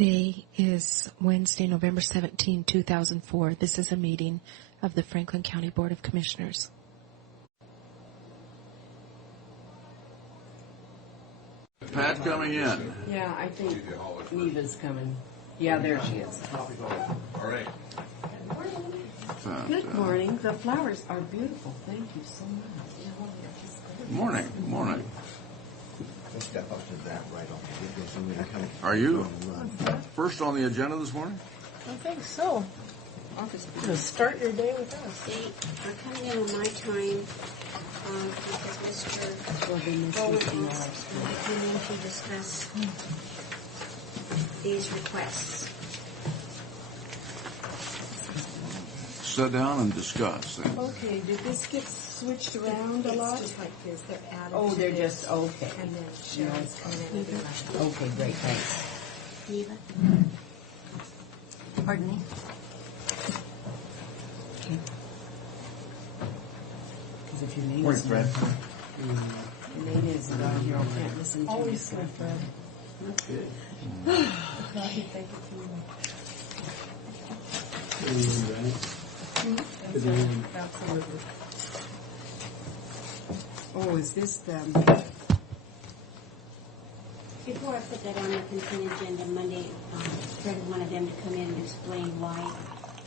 Today is Wednesday, November 17, 2004. This is a meeting of the Franklin County Board of Commissioners. Pat coming in. Yeah, I think Neva's coming. Yeah, there she is. All right. Good morning. The flowers are beautiful. Thank you so much. Morning. Morning. We'll step up to that right on. Are you first on the agenda this morning? I think so. Start your day with us. They are coming in on my time because Mr. Bowen asked when I came in to discuss these requests. Sit down and discuss. Okay, did this get switched around a lot? It's just like this. They're added. Oh, they're just, okay. And then Cheryl's coming in. Okay, great, thanks. Neva? Pardon me? Okay. Because if your name Morning, is Fred. your name is you can't listen to Always you. good, Fred. Okay. Thank you. Absolutely. Oh, is this the... Before I put that on the consent agenda Monday, Fred wanted them to come in and explain why.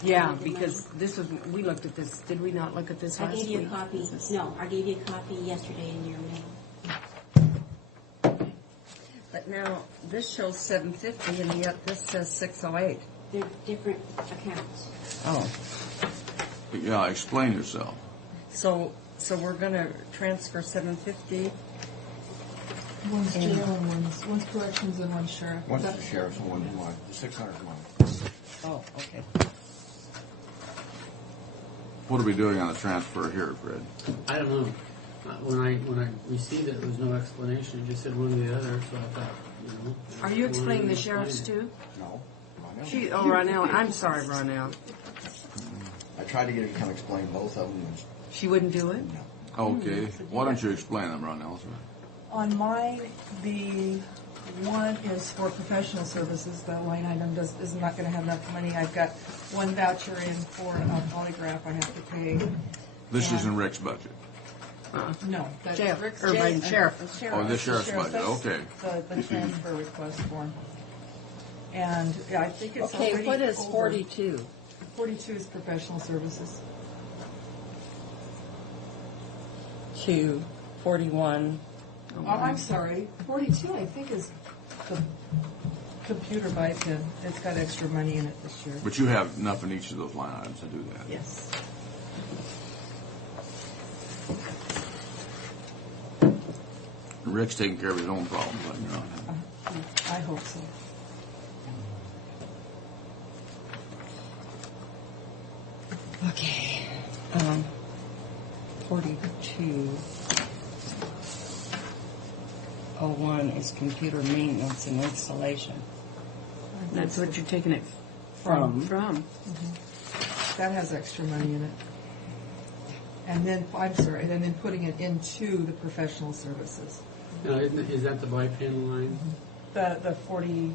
Yeah, because this was, we looked at this, did we not look at this I last week? gave you a copy. No, I gave you a copy yesterday in your mail. But now, this shows 750, and yet this says 608. They're different accounts. Oh. Yeah, explain yourself. So we're going to transfer 750. One's jail and one's corrections and one's sheriff. One's the sheriff's and one's mine. 600 mine. Oh, okay. What are we doing on the transfer here, Fred? I don't know. When I received it, there was no explanation. It just said one or the other, so I thought, Are you explaining the sheriff's too? No. Ronell, I'm sorry, Ronell. I tried to get her to come explain both of them. She wouldn't do it? No. Okay. Why don't you explain them, Ron Nelson? On mine, the one is for professional services. The line item is not going to have enough money. I've got one voucher in for a polygraph I have to pay. This is in Rick's budget. No, that's Sheriff. Rick's Irvine Sheriff. Oh, the sheriff's budget. That's Okay. The transfer request form. And yeah, I think it's Okay, already what is over. 42? 42 is professional services. To 41. Oh, I'm sorry. 42, I think, is the computer buy pin. It's got extra money in it this year. But you have enough in each of those line items to do that. Yes. Rick's taking care of his own problems. I hope so. Okay. 4201 is computer maintenance and installation. That's what you're taking it From. That has extra money in it. And then, I'm sorry, and then putting it into the professional services. now, is that the BIPIN line? The 40,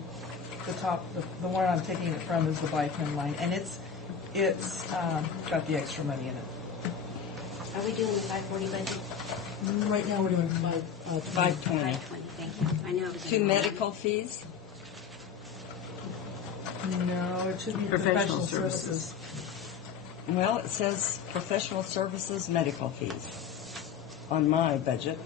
the top, the one I'm taking it from is the buy pin line, and it's got the extra money in it. Are we doing the 540 budget? Right now we're doing 520. 520, thank you. I know it was To in the medical fees? No, it should be Professional professional services. services. Well, it says professional services medical fees on my budget.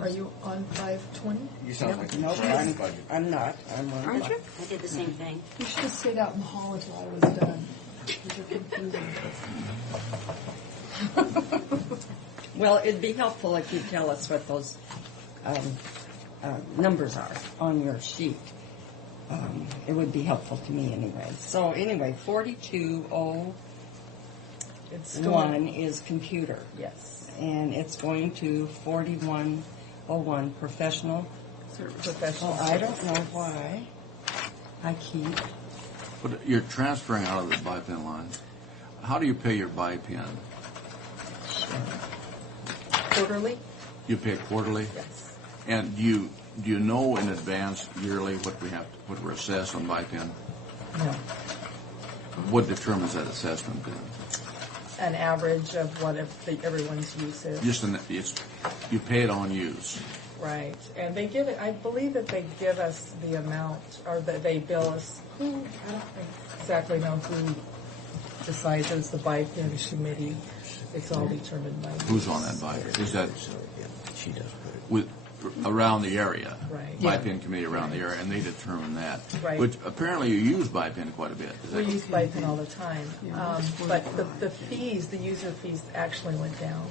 Are you on 520? You sound like Nope, a sheriff's budget. I'm not. I'm on. Aren't you? I did the same thing. You should have stayed out in the hall until I was done. You're confusing. Well, it'd be helpful if you tell us what those numbers are on your sheet. It would be helpful to me anyway. So anyway, 4201 It's going. is computer. Yes. And it's going to 4101 professional. Professional. I don't know why I keep. But you're transferring out of the BIPIN line. How do you pay your BIPIN? Quarterly? You pay quarterly? Yes. And do you Do you know in advance yearly what we're assessed on BIPIN? No. What determines that assessment then? An average of what everyone's use is. You pay it on use. Right, and they give it, I believe that they give us the amount, or that they bill us, I don't exactly know who decides, it's the BIPIN committee, it's all determined by. Who's on that BIPIN? Is that around the area? Right. BIPIN committee around the area, and they determine that. Right. Which apparently you use BIPIN quite a bit. Is We that- use BIPIN all the time, but the fees, the user fees actually went down.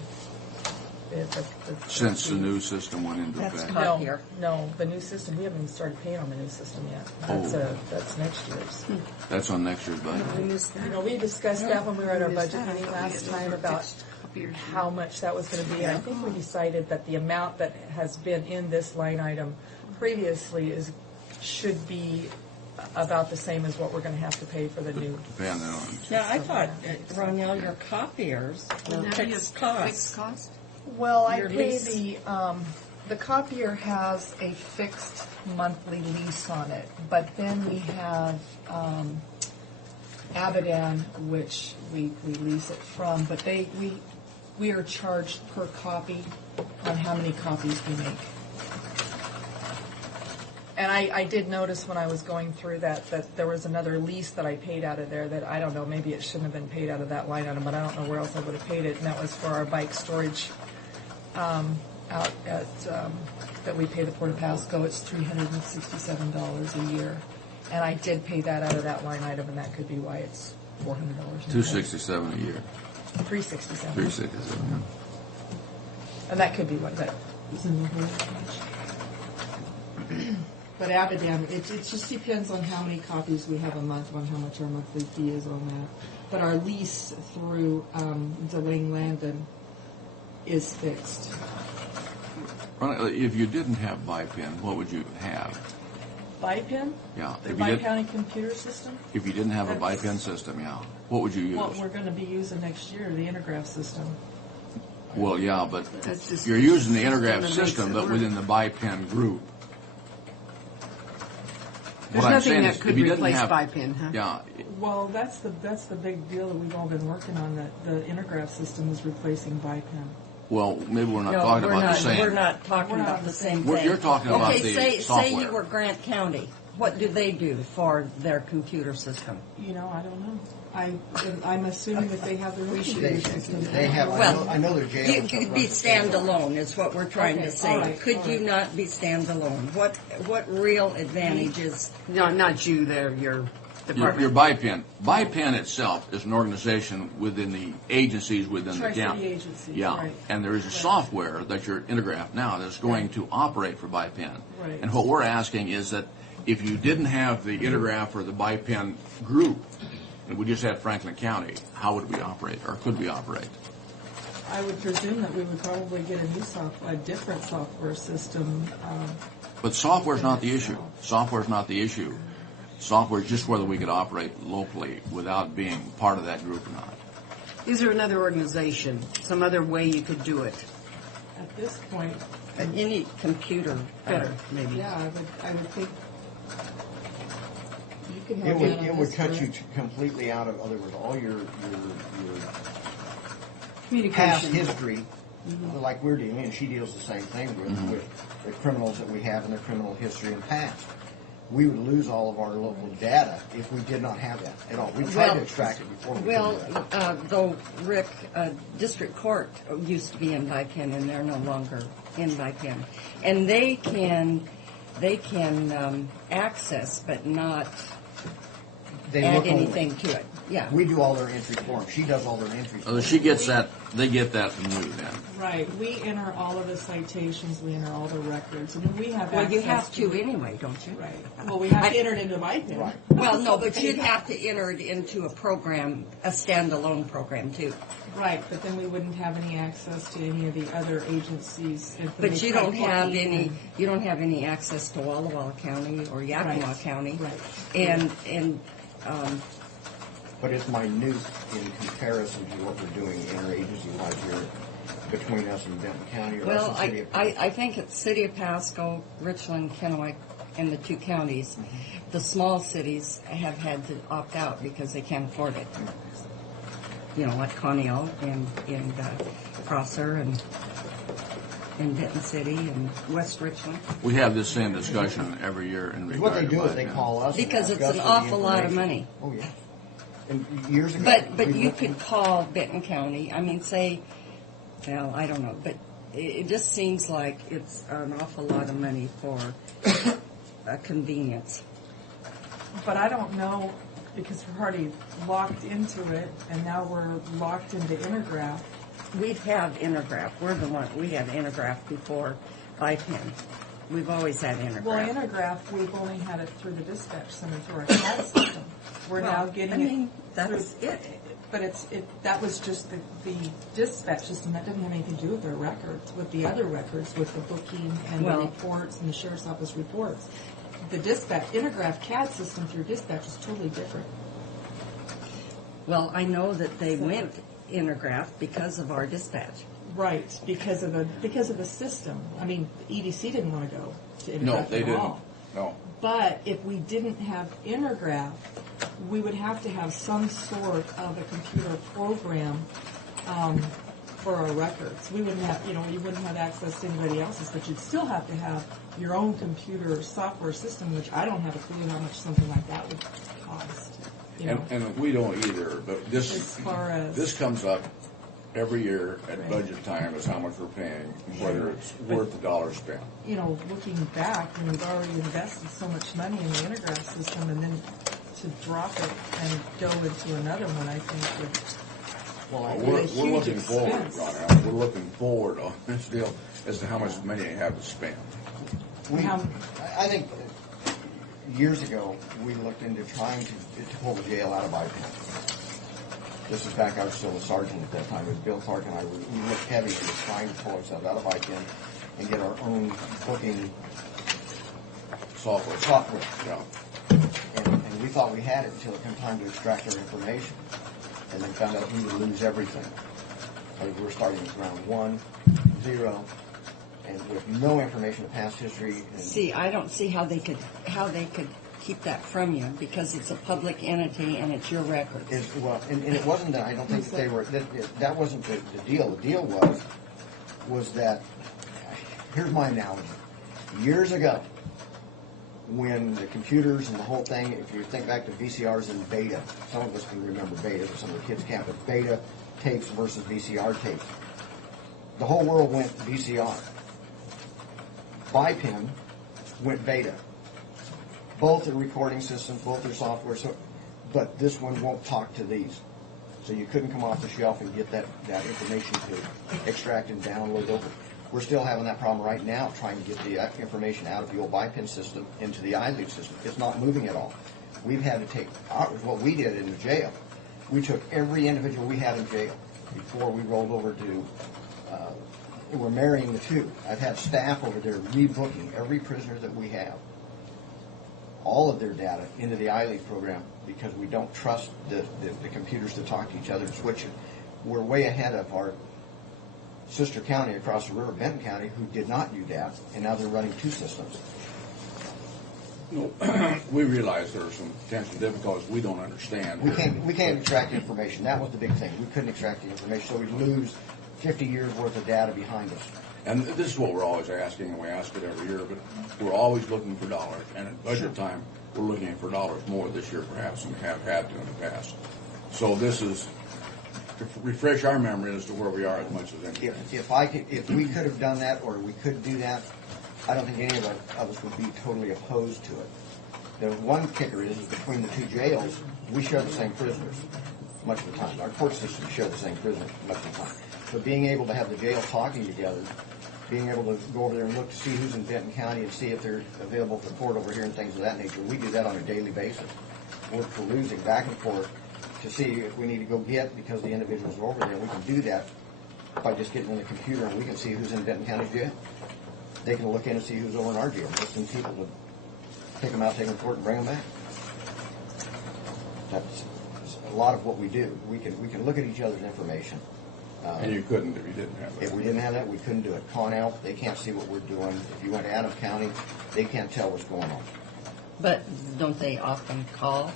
Since the new system went into That's effect. correct. No, Here. no, the new system, we haven't even started paying on the new system yet. That's next year's. That's on next year's budget. You know, we discussed that when we were at our budget meeting last time about how much that was going to be. I think we decided that the amount that has been in this line item previously should be about the same as what we're going to have to pay for the new. Depending on. Now, I thought, Ronell, your copiers were fixed costs. Fixed cost? Well, I Your pay lease. the copier has a fixed monthly lease on it, but then we have Abadan, which we lease it from, but we are charged per copy on how many copies we make. And I did notice when I was going through that there was another lease that I paid out of there that, I don't know, maybe it shouldn't have been paid out of that line item, but I don't know where else I would have paid it, and that was for our bike storage out at, that we pay the Port of Pasco. It's $367 a year. And I did pay that out of that line item, and that could be why it's $400. $267 a year. $367. $367. And that could be what that was in the whole. But Abadan, it just depends on how many copies we have a month, on how much our monthly fee is on that. But our lease through Delaney Landon is fixed. If you didn't have BIPIN, what would you have? BIPIN? Yeah. The If you Bi-County computer system? If you didn't have a That's- BIPIN system, yeah, what would you use? What we're going to be using next year, the Intergraph system. Well, yeah, but That's just you're using the the system Intergraph that makes system, it but work. within the BIPIN group. There's What I'm nothing saying that is, could if you didn't replace have- BIPIN, huh? Yeah, Well, that's the big deal that we've all been working on, that the Intergraph system is replacing BIPIN. well, maybe we're not No, talking we're about not, the same. We're not talking We're not about on the the same We're- thing. you're talking about okay, the say software. you were Grant County. What do they do for their computer system? You know, I don't know. I'm assuming that they have their own computer system. They have, Well, I know their jail. You could be standalone, is what we're trying Okay, to say. all right, Could all you right. not be standalone? What real advantages? No, not you, there, your department. Your BIPIN. BIPIN itself is an organization within the agencies within the Tri-City county. agencies, Yeah, right. and there is a software that your Intergraph now that's going to operate for BIPIN. Right. And what we're asking is that if you didn't have the Intergraph or the BIPIN group, and we just had Franklin County, how would we operate, or could we operate? I would presume that we would probably get a different software system. But software's not the issue. Software's not the issue. Software is just whether we could operate locally without being part of that group or not. Is there another organization, some other way you could do it? At this point, Any computer Better, maybe. yeah, I would think you could It have would, that on it would this cut group. you completely out of, other words, all your past Communication. history, like we're dealing, and she deals the same thing with the criminals that we have in their criminal history and past. We would lose all of our local data if we did not have that at all. We tried to extract it before we could do that. though Rick, District Court used to be in BIPIN, and they're no longer in BIPIN, and they can access but not They add look only. anything to it. Yeah. We do all their entries for them. She does all their entries. So she gets that, they get that from you then. Right, we enter all of the citations, we enter all the records, and we have Well, you access have to anyway, don't you? Right, well, we have to enter it into MyPin. Right. Well, no, but you'd have to enter it into a program, a standalone program too. Right, but then we wouldn't have any access to any of the other agencies' information. But you don't like have booking any. and- You don't have any access to Walla Walla County or Yakima Right. County. Right. And But it's minute in comparison to what we're doing interagency-wise here between us and Benton County or Well, us and City of I think it's City of Pasco, Richland, Kennewick, and the 2 counties. The small cities have had to opt out because they can't afford it. You know, like Conneaut and Prosser and Benton City and West Richland. We have this same discussion every year in regard What they to do is they BIPAN. call us. and Because ask it's us an for the awful lot of information. money. Oh, yeah. And years ago. But we you looked- could call Benton County. I mean, say, well, I don't know, but it just seems like it's an awful lot of money for a convenience. But I don't know, because we're already locked into it, and now we're locked into Intergraph. We've had Intergraph. We're the one, we had Intergraph before IPEN. We've always had Intergraph. Well, Intergraph, we've only had it through the dispatch center, through our CAD system. We're now Well, getting I mean, it that's through, it. But that was just the dispatch system. That didn't have anything to do with their records, with the other records, with the booking and Well- the reports and the sheriff's office reports. The dispatch, Intergraph CAD system through dispatch is totally different. Well, I know that they went Intergraph because of our dispatch. Right, because of the system. I mean, EDC didn't want to go to Intergraph No, they at didn't. all. No. But if we didn't have Intergraph, we would have to have some sort of a computer program for our records. We wouldn't have, you wouldn't have access to anybody else's, but you'd still have to have your own computer software system, which I don't have a clue how much something like that would cost. And we don't either, but this, As far as- this comes up every year at Right. budget time is how much we're paying, whether it's worth the dollar spent. Looking back, when we've already invested so much money in the Intergraph system, and then to drop it and go into another one, I think would. Well, I- We're It's a huge looking forward, expense. Ron, we're looking forward on this deal as to how much money they have to spend. I think years ago, we looked into trying to pull the jail out of IPEN. This is back, I was still a sergeant at that time. It was Bill Clark and I, we looked heavy into trying to pull ourselves out of IPEN and get our own booking Software. software. Yeah. And we thought we had it until it came time to extract our information. And then found out we would lose everything. Like we were starting at ground 1, 0, and with no information of past history. And See, I don't see how they could keep that from you because it's a public entity and it's your records. And it wasn't that, I don't think that they were, that wasn't the deal. The deal was that, here's my analogy. Years ago, when the computers and the whole thing, if you think back to VCRs and Beta, some of us can remember Beta, but some of the kids can't, but Beta tapes versus VCR tapes. The whole world went VCR. BIPEN went Beta. Both are recording systems, both are software, but this one won't talk to these. So you couldn't come off the shelf and get that information to extract and download over. We're still having that problem right now, trying to get the information out of the old BIPEN system into the iLeaf system. It's not moving at all. We've had to take what we did in the jail. We took every individual we had in jail before we rolled over to, we're marrying the two. I've had staff over there rebooking every prisoner that we have, all of their data into the iLeaf program because we don't trust the computers to talk to each other and switch it. We're way ahead of our sister county across the river, Benton County, who did not do that, and now they're running 2 systems. No, we realize there are some potential difficulties we don't understand. We can't extract information. That was the big thing. We couldn't extract the information, so we'd lose 50 years worth of data behind us. And this is what we're always asking, and we ask it every year, but we're always looking for dollars. And at budget time, we're looking for dollars more this year perhaps than we have had to in the past. So this is to refresh our memory as to where we are as much as anything. If we could have done that, or we could do that, I don't think any of us would be totally opposed to it. The one kicker is between the 2 jails, we share the same prisoners much of the time. Our court systems share the same prisoners much of the time. But being able to have the jails talking together, being able to go over there and look to see who's in Benton County and see if they're available for court over here and things of that nature, we do that on a daily basis. We're perusing back and forth to see if we need to go get, because the individuals are over there, we can do that by just getting in the computer and we can see who's in Benton County jail. They can look in and see who's over in our jail. There's some people to pick them out, take them to court, and bring them back. That's a lot of what we do. We can look at each other's information And you couldn't if you didn't have If that. we didn't have that, we couldn't do it. Con-Elk, they can't see what we're doing. If you went to Adams County, they can't tell what's going on. But don't they often call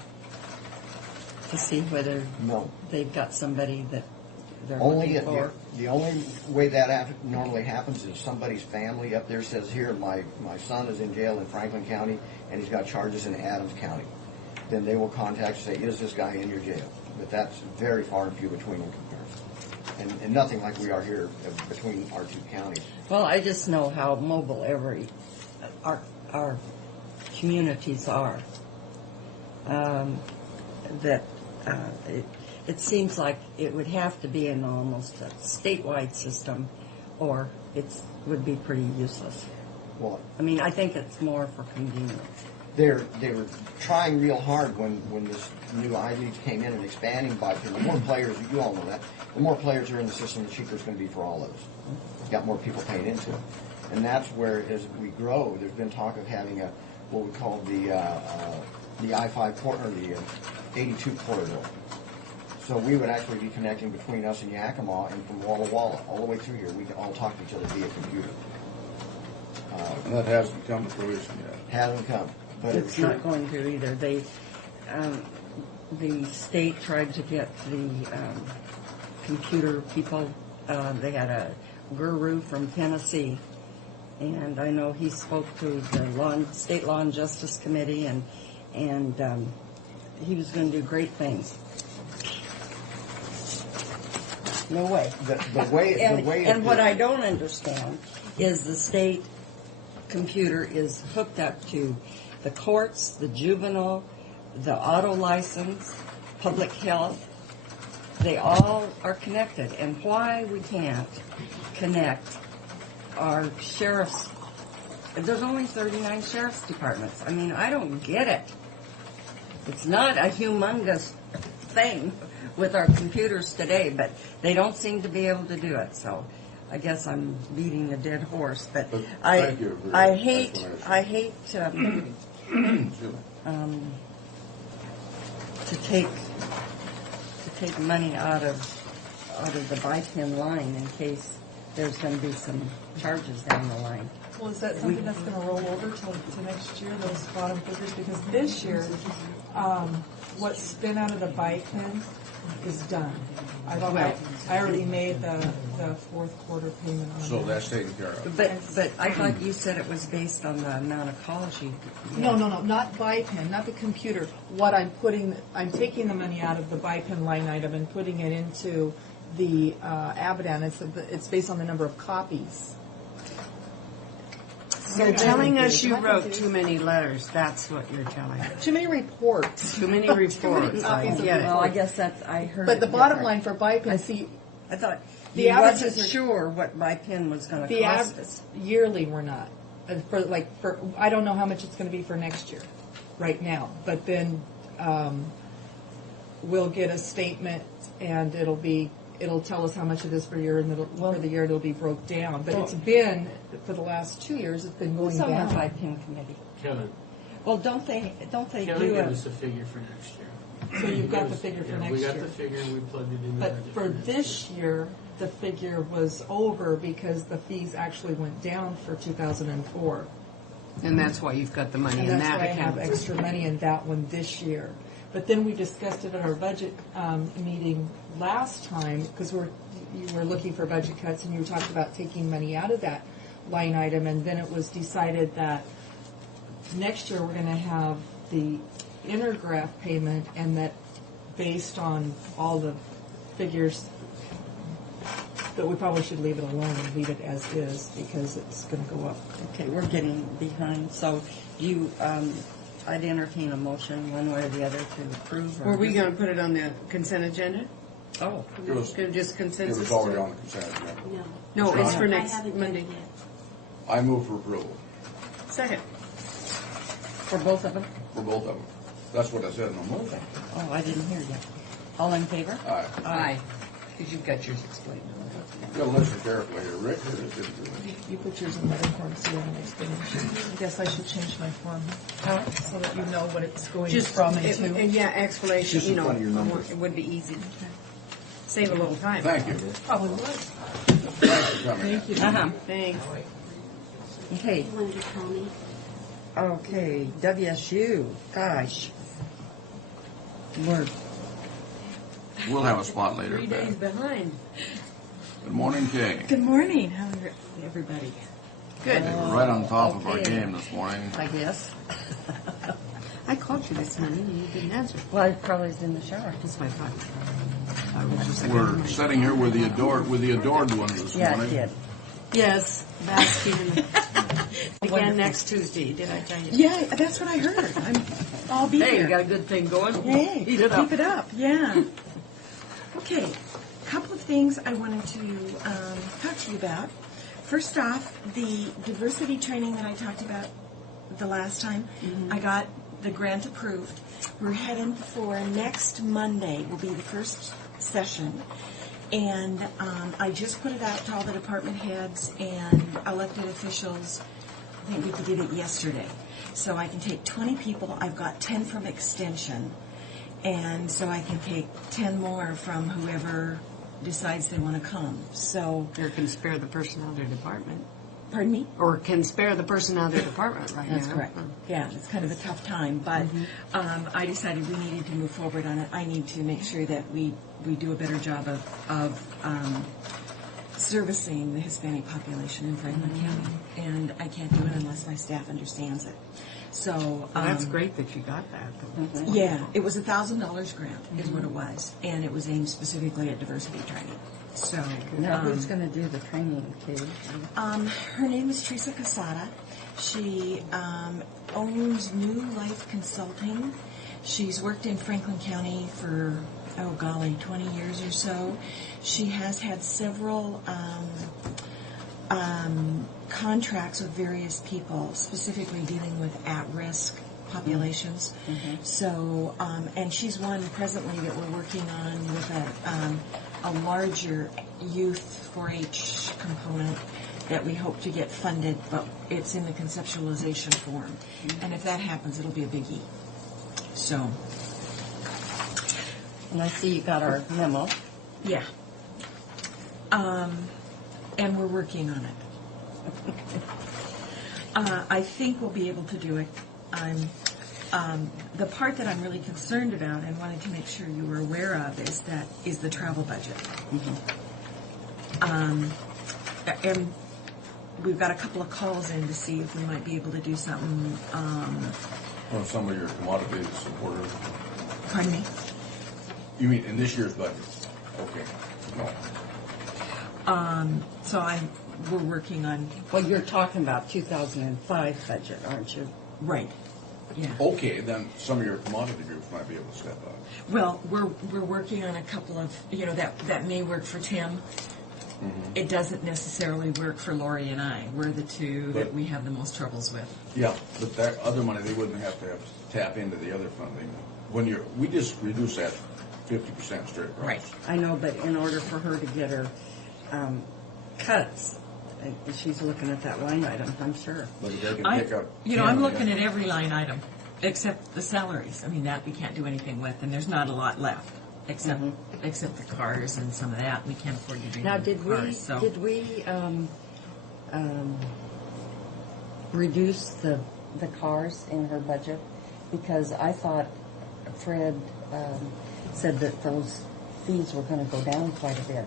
to see whether No. they've got somebody that they're Only looking for? the only way that normally happens is somebody's family up there says, here, my son is in jail in Franklin County and he's got charges in Adams County. Then they will contact and say, is this guy in your jail? But that's very far and few between in comparison. And nothing like we are here between our two counties. Well, I just know how mobile our communities are. It seems like it would have to be in almost a statewide system, or it would be pretty useless. Well, I mean, I think it's more for convenience. they were trying real hard when this new iLeads came in and expanding by the more players, you all know that, the more players are in the system, the cheaper it's going to be for all of us. You've got more people paying into it. And that's where, as we grow, there's been talk of having what we call the I-5 corridor, the 82 corridor. So we would actually be connecting between us and Yakima, and from Walla Walla all the way through here, we can all talk to each other via computer. And that hasn't come to fruition yet. Hasn't come, but It's not going to either. The state tried to get the computer people. They had a guru from Tennessee, and I know he spoke to the State Law and Justice Committee, and he was going to do great things. No way. And what I don't understand is the state computer is hooked up to the courts, the juvenile, the auto license, public health. They all are connected. And why we can't connect our sheriffs? There's only 39 sheriff's departments. I mean, I don't get it. It's not a humongous thing with our computers today, but they don't seem to be able to do it. So I guess I'm beating a dead horse. But Thank you for your I hate explanation. to take money out of the buy-pin line in case there's going to be some charges down the line. Well, is that something that's going to roll over to next year, those bottom figures? Because this year, what's spent out of the bike pin is done. I already made the fourth quarter payment on So that. that's taken care of. But I thought you said it was based on the amount of calls you. No, not BIPIN, not the computer. What I'm taking the money out of the BIPIN line item and putting it into the Abadan. It's based on the number of copies. You're telling us you wrote too many letters. That's what you're telling us. Too many reports. Too many reports. I copies of get it. Well, I guess I heard. But the it bottom different. line for BIPIN, see, I thought the you averages wasn't are- sure what my pin was going to the cost us. yearly we're not. For I don't know how much it's going to be for next year, right now. But then we'll get a statement, and it'll tell us how much it is for year, and for the year it'll be broke down. But it's been for the last 2 years. It's been going Who's on down. the BIPIN committee? Kevin, Well, don't they Kevin do gave a? us a figure for next year. So you've got the figure for Yeah, next we got year. the figure and we plugged it in. But for this year, the figure was over because the fees actually went down for 2004. And that's why you've got the money And in that's that why I have account. extra money in that one this year. But then we discussed it at our budget meeting last time, because you were looking for budget cuts, and you talked about taking money out of that line item, and then it was decided that next year we're going to have the intergraph payment, and that based on all the figures, that we probably should leave it alone and leave it as is, because it's going to go up. Okay, we're getting behind. So you, I'd entertain a motion one way or the other to approve. Or Were we going to put it on the consent agenda? Oh, It was, Just it consensus? was already on the consent agenda. No. No, it's for I next haven't Monday. done it yet. I move for approval Second. for both of them? for both of them. That's what I said in the motion. Oh, I didn't hear you. All in favor? Aye. Aye. Because you've got yours explained. You gotta listen carefully here. Rick didn't do it. You put yours in letter form, so you have an explanation. I guess I should change my form, so that you know what it's going Just from and to. and yeah, explanation, Just you in know, front of your numbers. it would be easy. Save a little time. Thank you. Probably would. Thanks for coming. Thank you. Thanks. Okay, Wonder County. okay, WSU, gosh. We're We'll have a spot later. 3 days Beth. behind. Good morning, Kay. Good morning. How are everybody? Good. They were right on top of our Okay. game this morning. I guess. I called you this morning and you didn't answer. Well, I probably was in the shower. That's my thought. I was just like, We're sitting here with the adored ones this Yeah, morning. it did. yes, basking. Again next Tuesday, did I tell you? Yeah, that's what I heard. I'll be Hey, you here. got a good thing going? Yay, Eat it up. keep it up. Yeah. Okay, couple of things I wanted to talk to you about. First off, the diversity training that I talked about the last time, I got the grant approved. We're heading for next Monday will be the first session. And I just put it out to all the department heads and elected officials. I think we did it yesterday. So I can take 20 people. I've got 10 from Extension. And so I can take 10 more from whoever decides they want to come. So, Or can spare the person out of their department. pardon me? Or can spare the person out of their department right now. That's correct. Yeah, it's kind of a tough time, but I decided we needed to move forward on it. I need to make sure that we do a better job of servicing the Hispanic population in Franklin County, and I can't do it unless my staff understands it. So Well, that's great that you got that. yeah, it was $1,000 grant is what it was, and it was aimed specifically at diversity training. So Now, who's going to do the training, Katie? her name is Teresa Casada. She owns New Life Consulting. She's worked in Franklin County for, 20 years or so. She has had several contracts with various people, specifically dealing with at-risk populations. So, and she's one presently that we're working on with a larger youth 4-H component that we hope to get funded, but it's in the conceptualization form. And if that happens, it'll be a biggie. So, And I see you got our memo. yeah. And we're working on it. I think we'll be able to do it. The part that I'm really concerned about and wanted to make sure you were aware of is the travel budget. And we've got a couple of calls in to see if we might be able to do something. Well, some of your commodity supporters. Pardon me? You mean in this year's budget? Okay. No. So we're working on, Well, you're talking about 2005 budget, aren't you? right, yeah. Okay, then some of your commodity groups might be able to step up. Well, we're working on a couple of, that may work for Tim. It doesn't necessarily work for Lori and I. We're the two that But- we have the most troubles with. Yeah, but that other money, they wouldn't have to tap into the other funding. We just reduce that 50% straight across. Right. I know, but in order for her to get her cuts, she's looking at that line item, I'm sure. But if they can I, pick up. I'm looking at every line item except the salaries. I mean, that we can't do anything with, and there's not a lot left except the cars and some of that. We can't afford to do Now, anything with cars. So. did we reduce the cars in her budget? Because I thought Fred said that those fees were going to go down quite a bit.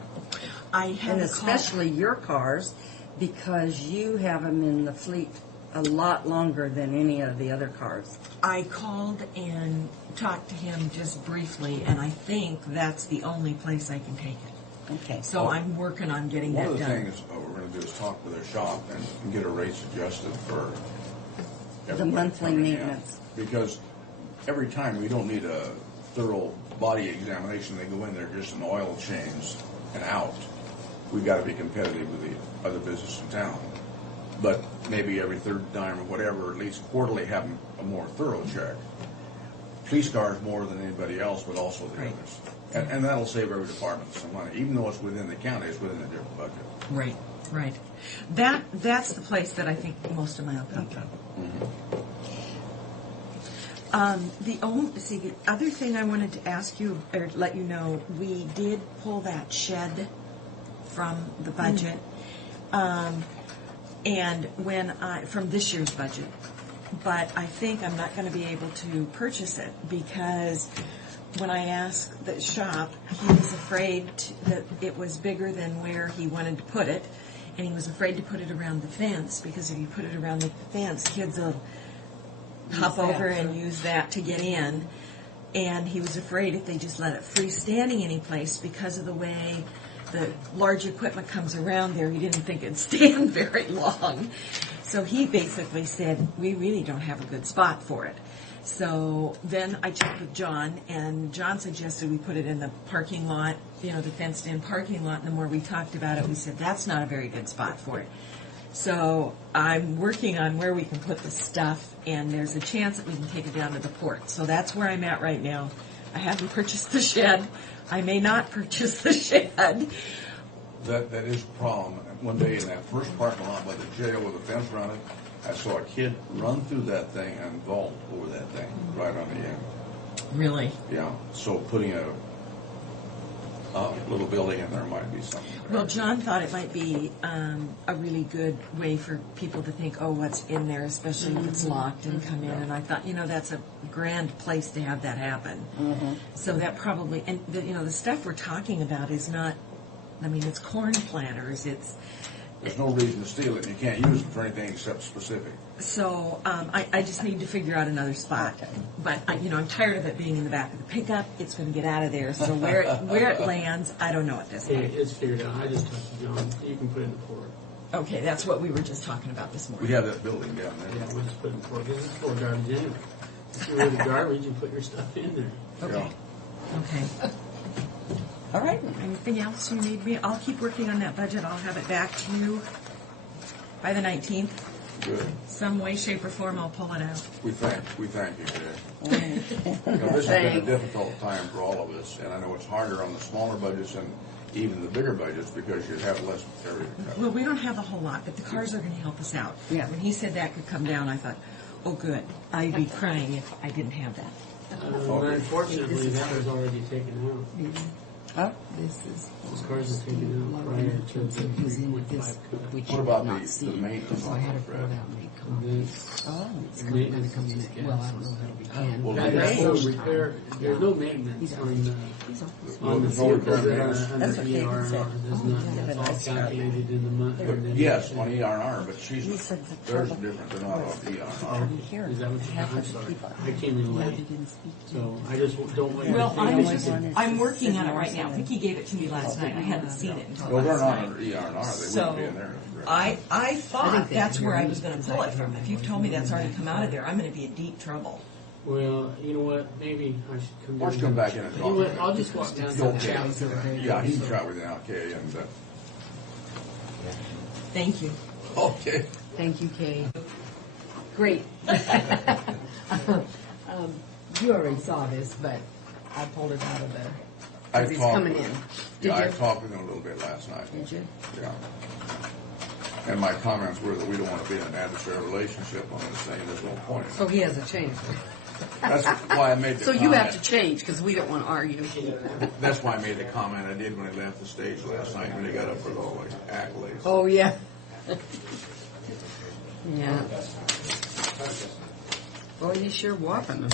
I have And a call. especially your cars, because you have them in the fleet a lot longer than any of the other cars. I called and talked to him just briefly, and I think that's the only place I can take it. Okay. So I'm working on getting One that of the done. things we're going to do is talk with their shop and get our rates adjusted for everybody monthly coming in. maintenance. Because every time we don't need a thorough body examination, they go in there just an oil change and out. We've got to be competitive with the other business in town. But maybe every third time or whatever, at least quarterly, have a more thorough check. Police cars more than anybody else, but also the Right. others. And that'll save every department some money. Even though it's within the county, it's within a different budget. Right, right. That's the place that I think most of my will come from. The other thing I wanted to ask you, or let you know, we did pull that shed from the budget, and from this year's budget. But I think I'm not going to be able to purchase it because when I asked the shop, he was afraid that it was bigger than where he wanted to put it, and he was afraid to put it around the fence because if you put it around the fence, kids will hop over and use that to get in. And he was afraid if they just let it freestanding any place because of the way the large equipment comes around there, he didn't think it'd stand very long. So he basically said, we really don't have a good spot for it. So then I checked with John, and John suggested we put it in the parking lot, the fenced-in parking lot, and the more we talked about it, we said, that's not a very good spot for it. So I'm working on where we can put the stuff, and there's a chance that we can take it down to the port. So that's where I'm at right now. I haven't purchased the shed. I may not purchase the shed. That is a problem. One day in that first parking lot by the jail with a fence around it, I saw a kid run through that thing and vault over that thing right on the end. Really? Yeah. So putting a little building in there might be something. Well, John thought it might be a really good way for people to think, oh, what's in there, especially if it's locked and come in. And I thought, that's a grand place to have that happen. So that probably, and the stuff we're talking about is not, it's corn planters. There's no reason to steal it. You can't use it for anything except specific. So I just need to figure out another spot. But I'm tired of it being in the back of the pickup. It's going to get out of there. So where it lands, I don't know at this point. It's figured out. I just talked to John. You can put it in the port. Okay, that's what we were just talking about this morning. We have that building down there. Yeah, we'll just put it in the port. Because it's full of garbage anyway. If you're rid of garbage, you put your stuff in there. Okay. Okay. All right. Anything else you need me? I'll keep working on that budget. I'll have it back to you by the 19th. Good. Some way, shape, or form, I'll pull it out. We thank you, Jay. This has been a difficult time for all of us, and I know it's harder on the smaller budgets and even the bigger budgets because you have less area to cover. Well, we don't have a whole lot, but the cars are going to help us out. Yeah. When he said that could come down, I thought, oh, good. I'd be crying if I didn't have that. Unfortunately, that was already taken out. Huh? Those cars were taken out prior to the 3.5 cut. What about the maintenance on it, Fred? It's Maintenance come in. is Well, I don't know that we can. Well, There's no repair. There's no maintenance on the vehicles that are under That's what David ER&R. said. There's none. It's all calculated in the month. Yes, on ER&R, but there's a difference. They're not on ER&R. Is that what you have? I'm sorry. I came in late. So I just don't want you to Well, think I'm working on it right now. Vicki gave it to me last night. I hadn't seen it until Well, they're last not night. under ER&R. They So, wouldn't be in there. I thought that's where I was going to pull it from. If you've told me that's already come out of there, I'm going to be in deep trouble. Well, you know what? Maybe I should come down. Let's come back in and You talk. know what? I'll just walk down to the Okay. house. Yeah, he can try with the okay. And, Thank you. okay. Thank you, Kay. Great. You already saw this, but I pulled it out of there. I He's talked coming with in. him. Did Yeah, I you? talked with him a little bit last night. Did you? Yeah. And my comments were that we don't want to be in an adversarial relationship. I'm saying there's no point. So he hasn't changed. That's why I made the So comment. you have to change because we don't want to argue. That's why I made the comment I did when I left the stage last night when he got up for all the accolades. Oh, yeah. Yeah. Boy, he's sure whopping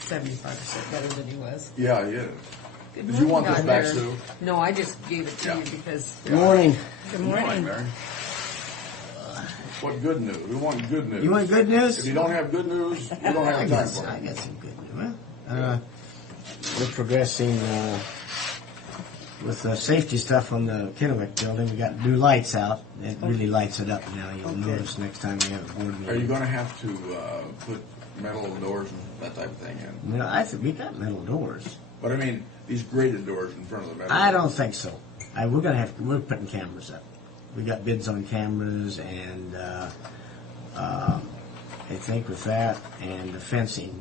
75% better than he was. Yeah, he is. Good Did you want morning, this back, Mary. Sue? No, I just gave it to Yeah. you because. Good morning. Good morning. Mary. What good news? We want good news. You want good news? If you don't have good news, you don't I have time got, for I it. got some good news. Well, we're progressing with the safety stuff on the Kennewick building. We got new lights out. It really lights it up now. You'll notice next time we have a board meeting. Are you going to have to put metal doors and that type of thing in? Well, I think we got metal doors. But I mean, these grated doors in front of the metal. I don't think so. We're putting cameras up. We got bids on cameras, and I think with that and the fencing,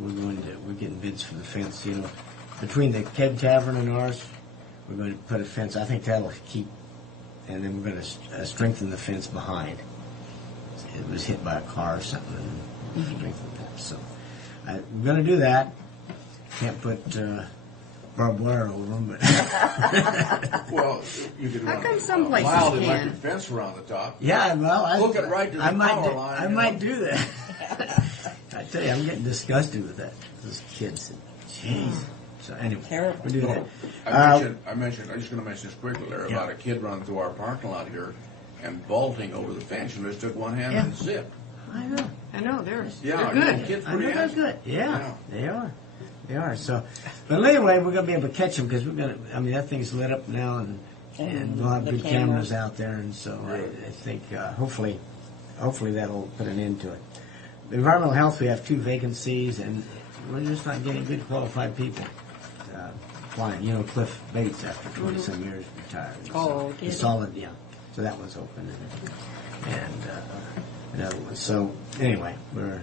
we're getting bids for the fence. You know, between the Keg Tavern and ours, we're going to put a fence. I think that'll keep, and then we're going to strengthen the fence behind. It was hit by a car or something, and strengthen that. So I'm going to do that. Can't put barbed wire over them, but Well, you could How run come a some places mild can? electric fence around the top. yeah, well, Hook it right to the I might power do, line, I you might know. do that. I tell you, I'm getting disgusted with that. Those kids, jeez. So anyway, Terrible. we're doing Well, that. I'm just going to mention this quickly, Larry, Yeah. about a kid running through our parking lot here and vaulting over the fence and just took one hand and zipped. I know. I know, they're Yeah, good. the kid's I know pretty they're handsome. good. Yeah, Yeah. they are. They are. So, but anyway, we're going to be able to catch them because we're going to. I mean, that thing's lit up now, and we'll have the good cameras. cameras out there, and so I think hopefully that'll put an end to it. The environmental health, we have 2 vacancies, and we're just not getting good qualified people applying. You know, Cliff Bates, after 20 some years, retired. Oh, so, did he? solid, yeah. So that was open, and another one. So anyway, we're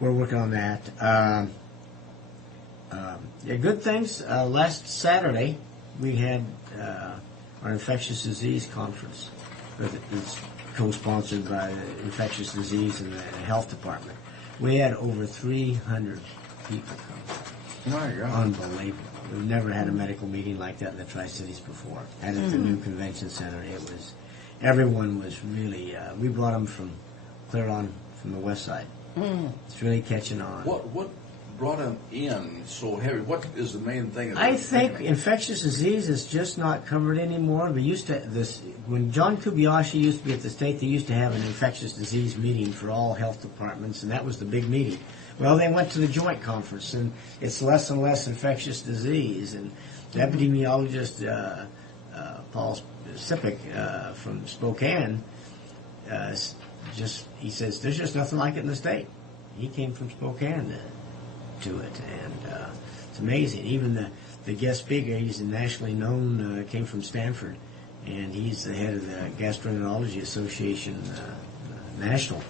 working on that. Yeah, good things. Last Saturday, we had our infectious disease conference. It's co-sponsored by the infectious disease and the health department. We had over 300 people come. My God. Unbelievable. We've never had a medical meeting like that in the Tri-Cities before. Had it at the new convention center. It was, everyone was really, we brought them from clear on from the west side. It's really catching on. What brought him in so heavy? What is the main thing? I think infectious disease is just not covered anymore. We used to when John Kobayashi used to be at the state, they used to have an infectious disease meeting for all health departments, and that was the big meeting. Well, they went to the joint conference, and it's less and less infectious disease. And the epidemiologist Paul Sipik from Spokane, he says there's just nothing like it in the state. He came from Spokane to it, and it's amazing. Even the guest speaker, he's nationally known, came from Stanford, and he's the head of the Gastroenterology Association National.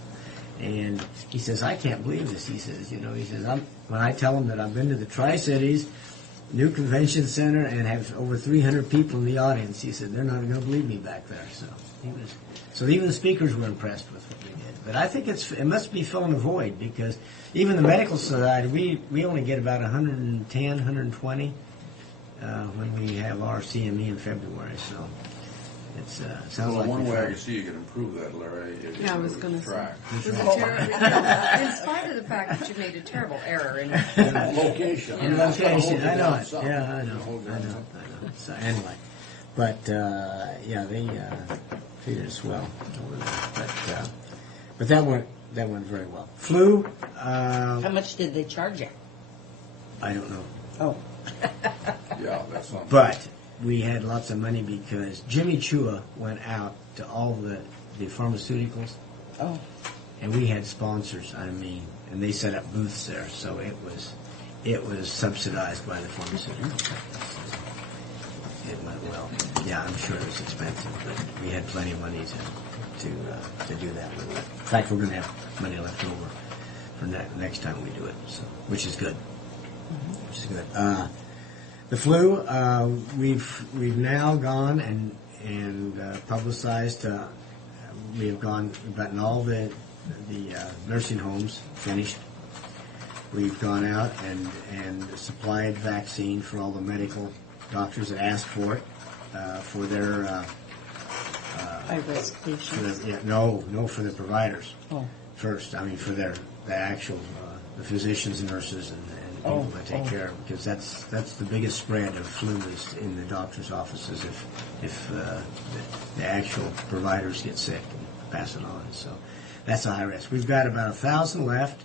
And he says, I can't believe this. He says, when I tell them that I've been to the Tri-Cities, new convention center, and have over 300 people in the audience, he said, they're not going to believe me back there. So even the speakers were impressed with what we did. But I think it must be filling a void, because even the medical society, we only get about 110, 120 when we have our CME in February. So it's sounds like one we're way I trying. can see you can improve that, Larry, is Yeah, I was to gonna say. track. It was a terrible, in spite of the fact that you made a terrible error in Location. In That's gotta hold location, you I know down it. some. Yeah, I know. Hold you I down know. some. I know. So anyway, but yeah, they treated us well over there. But that went very well. Flu, How much did they charge you? I don't know, Oh, Yeah, that's something. but we had lots of money because Jimmy Chua went out to all the pharmaceuticals, oh, and we had sponsors. I mean, and they set up booths there, so it was subsidized by the pharmaceutical companies. It went well. Yeah, I'm sure it was expensive, but we had plenty of money to do that with. In fact, we're going to have money left over for next time we do it, so which is good. Which is good. The flu, we've now gone and publicized. We've gotten all the nursing homes finished. We've gone out and supplied vaccine for all the medical doctors that asked for it, for their high-risk patients. for the providers Oh, first. I mean, for the actual the physicians and nurses and people that take care of, because that's the biggest spread of flu is in the doctor's offices if the actual providers get sick and pass it on. So that's a high risk. We've got about 1,000 left,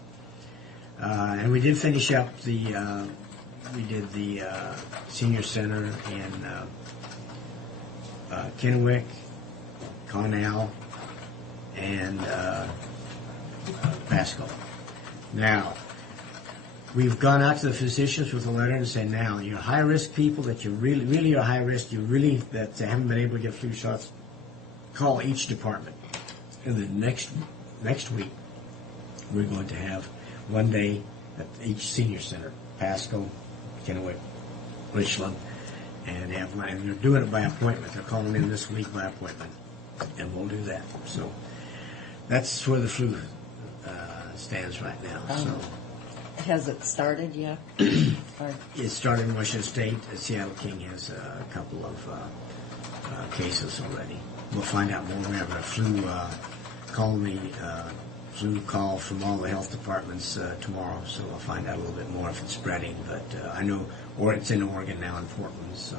and we did finish up we did the senior center in Kennewick, Connell, and Pasco. Now, we've gone out to the physicians with a letter and said, now, you're high-risk people that you really are high risk, that haven't been able to get flu shots, call each department. And then next week, we're going to have one day at each senior center, Pasco, Kennewick, Richland, and they're doing it by appointment. They're calling in this week by appointment, and we'll do that. So that's where the flu stands right now. So Has it started yet? Or- It started in Washington State. Seattle King has a couple of cases already. We'll find out more. We have a flu call from all the health departments tomorrow, so we'll find out a little bit more if it's spreading. But I know, or it's in Oregon now in Portland, so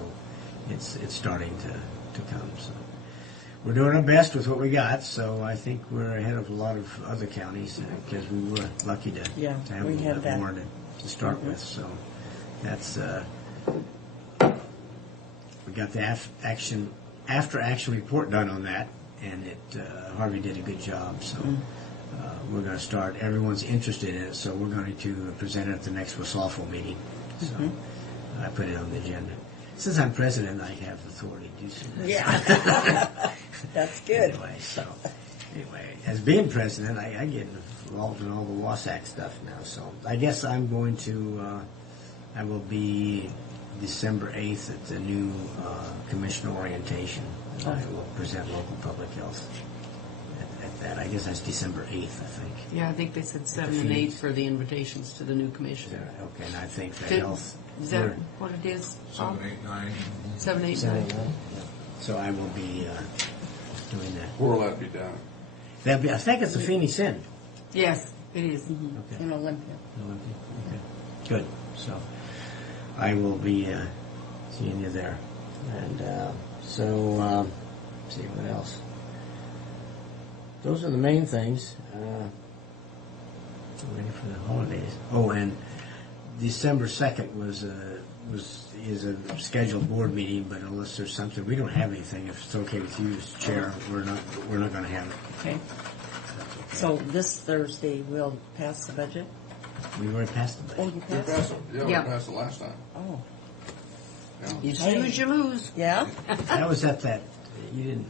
it's starting to come. So we're doing our best with what we got. So I think we're ahead of a lot of other counties because we were lucky to have a we little had bit that. more to start with. So that's we got the after action report done on that, and Harvey did a good job. So we're going to start. Everyone's interested in it, so we're going to present it at the next WSAFO meeting. So I put it on the agenda. Since I'm president, I have authority to do so. Yeah. That's good. Anyway, as being president, I get involved in all the WASAC stuff now. So I guess I'm going to. I will be December 8th at the new commission orientation. I will present local public health at that. I guess that's December 8th, I think. Yeah, I think they said 7 and 8 for the invitations to the new commission. Okay, and I think the Did- health. Is that what it is? 7, 8, 9. 7, 8, 7, 9. 8, 9. So I will be doing that. Where will that be done? That'll be, I think it's the Phoenix Inn. Yes, it is. Okay. In Olympia. Olympia. Okay. Good. So I will be seeing you there. And let's see what else. Those are the main things. Ready for the holidays. Oh, and December 2nd is a scheduled board meeting, but unless there's something, we don't have anything. If it's okay with you as chair, we're not going to have it. Okay. So this Thursday we'll pass the budget? We've already passed the Oh, budget. you We passed passed it? it. Yeah, we Yeah. passed it last time. Oh. Yeah. You snooze, you lose. Yeah? That was at that. You didn't.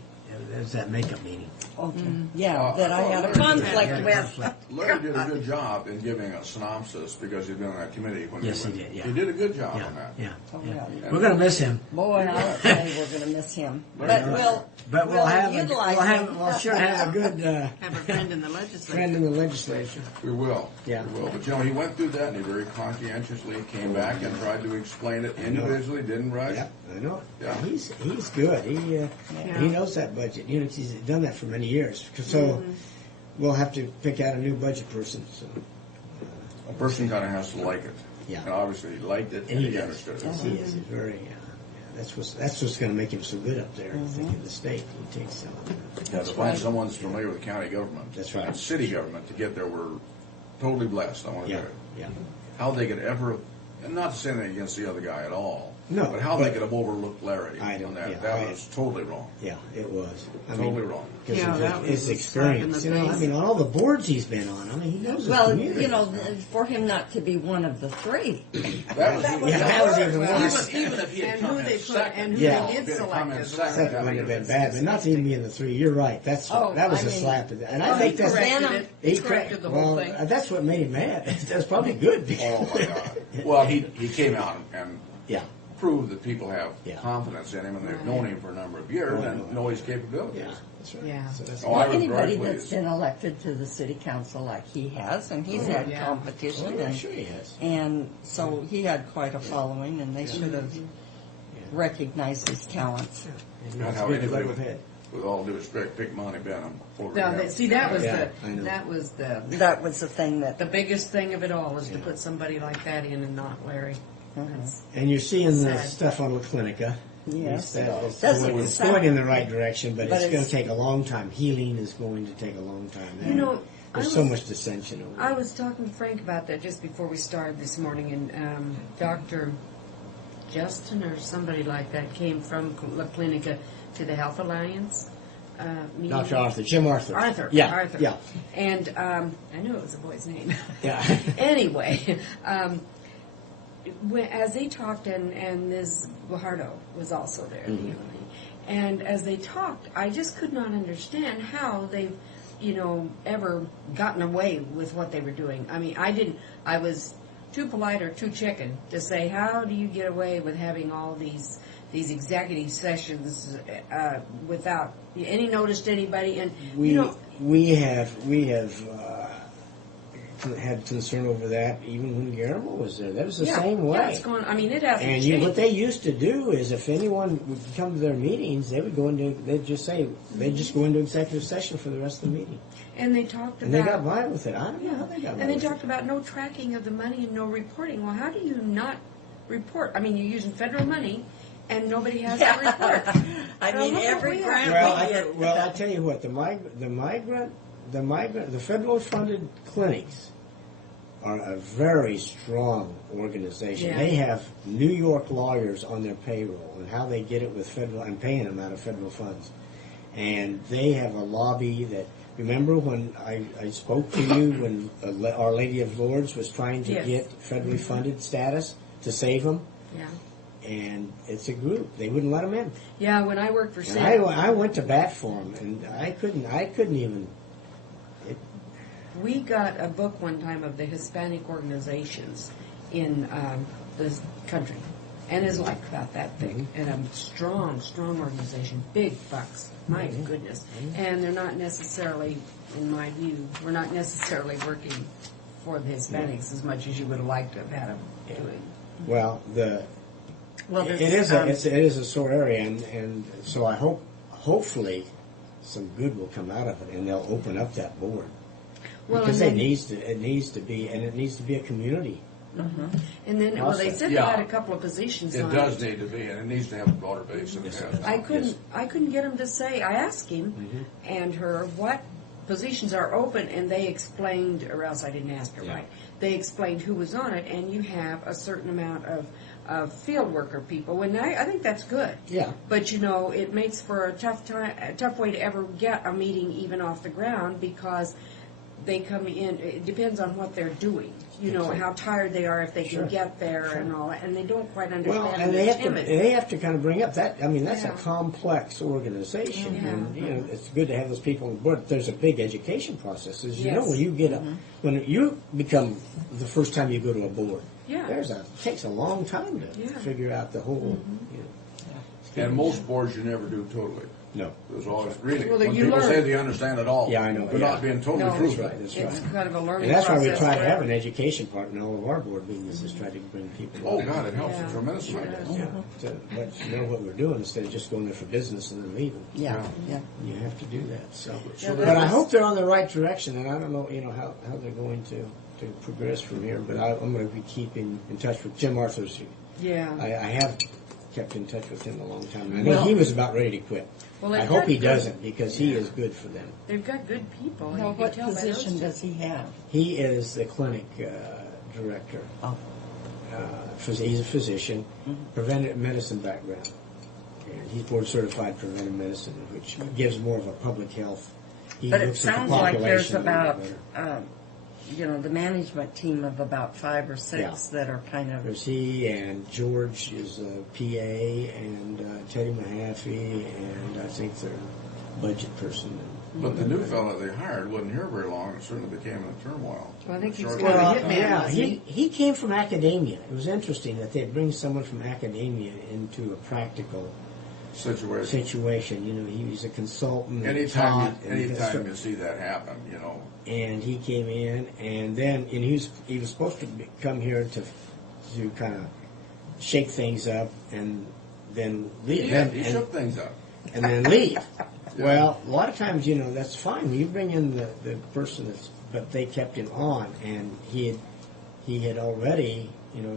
That was that makeup meeting. Okay. Yeah, that I had a conflict with. Larry did a good job in giving a synopsis because he'd been on that committee. When Yes, he he went. did, yeah. He did a good job Yeah, on that. yeah. Oh, yeah. yeah. We're going to miss him. Boy, I'll tell you, we're going to miss him. But We'll have utilize him. we'll sure have a good Have a friend in the legislature. friend in the legislature. We will. Yeah. We will. But he went through that and he very conscientiously came back and tried to explain it individually, didn't rush. Yeah, I know. Yeah. He's good. He knows that budget. He's done that for many years. So we'll have to pick out a new budget person. So A person kind of has to like it. Yeah. And obviously he liked it and and he he does. understood it. Yes, he is. He's very. That's what's going to make him so good up there. I think in the state, he takes. Yeah, to find someone that's familiar with county government. That's right. And city government to get there, we're totally blessed. I want to Yeah, tell you. yeah. How they could ever, and not to say anything against the other guy at all. No, But how they but- could have overlooked Larry I know, on that. yeah, that was totally wrong. Yeah, it was. Totally wrong. Because Yeah, of that was his a slap in the experience. face. All the boards he's been on. He knows his Well, community. for him not to be one of the three. That was even worse. Even if he had And come who in they put, second. and who Yeah. they did If he had come select in as second, well. Second would have been bad, but not to even be in the three. You're right. That was I a mean- slap. And Oh, I think he that's corrected it. He He corrected the whole well, thing. That's what made him mad. That's probably good. Oh my God. Well, he came out and Yeah. proved that people have Yeah. confidence in him and they've known him for a number of years Oh, and know his capabilities. Yeah. That's right. Yeah. So that's Oh, I was Anybody very that's pleased. been elected to the city council like he has, and he's had yeah. competition, Oh, yeah, and, sure he has. and so he had quite a following, and they should have recognized his talents. And Not it's how good to anybody, go ahead. with all due respect, pick Monty Benham over Now, him. see, that was Yeah, I know. That was the thing that the biggest thing of it all is to put somebody like that in and not Larry. That's- And you're seeing the Sad. stuff on La Clinica. Yes. It's Does going, look it's sad. going in the right direction, but, But it's going it's- to take a long time. Healing is going to take a long time. You know, There's so much dissension over I it. was talking to Frank about that just before we started this morning, and Dr. Justin or somebody like that came from La Clinica to the Health Alliance meeting. Dr. Arthur, Jim Arthur. Arthur. Yeah. Arthur. Yeah. And I knew it was a boy's name. Yeah. Anyway, as they talked, and Ms. Guajardo was also there, the young lady, and as they talked, I just could not understand how they've, ever gotten away with what they were doing. I mean, I was too polite or too chicken to say, how do you get away with having all these executive sessions without any notice to anybody? And We have had concern over that even when Guillermo was there. That was the Yeah, same way. Yeah, it's going. I mean, it hasn't And changed. what they used to do is, if anyone would come to their meetings, they would go into. They'd just go into executive session for the rest of the meeting, and they talked and they got about. by with it. I don't know how they got by And they with it. talked about no tracking of the money and no reporting. Well, how do you not report? I mean, you're using federal money, and nobody has to report. I Now, mean, look what every we grant have. Well, I tell you what, the federal funded clinics are a very strong organization. Yeah. They have New York lawyers on their payroll, and how they get it with federal and paying them out of federal funds. And they have a lobby that. Remember when I spoke to you when Our Lady of Lourdes was trying to Yes. get federally funded status to save them? Yeah. And it's a group. They wouldn't let them in. Yeah, when I worked for And Sam, I went to bat for them, and I couldn't even. we got a book one time of the Hispanic organizations in this country, and is like about that big, and a strong organization, big bucks. My goodness, and they're not necessarily, in my view, we're not necessarily working for the Hispanics as much as you would have liked to have had them doing. Well, it is a sore area, and so I hopefully some good will come out of it, and they'll open up that board Well, because and it needs to be a community. And then, well, they said they Yeah. had a couple of positions It on does need to be, and it needs to have a broader base than it Yes, has. I couldn't get him to say. I asked him and her what positions are open, and they explained, or else I didn't ask her Yeah. right. They explained who was on it, and you have a certain amount of field worker people, and I think that's good. Yeah. But you know, it makes for a tough way to ever get a meeting even off the ground because they come in. It depends on what they're doing. You know how tired they are if they Sure. can get there and all that, and they don't quite understand. Well, and and they they're have timid. to kind of bring up that. I mean, that's Yeah. a complex organization, Yeah. and it's good to have those people on board. There's a big education process, as you know, Yes. when you get when you become the first time you go to a board. Yeah. It takes a long time to Yeah. figure out the whole. And most boards you never do totally. No. There's always really Well, when you people learn. say they understand it all. Yeah, I know, They're yeah. not being totally No, truthful. That's It's right. kind of a learning And that's why we process try to for have an education part in all of our board meetings, is try to bring people. Oh in. God, it helps Yeah. a tremendous amount. Yeah, to let you know what we're doing instead of just going there for business and then leaving. Yeah, yeah. You have to do that. So, Yeah, but that I was- hope they're on the right direction, and I don't know, how they're going to progress from here. But I'm going to be keeping in touch with Jim Arthur's. Yeah. I have kept in touch with him a long time. And I know Well- he was about ready to quit. Well, I they've hope got he good- doesn't, because he is good for them. They've got good people. and Now, you can what tell by those position two. does he have? He is the clinic director. Oh. He's a physician, preventive medicine background. And he's board certified preventive medicine, which gives more of a public health. He But it looks at the sounds like there's population a little about, better. the management team of about 5 or 6 Yeah. that are kind of. There's he and George is a PA, and Teddy Mahaffey, and I think their budget person. But the new fellow they hired wasn't here very long, and certainly became in turmoil. Well, I think he's Short- kind of a Well, hitman. yeah, wasn't he came from academia. It was interesting that they'd bring someone from academia into a practical situation. He was a consultant. Anytime taught, and you see that happen, and he came in, and then he was supposed to come here to kind of shake things up, and then leave. he shook things up. And then leave. Well, a lot of times, that's fine. You bring in the person but they kept him on, and he had already,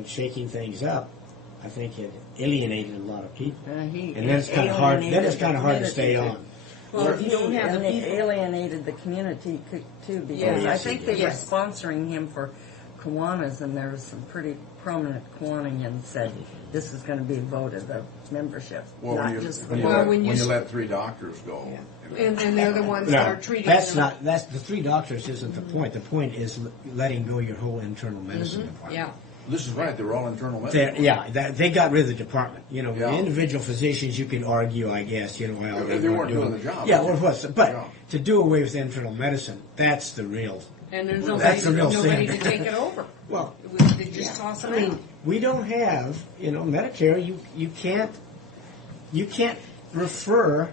shaking things up, I think had alienated a lot of people. And then it's kind of hard. Then it's kind of hard to stay on. Well, if you don't have and the it people. alienated the community too, because Yes. I think they Yes. were sponsoring him for Kiwanis, and there was some pretty prominent Kiwanians said this is going to be a vote of the membership, Well, not when you, just when you, Well, let, when when you you s- let 3 doctors go, And they're the ones that No, are treating that's them. not. The 3 doctors isn't the point. The point is letting go your whole internal medicine department. Yeah. this is right. They were all internal medicine. They got rid of the department. Yeah. The individual physicians, you can argue, I guess, well, They weren't doing the job. Yeah, well, but Yeah. to do away with internal medicine, that's the real. And there's That's the real nobody sin. to take it over. Well, They just toss it I mean, out. we don't have, Medicare. You can't refer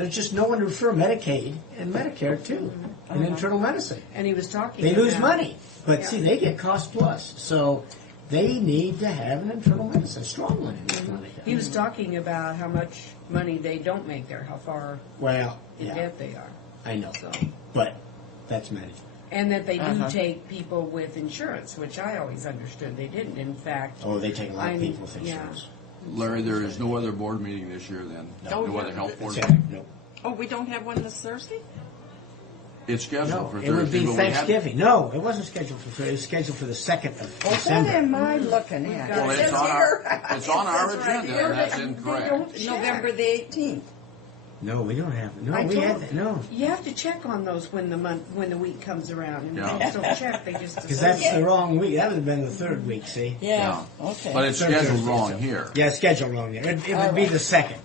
There's just no one to refer Medicaid and Medicare to, and internal medicine. And he was talking. They lose about- money, but Yeah. see, they get cost plus. So they need to have an internal medicine, strong one in the clinic. He was talking about how much money they don't make there, how far Well, in yeah, debt they are. I know, So, but that's management. and that they do take people with insurance, which I always understood they didn't. In fact, Oh, they take a lot of I'm- people with yeah. insurance. Larry, there is no other board meeting this year then? No. No other health board? That's it. No. Oh, we don't have one this Thursday? It's scheduled No, for it would Thursday, be but we had. Thanksgiving. No, it wasn't scheduled for Thursday. It was scheduled for the 2nd of What December. am I looking at? Well, it's on it's on our agenda, and that's They incorrect. don't check. November the 18th. No, we don't have. No, I we told- had that. No, You have to check on those when the week comes around, and Yeah. if they just don't check, they just because that's the wrong week. That would have been the 3rd week. See? Yeah, okay. But it's Third scheduled Thursday, wrong so- here. Yeah, it's scheduled wrong there. It would be the 2nd.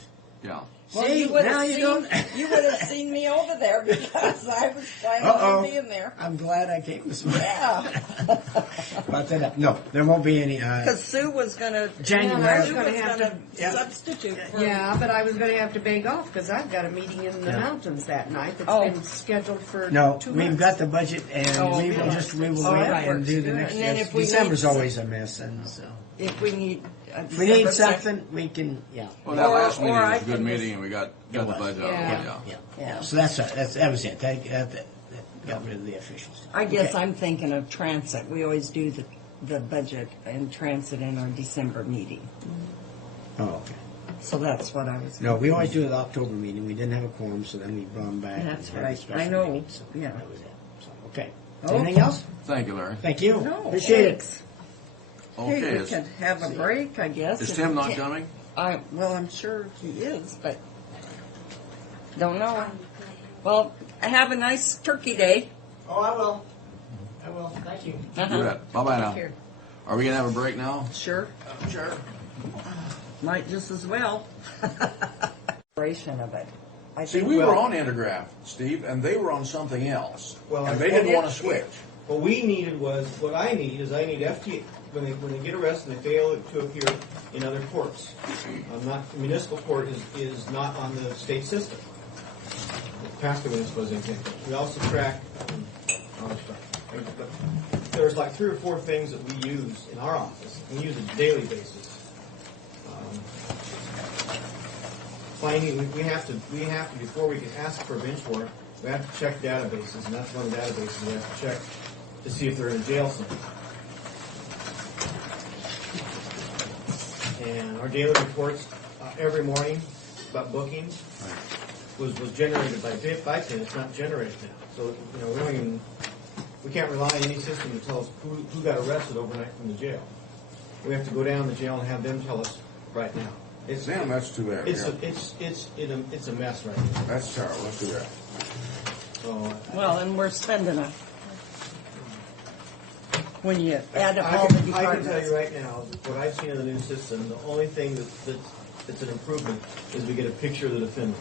Yeah. Well, See, you would now have you seen, don't. you would have seen me over there because I was planning Uh-oh. on being there. I'm glad I came this morning. Yeah. About that up. No, there won't be any. Because Sue was going to January. Sue was have going to- yeah. substitute for Yeah, but I was going to have to beg off because I've got a meeting in the Yeah. mountains that night that's Oh. been scheduled for No, 2 we've months. got the budget, and Oh, we will yeah. just we will Oh, wait that and works do the good. next. And then yes, if we December's need- always a mess, and so if we need. if we need something, we can. Yeah. Well, that Or- last meeting or I was a good can meeting, just- and we got It the was. budget Yeah. out. Yeah, Yeah. yeah. So that was it. That got rid of the officials. I guess Okay. I'm thinking of transit. We always do the budget and transit in our December meeting. Oh, okay. So that's what I was. No, we always do the October meeting. We didn't have a quorum, so then we brought them back. That's and had a right. special I know. meeting, so Yeah. that was it. So, okay. Okay. Anything else? Thank you, Larry. Thank you. No, Appreciate it. thanks. Okay, Hey, we is, could have a break, I guess. is if Tim we not can. coming? Well, I'm sure he is, but don't know. Well, have a nice turkey day. Oh, I will. I will. Thank you. You bet. Bye-bye now. Here. Are we going to have a break now? Sure. Sure. Might just as well. Operation of it. I See, think we we'll- were on Intergraph, Steve, and they were on something else. Well, and they didn't want to switch. What we needed was, what I need is I need FTA, when they get arrested and they fail to appear in other courts. Municipal court is not on the state system. Pasco Municipal is exempt. We also track other stuff. But there's like 3 or 4 things that we use in our office. We use it on a daily basis. Finding, we have to, before we can ask for a bench warrant, we have to check databases, and that's one of the databases we have to check to see if they're in a jail somewhere. And our daily reports every morning about bookings was generated by BIPIN. It's not generated now. So, we can't rely on any system to tell us who got arrested overnight from the jail. We have to go down to the jail and have them tell us right now. Sam, that's too bad. It's yeah. it's a mess right now. That's terrible. Let's do that. So, Well, and we're spending a. When you add up I all the can tell departments. you right now, what I've seen in the new system, the only thing that's an improvement is we get a picture of the defendant.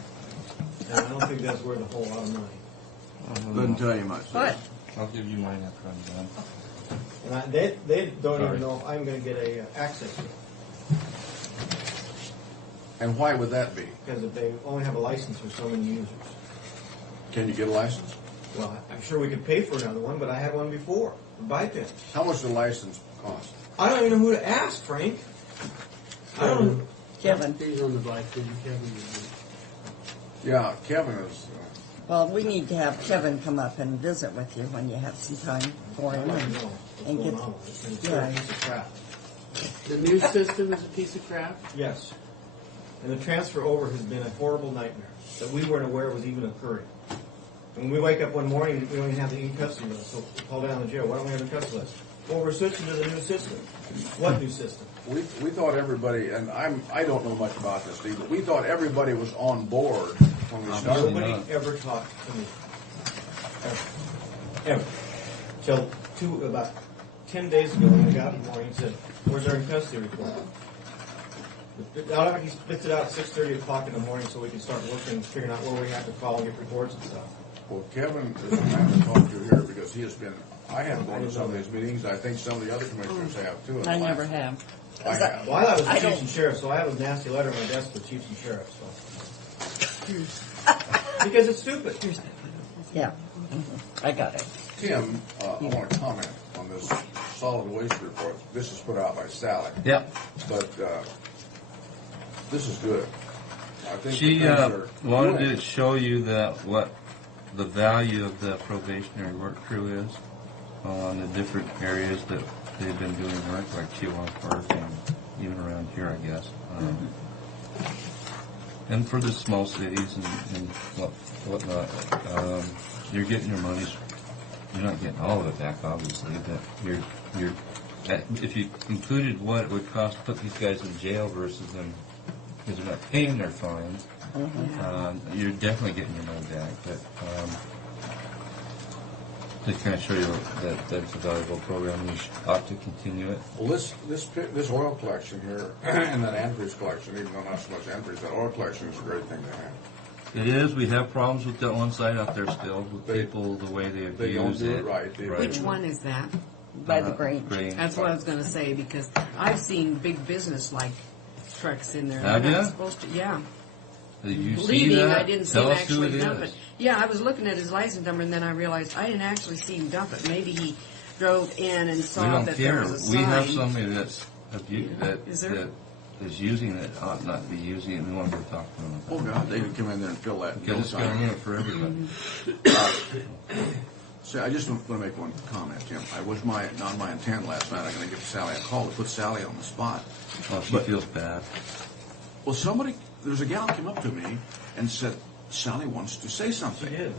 And I don't think that's worth a whole lot of money. Doesn't tell you much. But I'll give you mine after I'm done. And they don't even know if I'm going to get access to it. And why would that be? Because if they only have a license for so many users. Can you get a license? Well, I'm sure we could pay for another one, but I had one before, BIPIN. How much does the license cost? I don't even know who to ask, Frank. I don't know. Kevin. He's on the bike, then Kevin is. Yeah, Kevin is. Well, we need to have Kevin come up and visit with you when you have some time for I him. don't And, know and what's get, going on with it. It's yeah. a piece of crap. The new system is a piece of crap. Yes. And the transfer over has been a horrible nightmare that we weren't aware was even occurring. And when we wake up one morning, we don't even have the in-custody list, so we call down the jail. Why don't we have the custody list? Well, we're switching to the new system. What new system? We thought everybody, and I don't know much about this, Steve, but we thought everybody was on board when we started. Nobody ever talked to me. Ever. Till about 10 days ago, when I got up in the morning and said, "Where's our in-custody report?" Out of it, he spits it out at 6:30 o'clock in the morning so we can start looking, figuring out where we have to call and get reports and stuff. Well, Kevin is the man to talk to here because he has been. I haven't gone to some of these meetings. I think some of the other commissioners have too. I never have. I have. Well, I was the I chiefs don't- and sheriffs, so I have a nasty letter on my desk for chiefs and sheriffs. So. Because it's stupid. Yeah. I got it. Tim, I want to comment on this solid waste report. This is put out by Sally. Yep. But this is good. I think She the things are wanted good. to show you what the value of the probationary work crew is on the different areas that they've been doing work, like Chihuahua Park and even around here, I guess. And for the small cities and whatnot, you're getting your money's. You're not getting all of it back, obviously, but you're. If you included what it would cost to put these guys in jail versus them, because they're not paying their fines, you're definitely getting your money back. But to kind of show you that it's a valuable program, you ought to continue it. Well, this oil collection here and that Andrews collection, even though not so much Andrews, that oil collection is a great thing to have. It is. We have problems with that one side out there still, with people, the way they They don't abuse do it. it right. Which one is that? By the Grange. That's what I was going to say, because I've seen big business like trucks in there. Have They're not ya? supposed to, yeah. Did you see Leaving, that? I didn't see Tell him us who actually it dump is. it. Yeah, I was looking at his license number, and then I realized I didn't actually see him dump it. Maybe he drove in and We saw don't that care. there was a sign. We have somebody that Is there? that is using it, ought not to be using it. We want to go talk to them Oh, about God, they could come in there and fill that. it. Because it's going to ruin it for everybody. So I just want to make one comment, Tim. I was not my intent last night. I'm going to give Sally a call to put Sally on the spot. Oh, she feels bad. Well, there's a gal came up to me and said, Sally wants to say something. She did.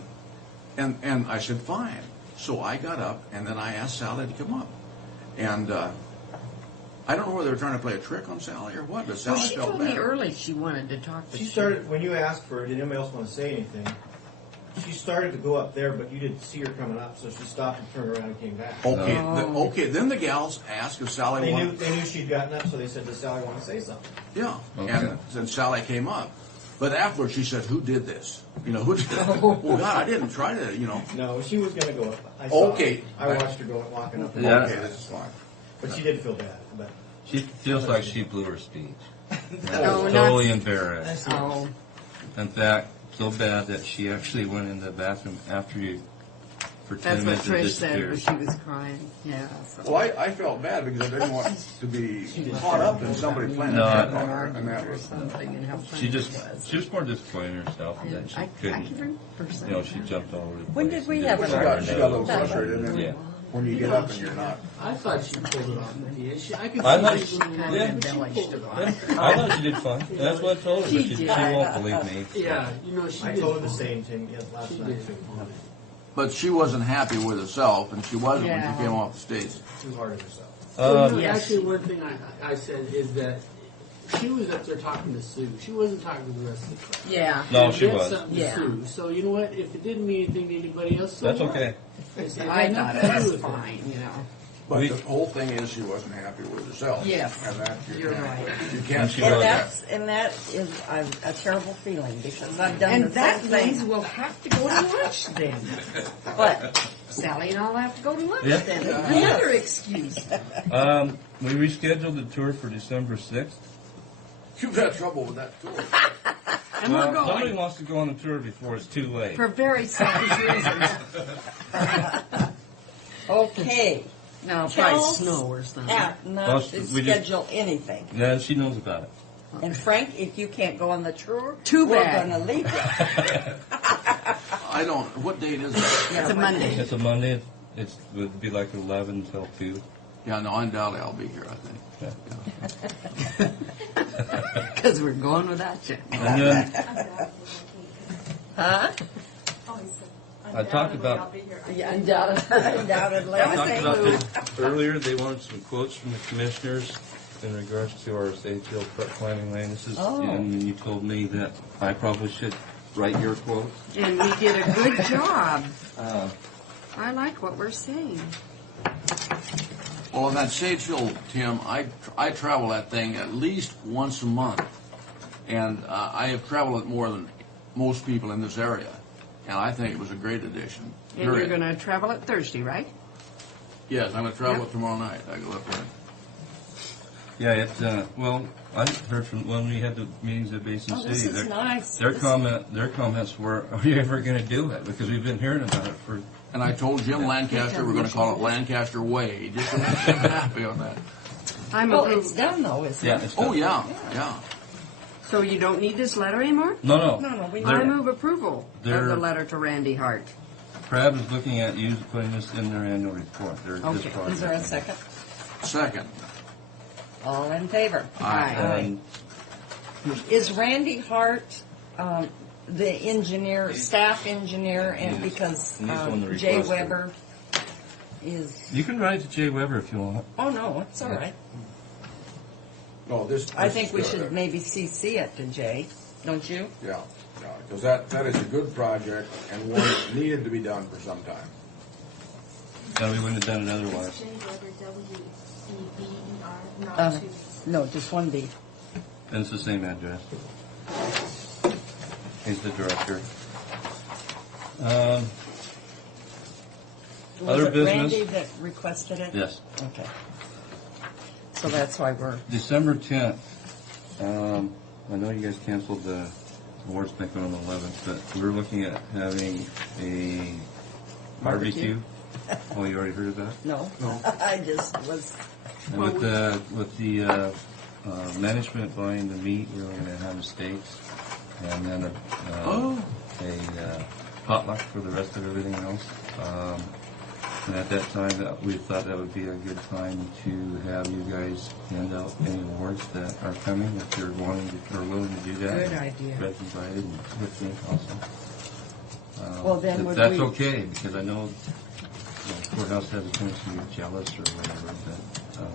And I said, fine. So I got up, and then I asked Sally to come up. And I don't know whether they're trying to play a trick on Sally or what, but Sally Well, she felt told bad. me early she wanted to talk to She started, when you asked for it, did anybody else want to say anything? She started to go up there, but you didn't see her coming up, so she stopped and turned around and came back. Okay, then the gals asked if Sally They wanted... knew she'd gotten up, so they said, does Sally want to say something? Yeah, Okay. and then Sally came up. But afterwards she said, who did this? Who did it? Well, God, I didn't try to, No, she was going to go up. I saw Okay. her. I watched her go walking up. Yeah. Okay, this is fine. But she did feel bad. But She feels like she blew her speech. No, not- Totally embarrassed. Oh, In fact, so bad that she actually went in the bathroom after you for 10 that's what minutes and Trish said when disappeared. she was crying. Yeah. So. Well, I felt bad because I didn't want to be caught up in somebody playing No, a trick on her, and that or was... something, and how funny She it just was. she was more disappointed in herself Yeah, that she I couldn't. can remember You know, she jumped all over the place. When did we have and an didn't She know. got a little frustrated, and then Yeah. when you get up and you're not... I thought she pulled it off at the end. I could I thought see she- it was a little yeah. embellished it on. I thought she did fine. That's what I told her, but she won't believe me. Yeah, she I did told her the fine. same thing last She night, did. too. But she wasn't happy with herself, and she wasn't when Yeah. she came off the stage. Too hard on herself. Well, Yes. actually, one thing I said is that she was up there talking to Sue. She wasn't talking to the rest of the crowd. Yeah. No, She she had was. something to Yeah. Sue. So you know what? If it didn't mean anything to anybody else, so That's what? okay. It I had thought nothing to it do was with it. fine. But We- the whole thing is she wasn't happy with herself. Yes. And that You're right. You And can't she do was. that. And that is a terrible feeling because I've done And the that same means thing. we'll have to go to lunch then. But Sally and I'll have to go to lunch Yeah. then. Another excuse. We rescheduled the tour for December 6th. You've had trouble with that tour. And we're Somebody going. wants to go on the tour before it's too late. For very selfish reasons. okay, No, Tell probably us snow or something. not Well, to we just- schedule anything. Yeah, she knows about it. And Frank, if you can't go on the tour, Too we're bad. going to leave you. I don't... What date is it? It's a Monday. It's a Monday. It would be like 11 until 2. Yeah, no, undoubtedly I'll be here, I think. Because we're going without you. And then Huh? I talked about Yeah, undoubtedly. I talked about this earlier. They wanted some quotes from the commissioners in regards to our Sage Hill planning lane. This is, Oh. and you told me that I probably should write your quote. And we did a good job. Uh, I like what we're saying. Well, on that Sage Hill, Tim, I travel that thing at least once a month. And I have traveled it more than most people in this area. And I think it was a great addition. And you're Period. going to travel it Thursday, right? Yes, I'm going to travel it tomorrow night. I go up there. Yeah, it's, well, I heard from, when we had the meetings at Basin Oh, City. this is their- nice. Their comments were, are you ever gonna do it? Because we've been hearing about it for, And I told Jim Lancaster we're going to call it Lancaster Way. Just to make him happy on that. I'm Well, approved. it's done though, isn't yeah, it? it's Oh, done. yeah. So you don't need this letter anymore? No. No, we I They're- move approval of they're- the letter to Randy Hart. Crab is looking at you putting this in their annual report. This Okay. project. Is there a second? Second. All in favor? Aye. And Is Randy Hart the engineer, staff engineer, and because he's the one that Jay requested. Weber is? you can write to Jay Weber if you want. Oh no, it's all right. No, this. I this think is we good. should maybe CC it to Jay, don't you? Yeah, because that is a good project and one that needed to be done for some time. No, we wouldn't have done it otherwise. J. Weber, W-E-B-E-R, not Uh, two. no, just one B. And it's the same address. He's the director. Was Other it business? Randy that requested it? Yes. Okay. So that's why we're. December 10th. I know you guys canceled the awards banquet on the 11th, but we're looking at having a barbecue. Oh, you already heard of that? No. I just was. And with the management buying the meat, we're going to have steaks and then a potluck for the rest of everything else. And at that time, we thought that would be a good time to have you guys hand out any awards that are coming, if you're wanting to, or willing to do that. Good idea. Red's invited, and with me also. Well, then if would that's we- okay, because I know the courthouse has a tendency to get jealous or whatever, but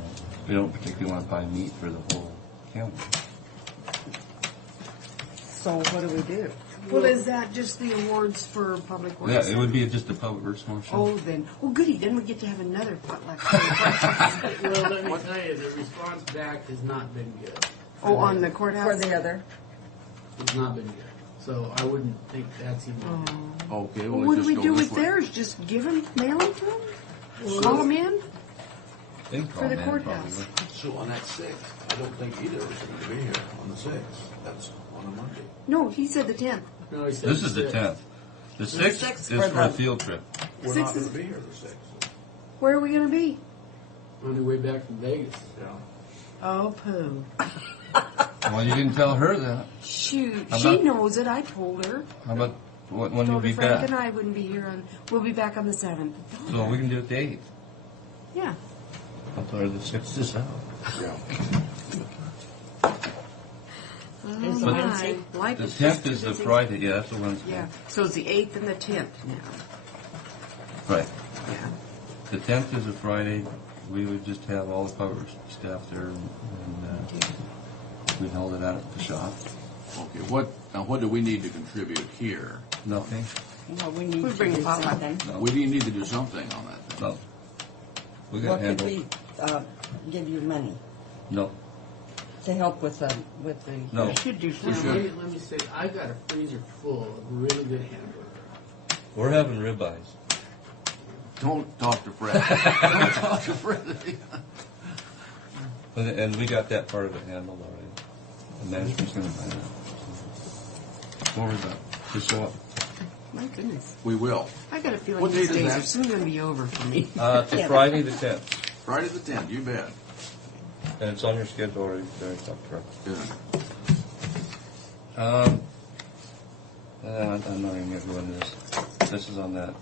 we don't particularly want to buy meat for the whole county. So what do we do? Well, is that just the awards for public works? Yeah, it would be just a public works motion. Oh, then. Oh, goody. Then we get to have another potluck. Well, let me tell you, the response back has not been good. Oh, on the courthouse? For the other? It's not been good. So I wouldn't think that's even. Okay, Well, well, what do let's we just do go with this way. theirs? Just give them, mail them to them? Call them in? They can call For the them in, courthouse. probably. So on that 6th, I don't think either of us are going to be here on the 6th. That's on a Monday. No, he said the 10th. No, he said This is the six. 10th. The 6th sixth is for for a the- field trip. We're Six not going is- to be here the 6th. Where are we going to be? On the way back from Vegas. Yeah. Oh, poo. Well, you didn't tell her that. Shoot. How She about- knows it. I told her. How about when you'll Told her be Frank back? and I wouldn't be here on. We'll be back on the 7th. So we can do it the 8th. Yeah. I'll tell her the 6th is out. Yeah. Oh, Is it my. Wednesday? Life The is 10th just is the busy. Friday. Yeah, that's the Wednesday. Yeah. So it's the 8th and the 10th now. Right. Yeah. The 10th is a Friday. We would just have all the power staff there, and we'd hold it out at the shop. Okay, what do we need to contribute here? Nothing. Well, we need We'll to bring do a potluck. something. No. We need to do something on that. No. We What got could handled. we give you money No. to help with the? No. We should do We something. should. Let me say, I got a freezer full of really good hamburger. We're having ribeyes. Don't talk to Fred. Don't talk to Fred. And we got that part of it handled already. The management's going to find out. What was that? Just show up. My goodness. We will. I got a feeling What these date is days that? are soon going to be over for me. It's a Friday the 10th. Friday the 10th, you bet. And it's on your schedule already. There, it's up front. Good. I'm not even going to go into this. This is on that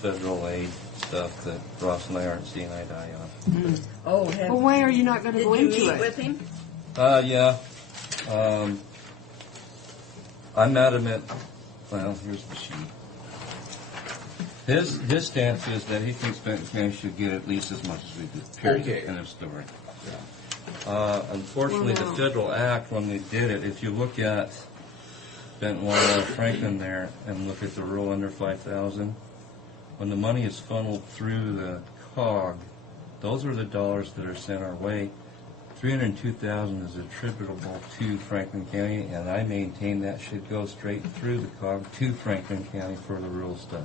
federal aid stuff that Ross and I aren't seeing eye to eye on. Oh, Well, why are you not going to did go you into meet it? with him? Yeah. I'm adamant. Well, here's the sheet. His stance is that he thinks Benton County should get at least as much as we do. Period. Okay. End of story. Yeah. Unfortunately, Well, the no. federal act, when they did it, if you look at Bentwalla, Franklin there, and look at the rural under 5,000, when the money is funneled through the COG, those are the dollars that are sent our way. 302,000 is attributable to Franklin County, and I maintain that should go straight through the COG to Franklin County for the rural stuff.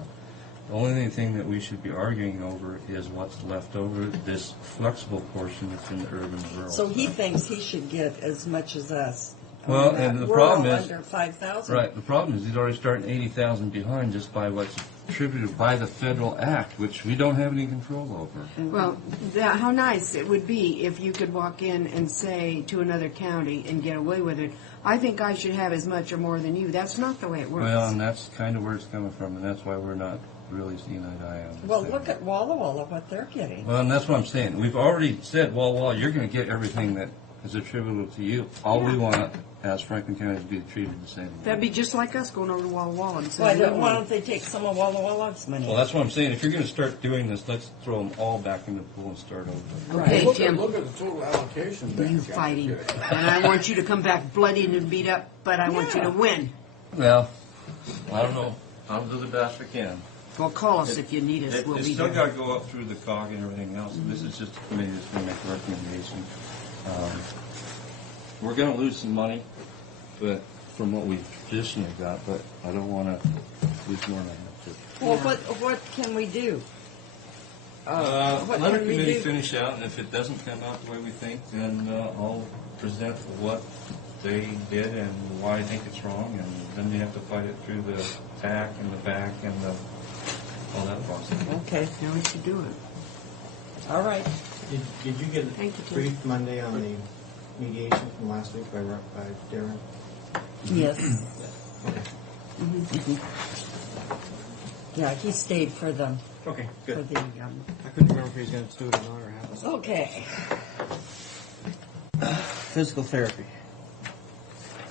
The only thing that we should be arguing over is what's left over, this flexible portion that's in the urban rural. So he thinks he should get as much as us. Well, on that. and the We're problem all is under 5,000. Right. The problem is he's already starting 80,000 behind just by what's attributed by the federal act, which we don't have any control over. Well, how nice it would be if you could walk in and say to another county and get away with it, I think I should have as much or more than you. That's not the way it works. Well, and that's kind of where it's coming from, and that's why we're not really seeing eye to eye on this Well, thing. look at Walla Walla, what they're getting. Well, and that's what I'm saying. We've already said, well, you're going to get everything that is attributable to you. All we want as Franklin County is to be treated the same way. That'd be just like us going over to Walla Walla and Why saying, why don't they take some of Walla Walla's money? Well, that's what I'm saying. If you're going to start doing this, let's throw them all back in the pool and start over. Okay, look Jim. Look at the total allocation. You fighting. And I want you to come back bloodied and beat up, but I want you to win. Well, I don't know. I'll do the best we can. Well, call us if you need us. We'll It's be still there. got to go up through the COG and everything else. This is just a committee that's going to make a recommendation. We're going to lose some money, but from what we've traditionally got, but I don't want to lose more than I have to. Well, what can we do? What Let our can we committee do? finish out, and if it doesn't come out the way we think, then I'll present what they did and why I think it's wrong, and then they have to fight it through the TAC and the back and all that process. Okay. Now we should do it. All right. Did you get Thank you, Tim. briefed Monday on the mediation from last week by Darren? Yes. Okay. Yeah, he stayed for the Okay, for good. the. I couldn't remember if he was going to do it or not, or have us. Okay. Physical therapy.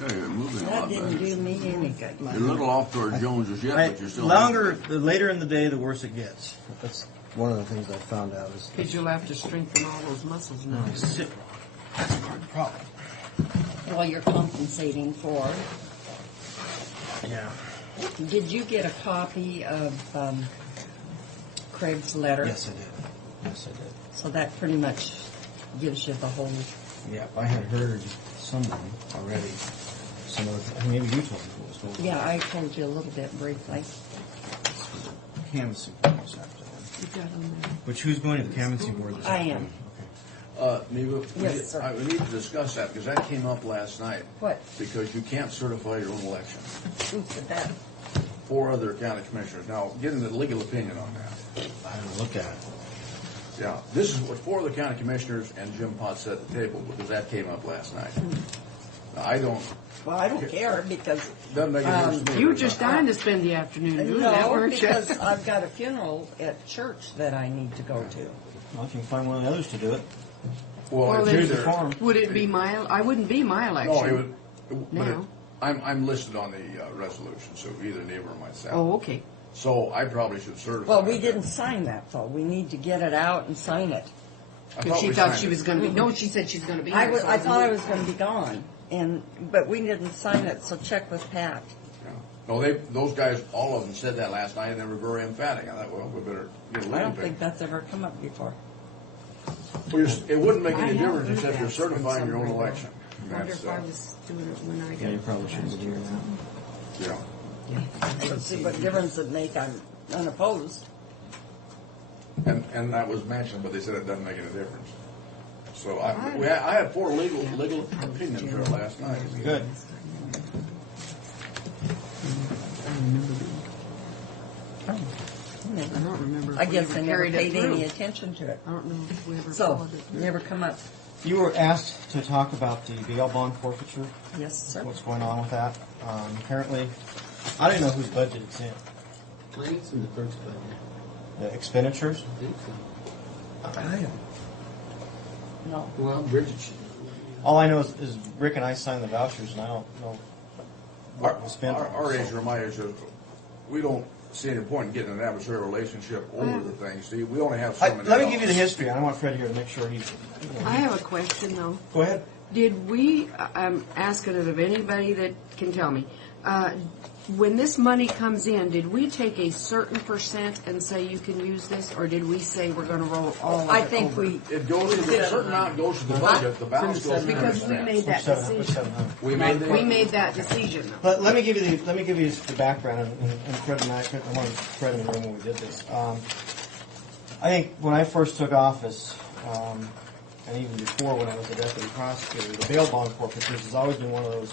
Okay, you're moving That on. didn't do me any good. You're a little off toward Jones's yet, but you're still The later in the day, the worse it gets. That's one of the things I found out is Because you'll have to strengthen all those muscles now. sit wrong. That's part of the problem. Well, you're compensating for. Yeah. Did you get a copy of Craig's letter? Yes, I did. Yes, I did. So that pretty much gives you the whole. Yeah, I had heard someone already. Some of the, maybe you told me what was going on. Yeah, I told you a little bit briefly. Canvassing board this afternoon. You got on there. Which who's going to the canvassing board this I afternoon? am. Neva, Yes, sir. we need to discuss that because that came up last night. What? Because you can't certify your own election. Who said that? 4 other county commissioners. Now, getting the legal opinion on that. I haven't looked at it. Yeah, this is what 4 of the county commissioners and Jim Potts said at the table because that came up last night. Now, I don't. Well, I don't care because. Doesn't make a difference to me. You were just dying to spend the afternoon doing that, No, weren't you? because I've got a funeral at church that I need to go to. Well, if you can find one of the others to do it. Well, Well, it's then- either. Form. Would it be my? I wouldn't be my election. No, it would. But Now. I'm listed on the resolution, so either Neva or myself. Oh, okay. So I probably should certify. Well, we it. didn't sign that though. We need to get it out and sign it. I Because she we thought signed she it. was going to be. No, she said she's going to be. I here, was, so I thought I didn't- was going to be gone, but we didn't sign it. So check with Pat. Yeah. No, those guys, all of them said that last night, and they were very emphatic. I thought, well, we better get a I legal don't opinion. think that's ever come up before. Well, it wouldn't make I any have difference heard except that you're from certifying your own somebody. election. I wonder That's, if I was doing it when I got. Yeah, you probably shouldn't be doing that. yeah. Let's see what difference it make. I'm unopposed. And that was mentioned, but they said it doesn't make any difference. So I had 4 legal opinions there last night. Good. I don't remember. if I we guess ever I never carried it paid through. any attention to it. I don't know if we ever So followed it. never come up. You were asked to talk about the bail bond forfeiture. Yes, sir. What's going on with that? Apparently, I don't even know whose budget it's in. I think it's in the clerk's budget. The expenditures. I think so. I don't. No. Well, Bridget, All I know is Rick and I signed the vouchers, and I don't know what was spent. Our age or my age, we don't see any point in getting an adversarial relationship over the thing. See, we only have so many. Let me give you the history. I want Fred here to make sure he's. I have a question though. Go ahead. Did we? I'm asking it of anybody that can tell me. When this money comes in, did we take a certain percent and say you can use this, or did we say we're going to roll all of it I think over? It goes to a certain amount goes to the budget. The balance goes to Because we made that decision. We made We made that decision. though. Let me give you the background, and Fred and I wanted Fred in the room when we did this. I think when I first took office, and even before when I was a deputy prosecutor, the bail bond forfeitures has always been one of those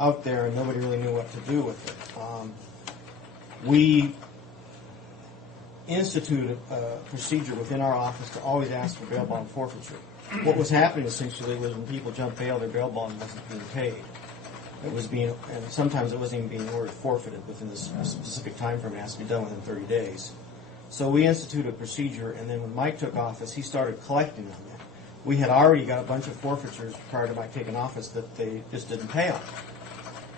out there, and nobody really knew what to do with it. We instituted a procedure within our office to always ask for bail bond forfeiture. What was happening essentially was when people jumped bail, their bail bond wasn't being paid. It was being, and sometimes it wasn't even being ordered forfeited within this specific time frame. It has to be done within 30 days. So we instituted a procedure, and then when Mike took office, he started collecting on that. We had already got a bunch of forfeitures prior to Mike taking office that they just didn't pay on.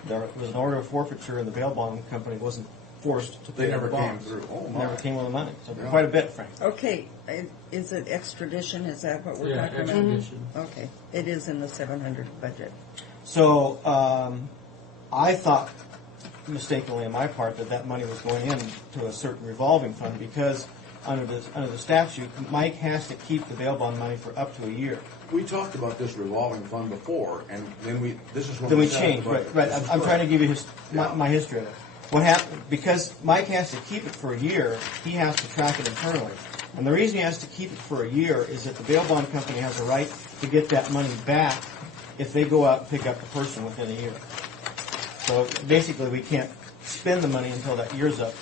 There was an order of forfeiture, and the bail bond company wasn't forced to pay They never the bonds. came through. Oh, my. Never came with the money. So Yeah. quite a bit, Frank. Okay, is it extradition? Is that what we're Yeah, talking extradition. about? Okay, it is in the 700 budget. So I thought, mistakenly on my part, that money was going into a certain revolving fund because under the statute, Mike has to keep the bail bond money for up to a year. We talked about this revolving fund before, and then this is when Then we set up changed, the budget. right. This is I'm trying to correct. give you my history of it. What happened, because Mike has to keep it for a year, he has to track it internally. And the reason he has to keep it for a year is that the bail bond company has a right to get that money back if they go out and pick up the person within a year. So basically, we can't spend the money until that year's up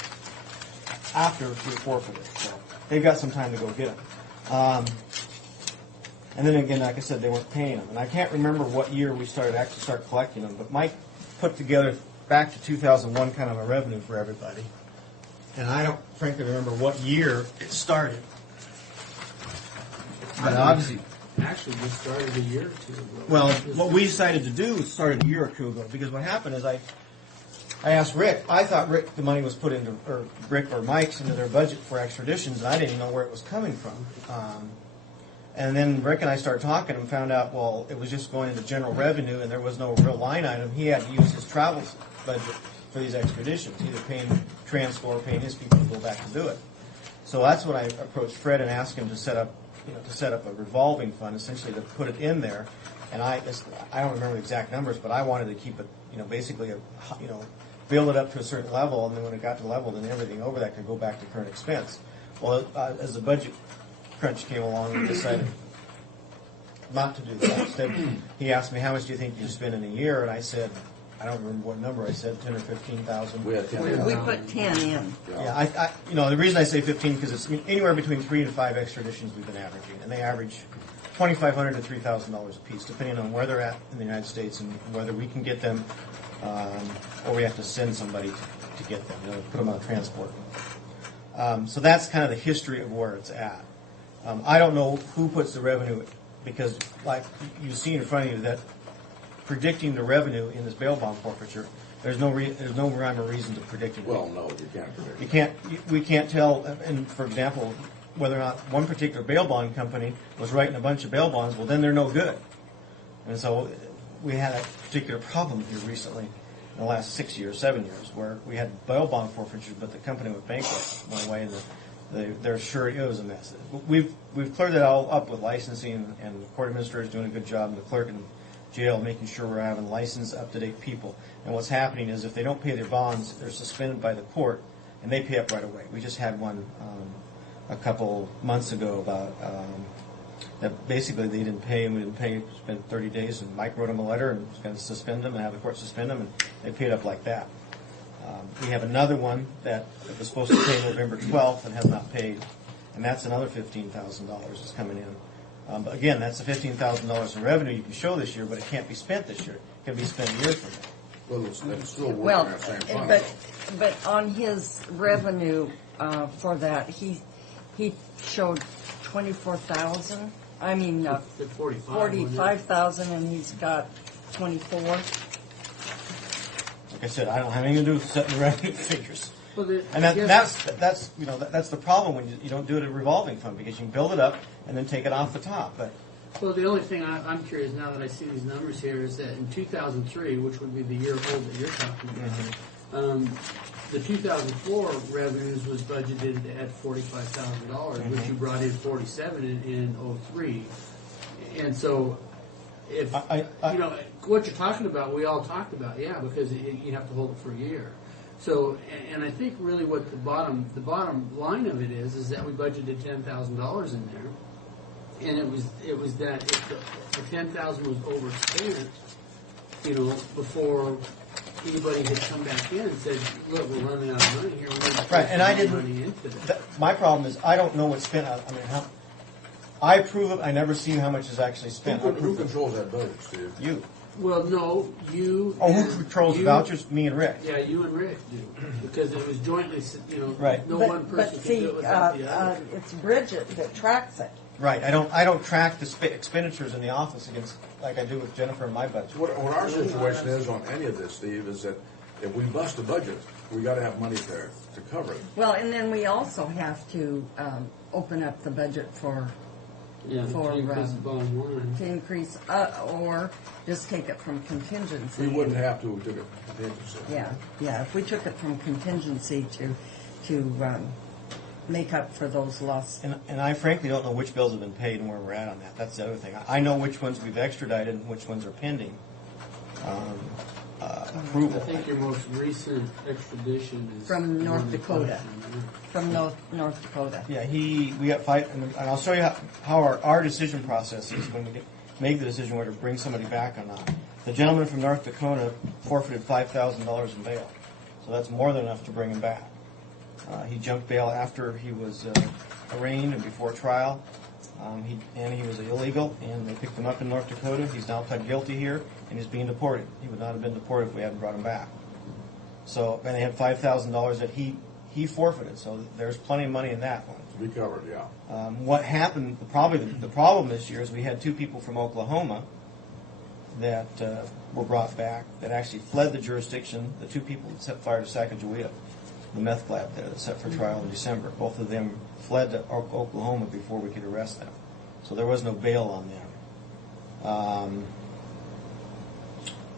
after we forfeit it. So they've got some time to go get them. And then again, like I said, they weren't paying them. And I can't remember what year we started collecting them, but Mike put together back to 2001 kind of a revenue for everybody. And I don't frankly remember what year it started. But obviously, Actually, just started a year or two ago. well, what we decided to do started a year or two ago, because what happened is I asked Rick. I thought Rick, the money was put into, or Rick or Mike's into their budget for extraditions, and I didn't even know where it was coming from. And then Rick and I started talking and found out, well, it was just going into general revenue, and there was no real line item. He had to use his travel budget for these extraditions, either paying transport or paying his people to go back to do it. So that's when I approached Fred and asked him to set up a revolving fund, essentially to put it in there. And I don't remember the exact numbers, but I wanted to keep it, basically, build it up to a certain level, and then when it got to the level, then everything over that could go back to current expense. Well, as the budget crunch came along, we decided not to do that. Instead, he asked me, how much do you think you spend in a year? And I said, I don't remember what number I said, 10 or 15,000. We had 10. We put 10 in. Yeah, the reason I say 15 because it's anywhere between 3 to 5 extraditions we've been averaging, and they average $2,500 to $3,000 a piece, depending on where they're at in the United States and whether we can get them, or we have to send somebody to get them, put them on a transport. So that's kind of the history of where it's at. I don't know who puts the revenue, because like you see in front of you that predicting the revenue in this bail bond forfeiture, there's no rhyme or reason to predicting it. Well, no, you can't predict. You can't. We can't tell. And for example, whether or not one particular bail bond company was writing a bunch of bail bonds, well, then they're no good. And so we had a particular problem here recently, in the last 6 years, 7 years, where we had bail bond forfeitures, but the company went bankrupt one way, and they're sure it was a mess. We've cleared that all up with licensing, and the court administrator is doing a good job, and the clerk and jail making sure we're having licensed, up-to-date people. And what's happening is if they don't pay their bonds, they're suspended by the court, and they pay up right away. We just had one a couple months ago about that basically they didn't pay, and we didn't pay, spent 30 days, and Mike wrote them a letter and was going to suspend them and have the court suspend them, and they paid up like that. We have another one that was supposed to pay November 12th and has not paid, and that's another $15,000 that's coming in. But again, that's the $15,000 in revenue you can show this year, but it can't be spent this year. It can be spent years from now. Well, it's still working Well, on that same fund. but on his revenue for that, he showed 24,000. I mean, 45,000, and he's got 24. Like I said, I don't have anything to do with setting the revenue figures. Well, And that's the problem when you don't do it in a revolving fund, because you can build it up and then take it off the top. But Well, the only thing I'm curious now that I see these numbers here is that in 2003, which would be the year old that you're talking about, the 2004 revenues was budgeted at $45,000, which you brought in 47 in 03. And so, if you know what you're talking about, we all talked about, yeah, because you have to hold it for a year. So, and I think really what the bottom line of it is that we budgeted $10,000 in there, and it was that if the $10,000 was overspent, you know, before anybody had come back in and said, "Look, we're running out of money here. We're going to Right, and I put money didn't. into this." My problem is I don't know what's spent. I mean, I approve it. I never see how much is actually spent. Who controls that budget, Steve? You. Well, no, you. Oh, who controls the you- vouchers? Me and Rick. Yeah, you and Rick do, because it was jointly, you know, Right. no one person But could see, do it without the other. it's Bridget that tracks it. Right. I don't track the expenditures in the office against like I do with Jennifer and my budget. What our situation is on any of this, Steve, is that if we bust a budget, we got to have money there to cover it. Well, and then we also have to open up the budget for Yeah, for, to increase the bottom line. to increase, or just take it from contingency. We wouldn't have to if we took it contingency. Yeah. If we took it from contingency to make up for those lost. And I frankly don't know which bills have been paid and where we're at on that. That's the other thing. I know which ones we've extradited and which ones are pending approval. I think your most recent extradition is From North one Dakota. question, From North Dakota. Yeah, we got five, and I'll show you how our decision process is when we make the decision whether to bring somebody back or not. The gentleman from North Dakota forfeited $5,000 in bail, so that's more than enough to bring him back. He jumped bail after he was arraigned and before trial. He was illegal, and they picked him up in North Dakota. He's now pled guilty here, and he's being deported. He would not have been deported if we hadn't brought him back. So, and they had $5,000 that he forfeited. So there's plenty of money in that one. To be covered, yeah. What happened? The problem this year is we had two people from Oklahoma that were brought back that actually fled the jurisdiction. The two people that set fire to Sacagawea, the meth lab there that set for trial in December. Both of them fled to Oklahoma before we could arrest them. So there was no bail on them.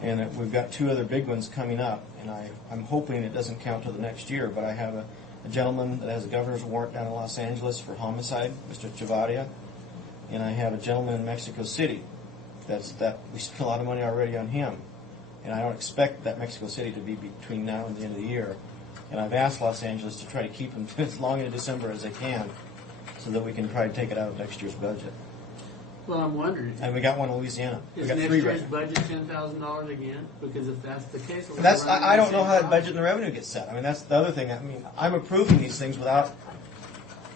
And we've got two other big ones coming up, and I'm hoping it doesn't count till the next year, but I have a gentleman that has a governor's warrant down in Los Angeles for homicide, Mr. Chavadia, and I have a gentleman in Mexico City that we spent a lot of money already on him, and I don't expect that Mexico City to be between now and the end of the year. And I've asked Los Angeles to try to keep them as long into December as they can so that we can try to take it out of next year's budget. Well, I'm wondering, And we got one in Louisiana. We is got next three year's right budget $10,000 again? Because if that's the case, we're now. running I the don't know same how that problem. budget and the revenue gets set. I mean, that's the other thing. I mean, I'm approving these things without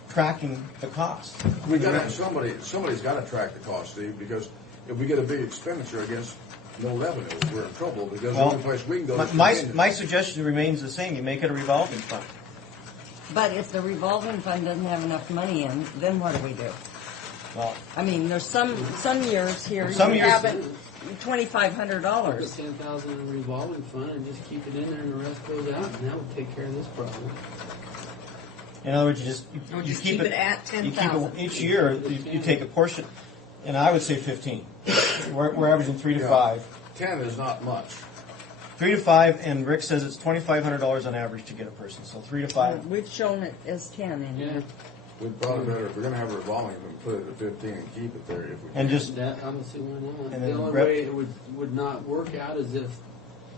tracking the cost. We got to have somebody's got to track the cost, Steve, because if we get a big expenditure against no revenue, we're in trouble because the only place we can go is my suggestion remains the same. You make it a revolving fund. But if the revolving fund doesn't have enough money in, then what do we do? Well, I mean, there's some years here Some you years- have it Put $2,500. $10,000 in a revolving fund and just keep it in there, and the rest goes out, and that would take care of this problem. In other words, Or you just keep keep it it at you keep it 10,000. each year. You take a portion, and I would say 15. We're averaging 3 to Yeah. 5. 10 is not much. 3 to 5, and Rick says it's $2,500 on average to get a person. So 3 to 5. We've shown it as 10 in here. We'd probably better, if we're going to have a revolving fund, put it at 15 and keep it there if we And can. just That, I don't see why not. And The then only rep- way it would not work out is if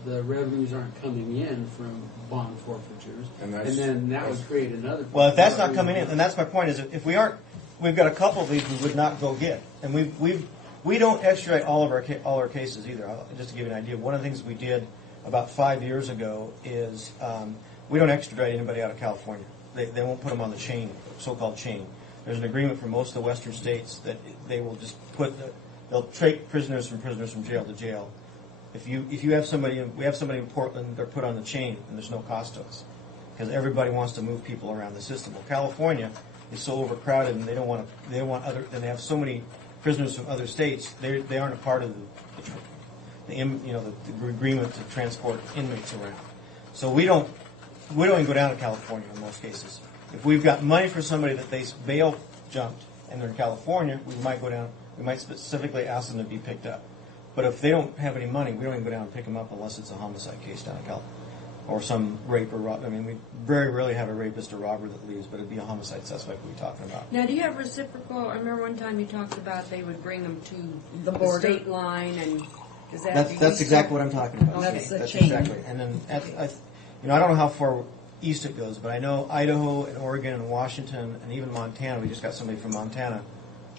the revenues aren't coming in from bond forfeitures, And and that's- then that would create another. well, if that's not problem. coming in, and that's my point is if we aren't, we've got a couple of these we would not go get, and we don't extradite all our cases either. Just to give you an idea, one of the things we did about 5 years ago is we don't extradite anybody out of California. They won't put them on the chain, so-called chain. There's an agreement for most of the western states that they will just they'll take prisoners from jail to jail. If you have somebody, we have somebody in Portland, they're put on the chain and there's no cost to us because everybody wants to move people around the system. Well, California is so overcrowded and they and they have so many prisoners from other states. They aren't a part of the agreement to transport inmates around. So we don't even go down to California in most cases. If we've got money for somebody that they bail jumped and they're in California, we might go down. we might specifically ask them to be picked up. But if they don't have any money, we don't even go down and pick them up unless it's a homicide case down in California. Or some rape or rob. I mean, we very rarely have a rapist or robber that leaves, but it'd be a homicide suspect we're talking about. Now, do you have reciprocal? I remember one time you talked about they would bring them to The border. state line, and is that That's exactly what I'm talking about. Okay. That's the That's chain. exactly. And then, I don't know how far east it goes, but I know Idaho and Oregon and Washington and even Montana. We just got somebody from Montana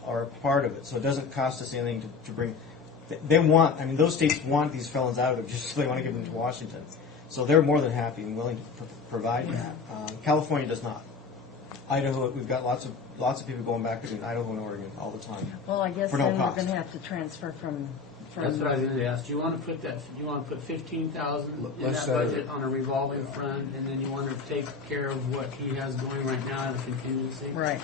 are a part of it, so it doesn't cost us anything to bring. They want. I mean, those states want these felons out of it, just so they want to give them to Washington. So they're more than happy and willing to provide that. California does not. Idaho, we've got lots of people going back between Idaho and Oregon all the time. Well, I guess For no then we're cost. going to have to transfer from. That's what I was going to ask. Do you want to put that? Do you want to put 15,000 in Let's that say- budget on a revolving fund, and then you want to take care of what he has going right now in a contingency? Right.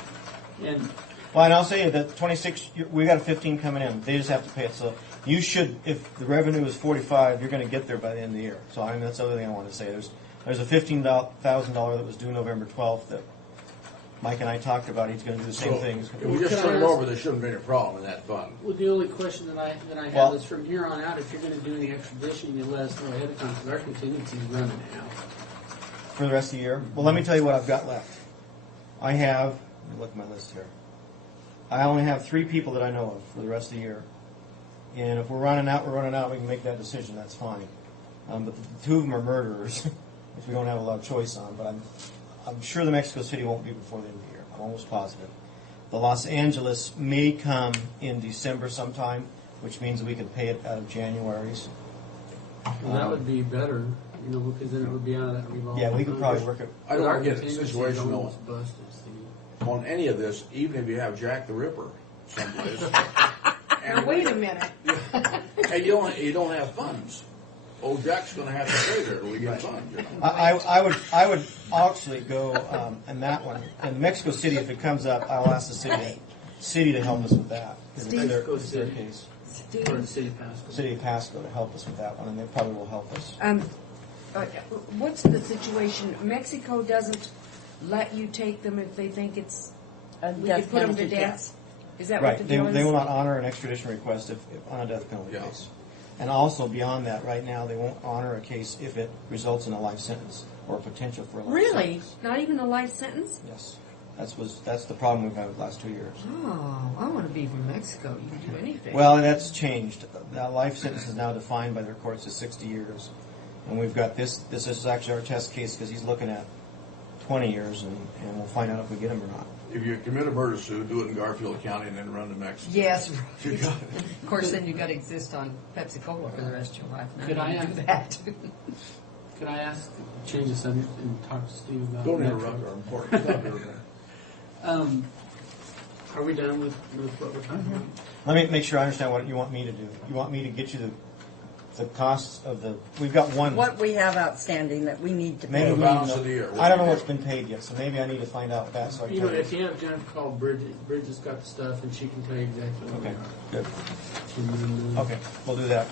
And Well, and I'll say that 26, we got a 15 coming in. They just have to pay it. So you should, if the revenue is 45, you're going to get there by the end of the year. So I mean, that's the other thing I want to say. There's a $15,000 that was due November 12th that Mike and I talked about. He's going to do the same thing. If we just turn it over, there shouldn't be any problem in that fund. well, the only question that I have Well- is from here on out, if you're going to do any extradition, you let us know ahead of time because our contingency is running out. For the rest of the year? Well, let me tell you what I've got left. I have, let me look at my list here. I only have 3 people that I know of for the rest of the year. And if we're running out, we can make that decision, that's fine. But the 2 of them are murderers, which we don't have a lot of choice on. But I'm sure the Mexico City won't be before the end of the year. I'm almost positive. The Los Angeles may come in December sometime, which means we can pay it out of January's. Well, that would be better, because then it would be out of that revolving. Yeah, we could fund. probably work it. I don't Our want to get in a contingency is situation almost busted, Steve. on any of this, even if you have Jack the Ripper someplace. Now, wait a minute. And you don't have funds. Old Jack's going to have to pay there till we get funds. I would actually go in that one. In Mexico City, if it comes up, I'll ask the city to help us with that. 'Cause it's their City. case. Or the city of Pasco. City of Pasco to help us with that one, and they probably will help us. What's the situation? Mexico doesn't let you take them if they think it's we death could put them to penalty death. case. Is that what Right, the they deal is? will not honor an extradition request if on a death penalty Yeah. case. And also beyond that, right now, they won't honor a case if it results in a life sentence or potential for a life Really? sentence. Not even a life sentence? Yes. That's the problem we've had the last 2 years. Oh, I want to be from Mexico. You can do anything. Well, that's changed. That life sentence is now defined by their courts as 60 years. And we've got this is actually our test case because he's looking at 20 years, and we'll find out if we get him or not. If you commit a murder suit, do it in Garfield County and then run to Mexico. Yes. You got it. Of course, then you got to exist on Pepsi Cola for the rest of your life. Now Could you I do ask- that? Could I ask, change the subject and talk to Steve about Don't Metro? interrupt our important stuff here. Are we done with what we're talking about? Let me make sure I understand what you want me to do. You want me to get you the costs of the. We've got one. What we have outstanding that we need to Maybe pay. The balance of the year. I don't know what's been paid yet, so maybe I need to find out that. So I can tell you. If you have Jennifer call Bridget, Bridget's got the stuff and she can tell you exactly what we Okay, are. good. And then, Okay, we'll do that.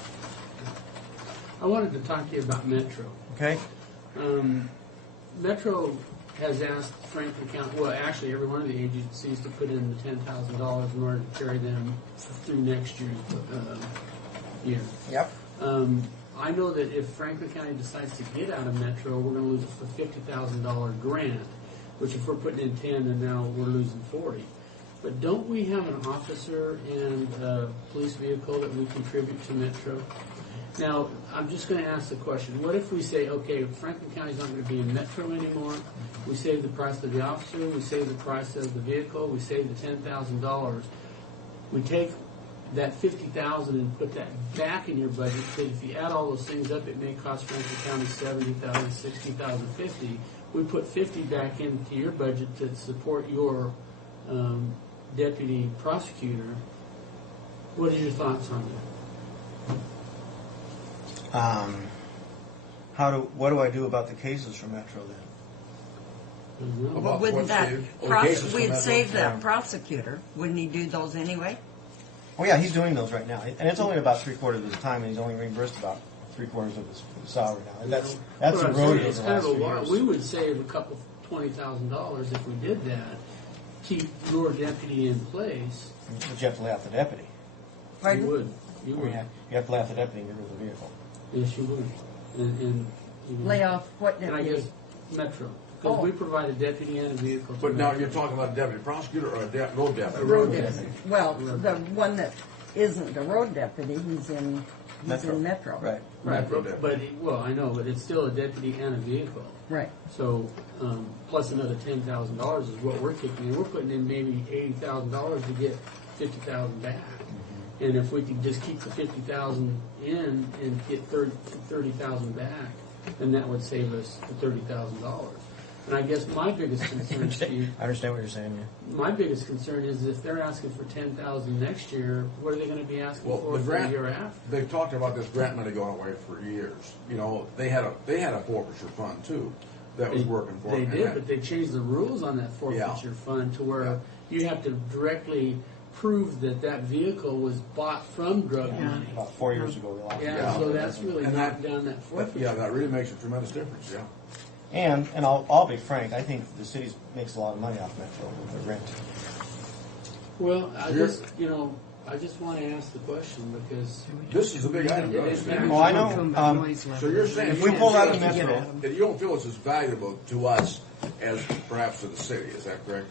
I wanted to talk to you about Metro. Okay. Metro has asked Franklin County, well, actually every one of the agencies to put in the $10,000 in order to carry them through next year's year. Yep. I know that if Franklin County decides to get out of Metro, we're going to lose a $50,000 grant, which if we're putting in 10, then now we're losing 40. But don't we have an officer and a police vehicle that we contribute to Metro? Now, I'm just going to ask the question. What if we say, okay, Franklin County's not going to be in Metro anymore. We save the price of the officer. We save the price of the vehicle. We save the $10,000. We take that $50,000 and put that back in your budget. Because if you add all those things up, it may cost Franklin County $70,000, $60,000, $50,000. We put $50,000 back into your budget to support your deputy prosecutor. What are your thoughts on that? What do I do about the cases from Metro then? About Wouldn't what, that Steve? Oh, cases from we'd Metro? save Yeah. that prosecutor? Wouldn't he do those anyway? Oh yeah, he's doing those right now, and it's only about 3/4 of his time, and he's only reimbursed about 3/4 of his salary now. And that's What I'm saying, eroded it's over the kind last of a few lot. years. We would save a couple $20,000 if we did that. Keep your deputy in place. But you have to lay out the deputy. You would. You would. You have to let the deputy get rid of the vehicle. Yes, you would. And you know, Lay off what and I deputy? guess Metro. Because we provide a deputy and a vehicle. to But now Metro. you're talking about a deputy prosecutor or a road deputy? Road deputy. Well, the one that isn't a road deputy, he's in Metro. Right. Metro But, deputy. I know, but it's still a deputy and a vehicle. Right. So, plus another $10,000 is what we're kicking in. We're putting in maybe $80,000 to get $50,000 back. And if we could just keep the $50,000 in and get $30,000 back, then that would save us the $30,000. And I guess my biggest concern, Steve, I understand what you're saying, yeah. my biggest concern is if they're asking for $10,000 next year, what are they going to be asking Well, for the the grant, year after? they've talked about this grant money going away for years. You know, they had a forfeiture fund too that was working for They them. did, but they changed the rules on that forfeiture fund to where you have to directly prove that that vehicle was bought from drug money. About 4 years ago, we lost it. Yeah, so that's really And knocked down that forfeiture. Yeah, that really makes a tremendous difference, yeah. And I'll be frank, I think the city makes a lot of money off Metro with the rent. Well, I just want to ask the question because This is a big item. It is big. Well, I know, So you're saying if we pull out the Metro, that you don't feel it's as valuable to us as perhaps to the city, is that correct?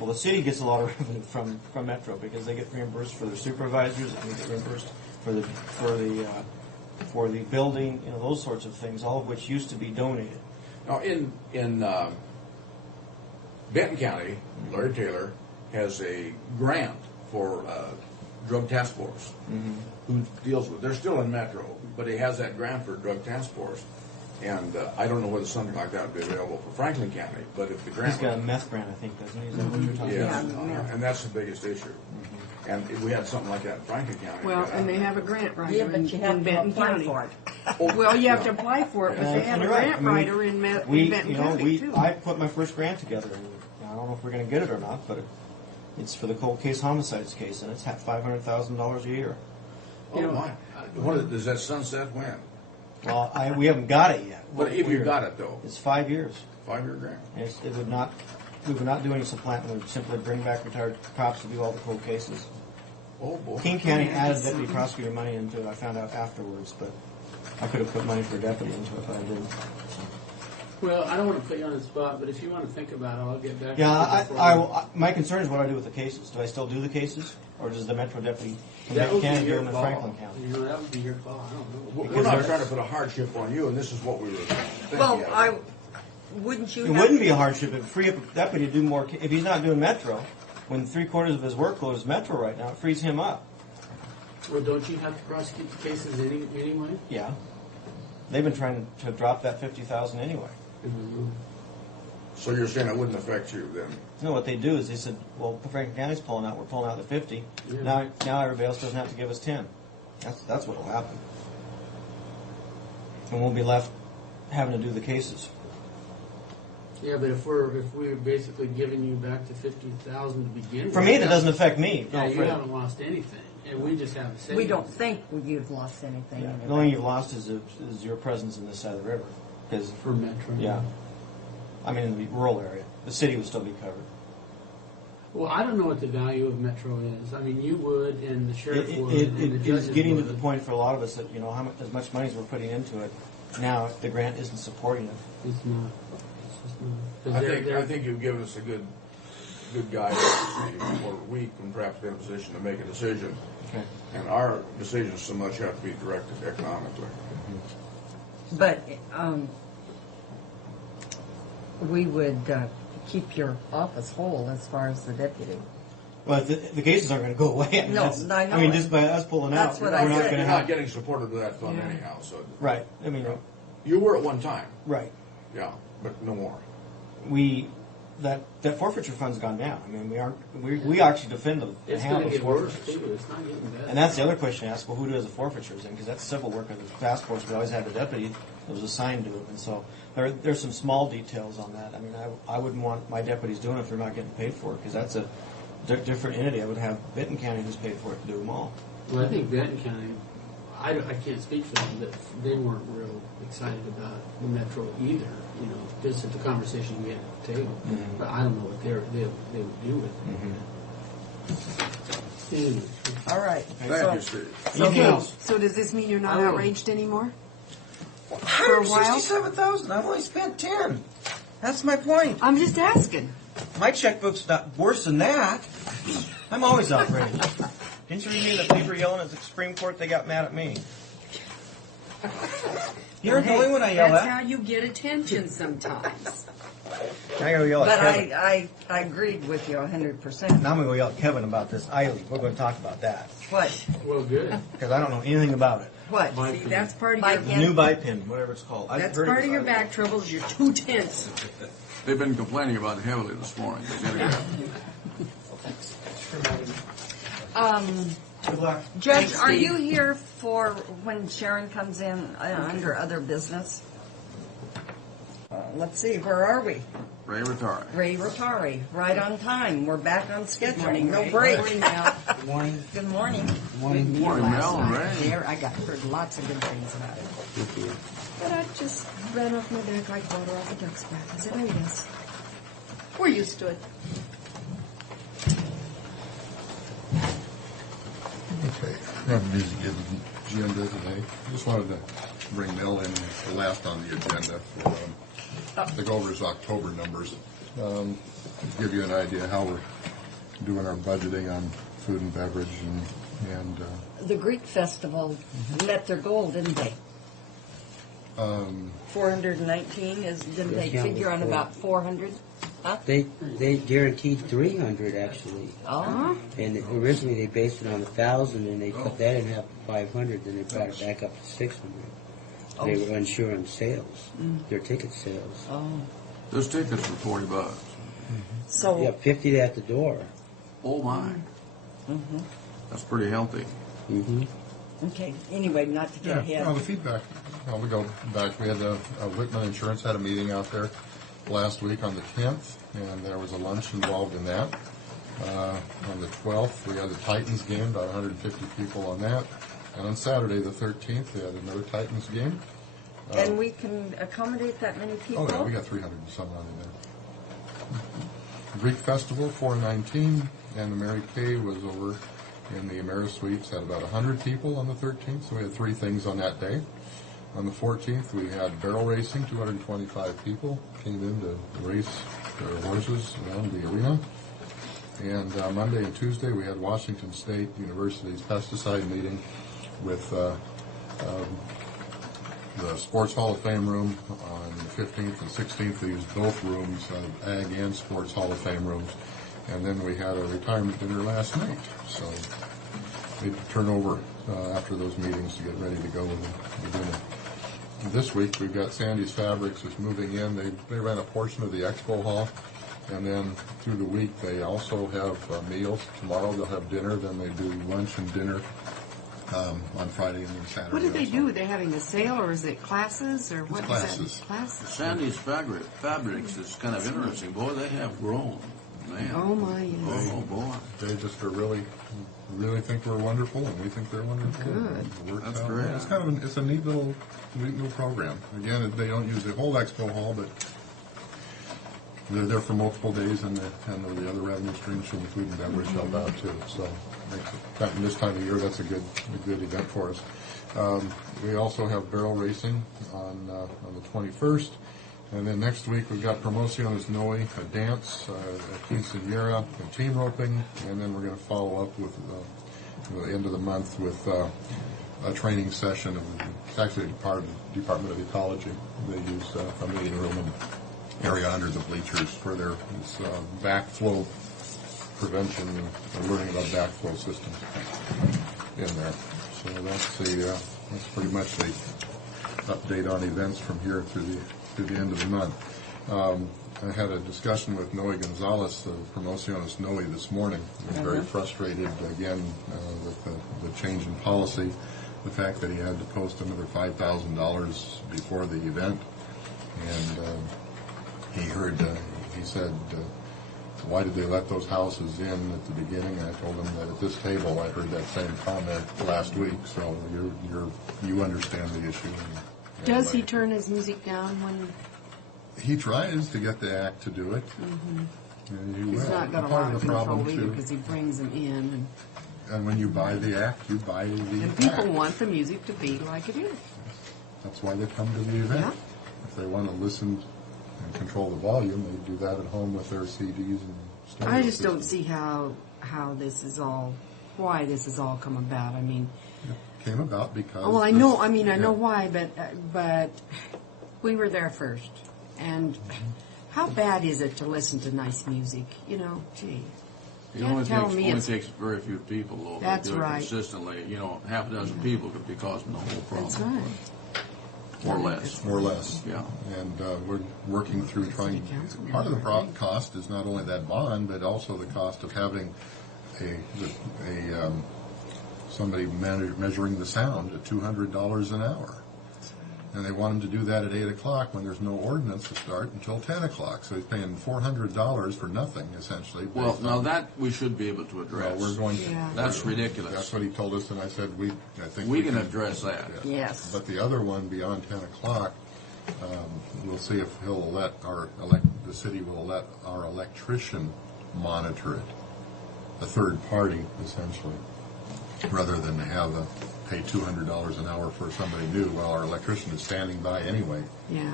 well, the city gets a lot of revenue from Metro because they get reimbursed for their supervisors, and they get reimbursed for the building, you know, those sorts of things, all of which used to be donated. Now, in Benton County, Larry Taylor has a grant for drug task force who deals with. They're still in Metro, but he has that grant for drug task force, and I don't know whether something like that would be available for Franklin County. But if the grant, He's got a meth grant, I think, doesn't he? Is that what you're talking yes, about? and that's the biggest issue. And if we had something like that in Franklin County. Well, and they have a grant writer Yeah, but you have in to Benton apply County. for it. Well, you have to apply for it, but they have a You're right. grant I mean, writer in Benton County too. I put my first grant together. And I don't know if we're going to get it or not, but it's for the cold case homicides case, and it's $500,000 a year. Oh my! Does that sunset when? Well, we haven't got it yet. But if you got it though, It's 5 years. 5-year grant. And we would not do any supplanting. We would simply bring back retired cops to do all the cold cases. Oh boy! King County added deputy prosecutor money into it. I found out afterwards, but I could have put money for a deputy into it, but I didn't. Well, I don't want to put you on the spot, but if you want to think about it, I'll get back. Yeah, to you my concern is what I do with the cases. Do I still do the cases, or does the Metro deputy from That Benton would County be do your them in call. Franklin County? You know, that would be your call. I don't know. We're not trying to put a hardship on you, and this is what we were thinking. Well, wouldn't you It have wouldn't be a hardship. It would free up a deputy to do more. If he's not doing Metro, when 3/4 of his workload is Metro right now, it frees him up. Well, don't you have to prosecute the cases anyway? Yeah. They've been trying to drop that 50,000 anyway. So you're saying it wouldn't affect you then? No, what they do is they said, well, Franklin County's pulling out. We're pulling out the 50. Yeah. Now everybody else doesn't have to give us 10. That's what will happen. And we'll be left having to do the cases. Yeah, but if we're basically giving you back to 50,000 to begin with. For me, that doesn't affect me. Yeah, No, you for- haven't lost anything, and we just haven't said. We don't think you've lost anything. Yeah. anyway. The only thing you've lost is your presence in this side of the river. Because For Metro. yeah, I mean in the rural area, the city would still be covered. Well, I don't know what the value of Metro is. I mean, you would, and the sheriff would, and the It is judges getting to would. the point for a lot of us that as much money as we're putting into it now, the grant isn't supporting it. It's not. It's just not. 'Cause I think you've given us a good guidance, or we can perhaps be in a position to make a decision. Okay. And our decisions so much have to be directed economically. But we would keep your office whole as far as the deputy. But the cases aren't going to go away. I mean, No, that's- I know I mean, it. just by us pulling That's out, what we're I not said. going to You're not have. getting supported to that fund anyhow, so. Right. I mean, You were at one time, right. yeah, but no more. That forfeiture fund's gone down. I mean, we actually defend the It's going handle to of get worse forfeitures. too. It's not getting better. And that's the other question I ask, well, who does the forfeitures in? Because that's civil work of the task force. We always had the deputy that was assigned to it. And so there's some small details on that. I mean, I wouldn't want my deputies doing it if they're not getting paid for it, because that's a different entity. I would have Benton County who's paid for it to do them all. Well, I think Benton County, I can't speak for them, but they weren't real excited about the Metro either. You know, just at the conversation we had at the table. Mhm. But I don't know what they would do with it. All right. Thank you, Steve. Okay, so does this mean you're not outraged anymore? For a while? $167,000. I've only spent 10. That's my point. I'm just asking. My checkbook's not worse than that. I'm always outraged. Didn't you read me in the paper yelling at the Supreme Court? They got mad at me. You're the only one I yell That's at. how you get attention sometimes. I gotta yell But at Kevin. I agreed with you 100%. Now I'm gonna go yell at Kevin about this I-League. We're gonna talk about that What? Well, good. because I don't know anything about it. What? See, that's part of Bike your in? New BiPin, whatever it's called. I've that's heard part it of your before. back troubles. You're too tense. They've been complaining about it heavily this morning. But anyway. Good luck. Judge, Thanks, are Steve. you here for when Sharon comes in under other business? Let's see, where are we? Ray Rotari. Ray Rotari, right on time. We're back on schedule. morning, No Ray. break. Good morning, Mel. Good morning. Good morning. Morning, Mel and Ray. There, I got heard lots of good things about it. But I just ran off my back like water off a duck's back, as everybody does. We're used to it. Okay, we have a busy agenda today. Just wanted to bring Mel in the last on the agenda for, to go over his October numbers. Give you an idea how we're doing our budgeting on food and beverage and The Greek festival met their goal, didn't they? 419 is, didn't they Yeah, figure on before. about 400? Huh? They guaranteed 300 actually, Oh, and originally they based it on 1,000, and they put that in half of 500. Then they brought it back up to 600. They were unsure on sales, their ticket sales. oh. Those tickets were $40. So, Yeah, 50 at the door. Oh my. That's pretty healthy. Mm-hmm. okay, anyway, not to get ahead. well, the feedback, we go back, we had Whitman Insurance had a meeting out there last week on the 10th, and there was a lunch involved in that. On the 12th, we had the Titans game, about 150 people on that. And on Saturday, the 13th, we had another Titans game. And we can accommodate that many people? Oh, yeah, we got 300 and some on in there. Greek Festival, 419, and the Mary Kay was over in the Amerisuites, had about 100 people on the 13th, so we had three things on that day. On the 14th, we had barrel racing, 225 people came in to race their horses around the arena. And Monday and Tuesday, we had Washington State University's pesticide meeting with the Sports Hall of Fame room on the 15th and 16th. They used both rooms, Ag and Sports Hall of Fame rooms. And then we had a retirement dinner last night. So they turn over after those meetings to get ready to go with the dinner. This week we've got Sandy's Fabrics is moving in. They ran a portion of the expo hall, and then through the week they also have meals. Tomorrow they'll have dinner, then they do lunch and dinner on Friday and then Saturday. What do they also. do? Are they having a sale, or is it classes, or what is classes. that? Classes. Sandy's Fabrics is kind of interesting. Boy, they have grown. Man. Oh my, yes. Oh, boy. They just are really think we're wonderful, and we think they're wonderful. Good. It works That's out. great. It's kind of it's a neat little program. Again, they don't use the whole expo hall, but they're there for multiple days, and the other revenue streams from the food and beverage help out too. So this time of year, that's a good event for us. We also have barrel racing on the 21st. And then next week we've got Promociones Noe, a dance, a quinceañera, and team roping, and then we're going to follow up with the end of the month with a training session. It's actually part of the Department of Ecology. They use a meeting room and area under the bleachers for their backflow prevention and learning about backflow systems in there. So that's pretty much the update on events from here through the end of the month. I had a discussion with Noe Gonzalez of Promociones Noe this morning. He was very frustrated, again, with the change in policy, the fact that he had to post another $5,000 before the event. And he said, why did they let those houses in at the beginning? And I told him that at this table I heard that same comment last week, so you understand the issue. Does he turn his music down when He tries to get the act to do it. And he he's will. not got a Part lot of of the control problem either too. because he brings them in? And And when you buy the act, you buy the And people act. want the music to be like it is. That's why they come to the event. Yeah. If they want to listen and control the volume, they do that at home with their CDs and stereo I just don't systems. see how this is all, why this has all come about. I mean, Came about because. well, I this- know. I mean, I know yeah. why, but we were there first, and how bad is it to listen to nice music? You know, gee. It Can't only tell takes, me only it's- takes very few people, though. that That's do it right. Consistently, you know, half a dozen people could be causing the whole problem. That's right. Or less. Or less. Yeah. And we're working through trying. Part of the cost is not only that bond, but also the cost of having somebody measuring the sound at $200 an hour. And they want them to do that at 8 o'clock when there's no ordinance to start until 10 o'clock. So he's paying $400 for nothing, essentially. Well, based now on- that we should be able to address. Well, we're going to. Yeah. That's ridiculous. That's what he told us, and I said, I think We can address that. Yes. But the other one beyond 10 o'clock, we'll see if he'll let the city will let our electrician monitor it, a third party, essentially, rather than to have pay $200 an hour for somebody new while our electrician is standing by anyway, Yeah.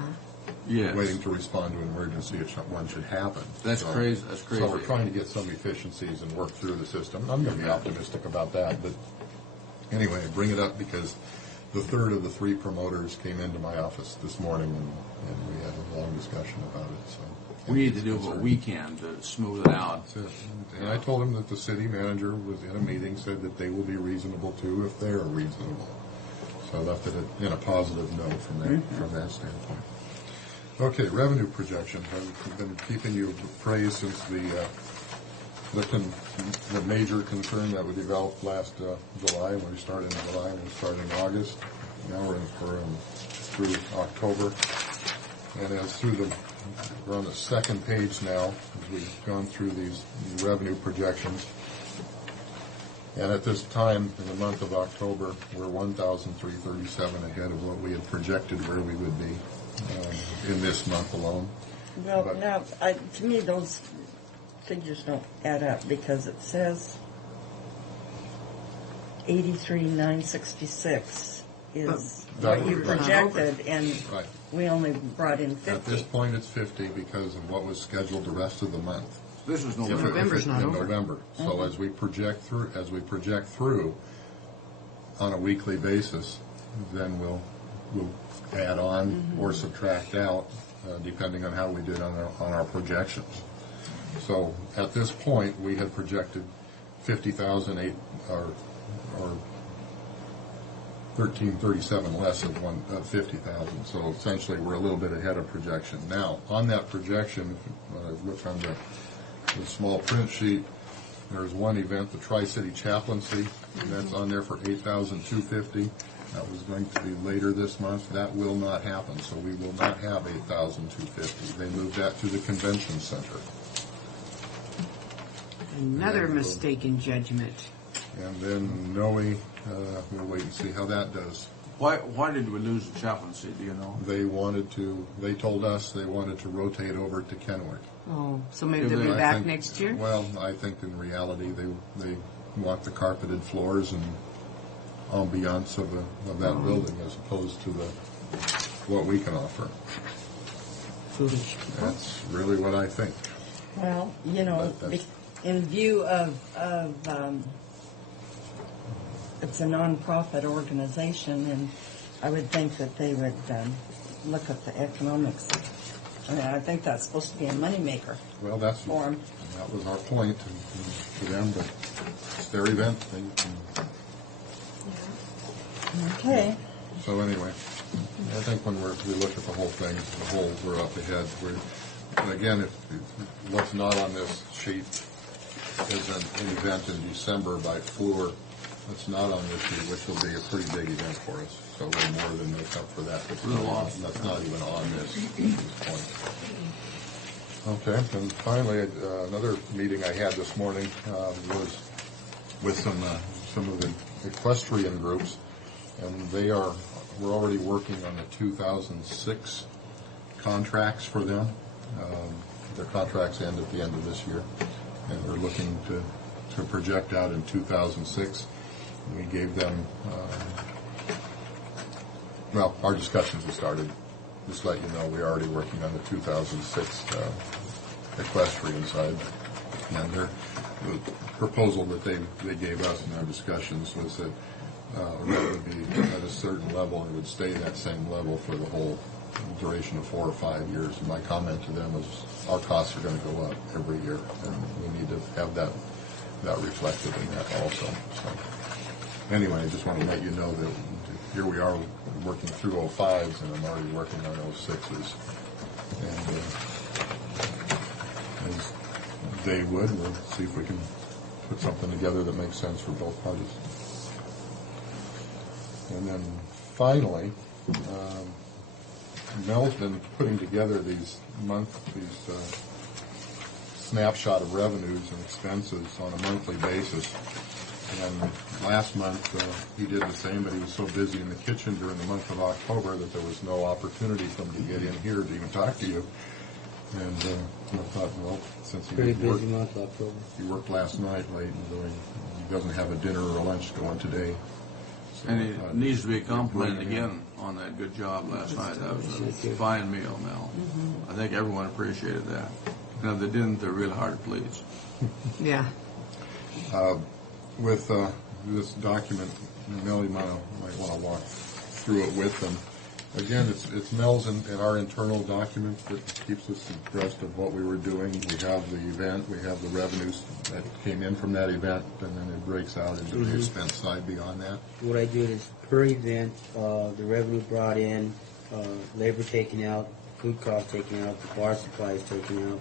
Yes. waiting to respond to an emergency if one should happen. That's So- crazy. That's crazy. So we're trying to get some efficiencies and work through the system. I'm going to be optimistic about that, but anyway, I bring it up because the third of the three promoters came into my office this morning, and we had a long discussion about it. So We need to do what we can to smooth it out. That's it. And I told him that the city manager was in a meeting, said that they will be reasonable too if they're reasonable. So I left it in a positive note from that standpoint. Okay, revenue projection. I've been keeping you appraised since the major concern that we developed last July, when we started in July, and we started in August. Now we're through October. And we're on the second page now, as we've gone through these revenue projections. And at this time, in the month of October, we're 1,337 ahead of what we had projected where we would be in this month alone. Well, But- now, to me, those figures don't add up because it says 83,966 is That what you would be- projected, and Right. we only brought in At 50. this point, it's 50 because of what was scheduled the rest of the month. This is If November. it- November's if it- not in over. November. So as we project through on a weekly basis, then we'll add on or subtract out, depending on how we did on our projections. So at this point, we had projected 50,008 or 1337 less of 50,000. So essentially, we're a little bit ahead of projection. Now, on that projection, look on the small print sheet, there's one event, the Tri-City Chaplaincy, and that's on there for 8,250. That was going to be later this month. That will not happen, so we will not have 8,250. They moved that to the convention center. Another Yeah, mistaken judgment. And then Noe, we'll wait and see how that does. Why did we lose the chaplaincy? Do you know? They told us they wanted to rotate over to Kennewick. Oh, so maybe they'll be I back think- next year? Well, I think in reality they want the carpeted floors and ambiance of that building as opposed to what we can offer. Foolish. That's really what I think. Well, you know, But that's- in view of it's a nonprofit organization, and I would think that they would look at the economics. I mean, I think that's supposed to be a moneymaker Well, that for them. was our point to them, but it's their event. Okay. So anyway, I think when we look at the whole thing, we're up ahead. And again, if what's not on this sheet is an event in December by Fluor. That's not on this sheet, which will be a pretty big event for us. So we'll more than make up for that. That's not even on this at this point. Okay, and finally, another meeting I had this morning was with some of the equestrian groups, and we're already working on the 2006 contracts for them. Their contracts end at the end of this year, and we're looking to to project out in 2006. We gave them, well, our discussions have started. Just to let you know, we're already working on the 2006 equestrian side. And the proposal that they gave us in our discussions was that that would be at a certain level and it would stay that same level for the whole duration of 4 or 5 years. And my comment to them was our costs are going to go up every year, and we need to have that reflected in that also. So anyway, I just want to let you know that here we are working through 05s, and I'm already working on 06s. And as they would, we'll see if we can put something together that makes sense for both parties. And then finally, Mel's been putting together these snapshot of revenues and expenses on a monthly basis. And last month he did the same, but he was so busy in the kitchen during the month of October that there was no opportunity for him to get in here to even talk to you. And I thought, well, since he worked last night late, and he doesn't have a dinner or a lunch going today. So, and it needs to be complimented again on that good job last night. That was a fine meal, Mel. I think everyone appreciated that. Now, if they didn't, they're really hard to please. Yeah. With this document, Mel, you might want to walk through it with them. Again, it's Mel's and our internal document that keeps us abreast of what we were doing. We have the event, we have the revenues that came in from that event, and then it breaks out into the expense side beyond that. What I do is per event, the revenue brought in, labor taken out, food cost taken out, the bar supplies taken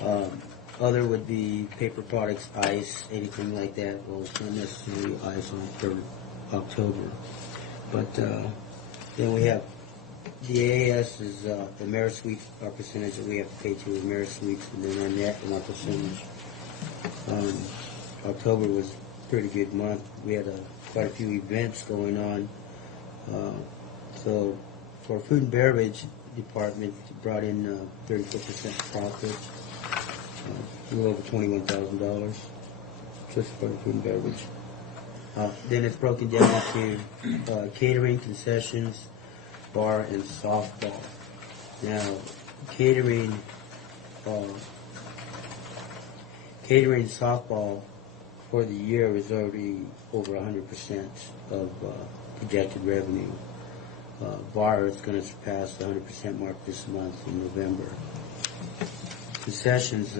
out. Other would be paper products, ice, anything like that. Well, it's not necessarily ice for October. But then we have the AAS is the AmeriSuite, our percentage that we have to pay to AmeriSuite, and then our net and our percentage. October was a pretty good month. We had quite a few events going on. So for food and beverage department, it brought in 34% profit. A little over $21,000 just for the food and beverage. Then it's broken down into catering, concessions, bar, and softball. Now, catering softball for the year is already over 100% of projected revenue. Bar is going to surpass the 100% mark this month in November. Concessions,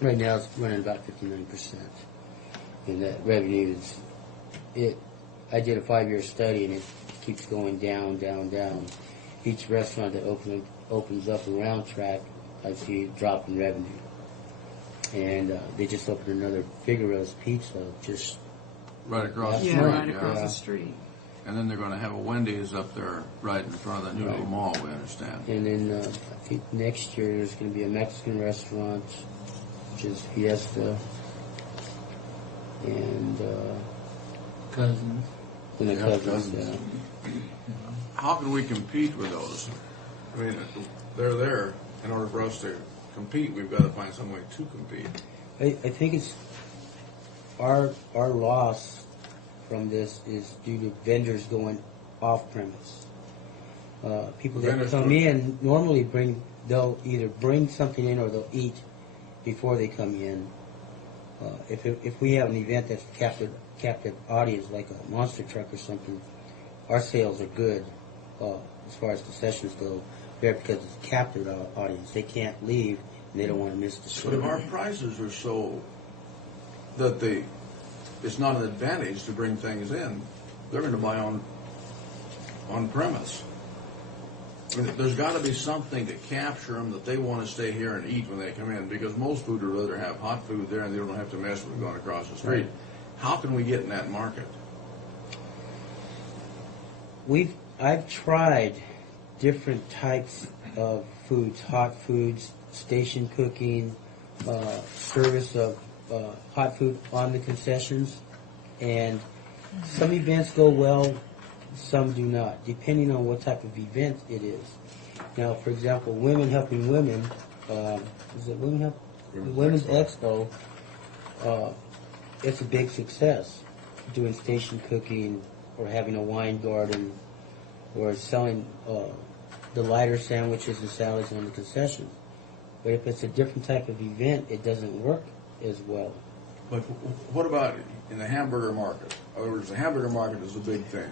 right now it's running about 59%. And that revenue is, I did a 5-year study and it keeps going down, down, down. Each restaurant that opens up around track, I see a drop in revenue. And they just opened another Figaro's Pizza just right across the street. Right across the street. And then they're going to have a Wendy's up there right in front of the new little mall, we understand. And then I think next year there's going to be a Mexican restaurant, which is Fiesta. And Cousins. And the Cousins, yeah. How can we compete with those? I mean, they're there. In order for us to compete, we've got to find some way to compete. I think it's our loss from this is due to vendors going off premise. People that come in normally they'll either bring something in or they'll eat before they come in. If we have an event that's captive audience like a monster truck or something, our sales are good as far as concessions go. There because it's a captive audience. They can't leave and they don't want to miss the show. But if our prices are so that it's not an advantage to bring things in, they're going to buy on premise. I mean, there's got to be something to capture them that they want to stay here and eat when they come in, because most food would rather have hot food there and they don't have to mess with going across the street. Right. How can we get in that market? I've tried different types of foods, hot foods, station cooking, service of hot food on the concessions, and some events go well, some do not, depending on what type of event it is. Now, for example, Women Helping Women, is it Women Help? Women's Expo, it's a big success doing station cooking or having a wine garden or selling the lighter sandwiches and salads on the concession. But if it's a different type of event, it doesn't work as well. But what about in the hamburger market? In other words, the hamburger market is a big thing.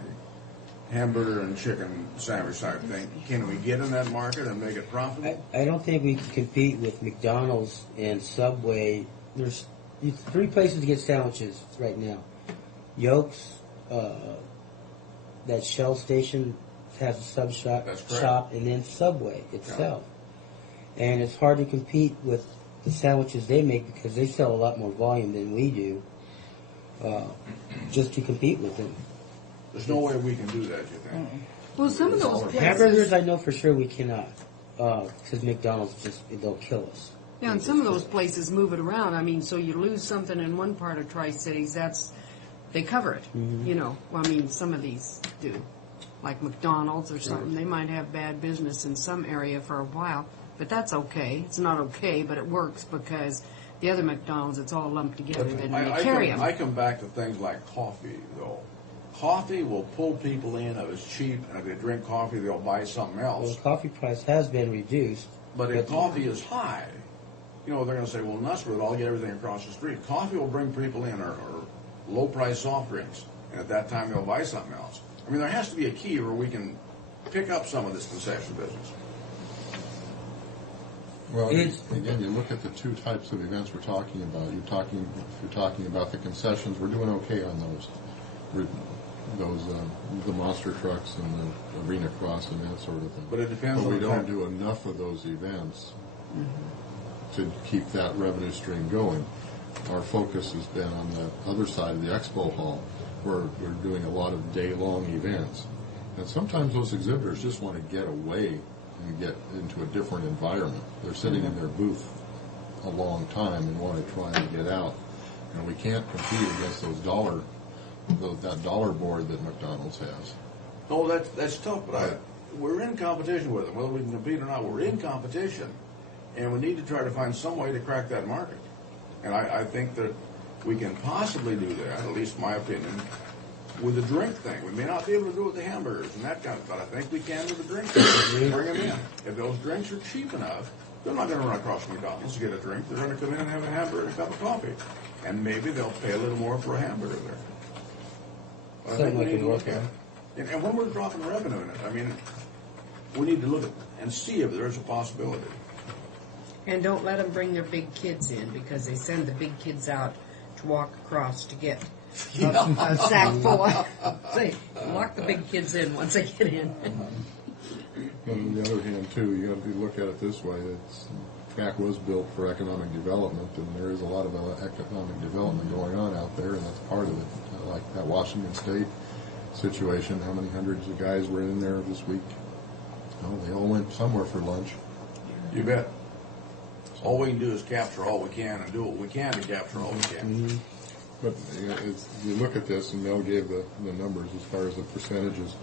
Hamburger and chicken sandwich type thing. Can we get in that market and make it profitable? I don't think we can compete with McDonald's and Subway. There's 3 places to get sandwiches right now. Yolks, that Shell station has a sub shop, and then Subway itself. Yeah. And it's hard to compete with the sandwiches they make because they sell a lot more volume than we do, just to compete with them. There's no way we can do that, you think? Well, some of those places... Hamburgers, I know for sure we cannot, because McDonald's they'll kill us. Yeah, and some of those places move it around. I mean, so you lose something in one part of Tri-Cities, they cover it. Mm-hmm. You know, well, I mean, some of these do. Like McDonald's or something, they might have bad business in some area for a while, but that's okay. It's not okay, but it works because the other McDonald's, it's all lumped together. Then they carry them. I come back to things like coffee, though. Coffee will pull people in if it's cheap, and if they drink coffee, they'll buy something else. Well, the coffee price has been reduced. But if coffee is high, you know, they're going to say, well, Nusswood, I'll get everything across the street. Coffee will bring people in, or low-price soft drinks, and at that time they'll buy something else. I mean, there has to be a key where we can pick up some of this concession business. Well, again, you look at the 2 types of events we're talking about. If you're talking about the concessions, we're doing okay on those. The monster trucks and the arena cross and that sort of thing. But it depends But on we the don't time. do enough of those events to keep that revenue stream going. Our focus has been on the other side of the expo hall, where we're doing a lot of day-long events. And sometimes those exhibitors just want to get away and get into a different environment. They're sitting in their booth a long time and want to try and get out. And we can't compete against that dollar board that McDonald's has. No, that's tough, but we're in competition with them. Whether we can compete or not, we're in competition. And we need to try to find some way to crack that market. And I think that we can possibly do that, at least in my opinion, with the drink thing. We may not be able to do it with the hamburgers and that kind of stuff, but I think we can with the drink thing. Bring them in. If those drinks are cheap enough, they're not going to run across McDonald's to get a drink. They're going to come in and have a hamburger and a cup of coffee. And maybe they'll pay a little more for a hamburger there. But I think we need to look at it. And when we're dropping revenue in it, I mean, we need to look at and see if there's a possibility. And don't let them bring their big kids in because they send the big kids out to walk across to get a sack full of. Say, lock the big kids in once they get in. On the other hand, too, you have to look at it this way. TRAC was built for economic development, and there is a lot of economic development going on out there, and that's part of it. Like that Washington State situation, how many hundreds of guys were in there this week? Oh, they all went somewhere for lunch. You bet. All we can do is capture all we can and do what we can to capture all we can. Mm-hmm. But you look at this, and Mel gave the numbers as far as the percentages.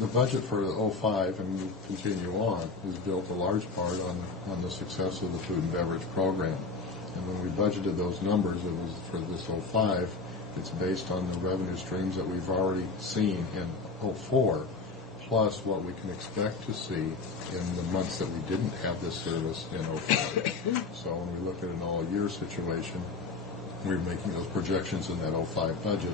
The budget for 05 and we continue on is built a large part on the success of the food and beverage program. And when we budgeted those numbers, it was for this 05, it's based on the revenue streams that we've already seen in 04, plus what we can expect to see in the months that we didn't have this service in 05. So when we look at an all-year situation, we're making those projections in that 05 budget.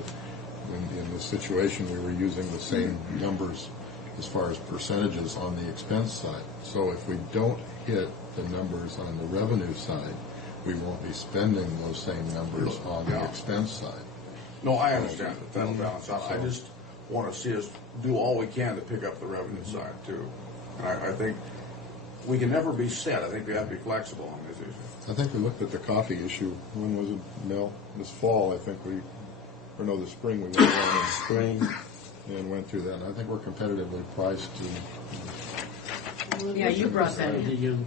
In this situation, we were using the same numbers as far as percentages on the expense side. So if we don't hit the numbers on the revenue side, we won't be spending those same numbers on the expense side. No, I understand that. That'll balance out. I just want to see us do all we can to pick up the revenue side, too. And I think we can never be set. I think we have to be flexible on this issue. I think we looked at the coffee issue. When was it, Mel? This fall, I think this spring we went down in spring and went through that. And I think we're competitively priced. Yeah, you brought that in.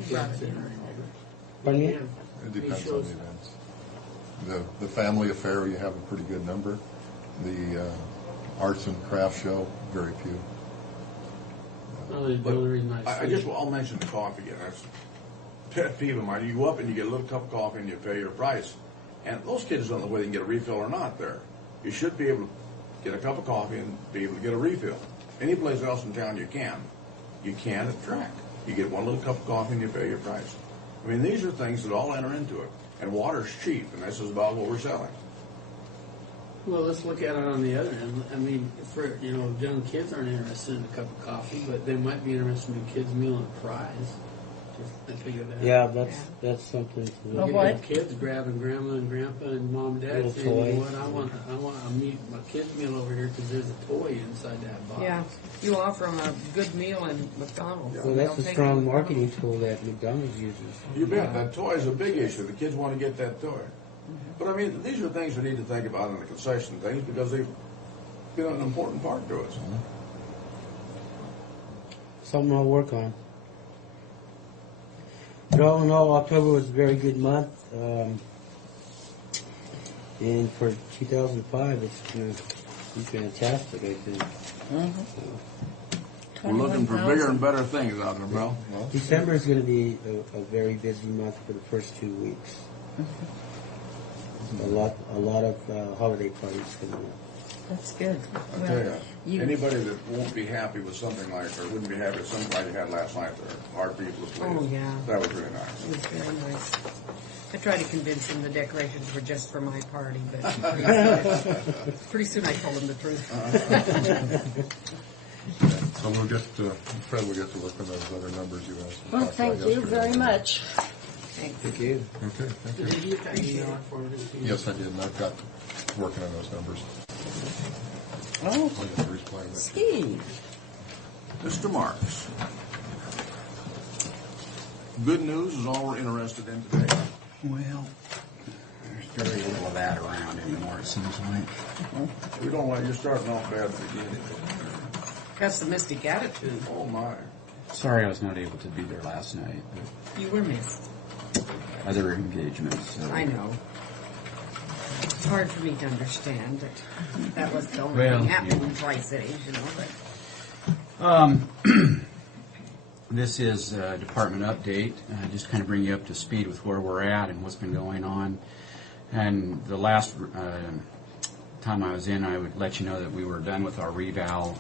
Pardon me? It depends on the events. The family affair, you have a pretty good number. The arts and craft show, very few. I'll mention the coffee again. That's a pet peeve of mine. You go up and you get a little cup of coffee and you pay your price. And those kids don't know whether they can get a refill or not there. You should be able to get a cup of coffee and be able to get a refill. Any place else in town you can. You can at track. You get one little cup of coffee and you pay your price. I mean, these are things that all enter into it. And water's cheap, and this is about what we're selling. Well, let's look at it on the other end. I mean, for young kids aren't interested in a cup of coffee, but they might be interested in a kid's meal and a prize. Just think of that. Yeah, that's something to You look get at. kids grabbing grandma and grandpa and mom and dad Little saying, you know toys. what, I want my kid's meal over here because there's a toy inside that box. Yeah, you offer them a good meal in McDonald's. Well, They'll that's a take strong it. marketing tool that McDonald's uses. You bet. That toy is a big issue. The kids want to get that toy. But I mean, these are things we need to think about in the concession things because they've been an important part to us. Something I'll work on. But all in all, October was a very good month. And for 2005, it's going to be fantastic, I think. We're looking for bigger and better things out there, Bill. December is going to be a very busy month for the first 2 weeks. A lot of holiday parties coming up. That's good. I tell you, anybody that won't be happy with something like, or wouldn't be happy with something like you had last night, they're hard people to please. Oh, yeah. That was really nice. It was very nice. I tried to convince him the decorations were just for my party, but pretty soon I told him the truth. So we'll get, Fred will get to look at those other numbers you asked. Well, thank you very much. Thank you. Okay, thank Did you. you get that email for me? Yes, I did, and I've got working on those numbers. Oh, I'll get to reply to that. Steve. Mr. Marks. Good news is all we're interested in today. Well, there's very little of that around anymore, it seems like. We don't like you starting off bad at the beginning. Pessimistic attitude. Oh, my. Sorry I was not able to be there last night, You were missed. but other engagements. So. I know. It's hard for me to understand that that was the only Well, thing happening yeah. in Tri-Cities, but This is a department update, just kind of bring you up to speed with where we're at and what's been going on. And the last time I was in, I would let you know that we were done with our reval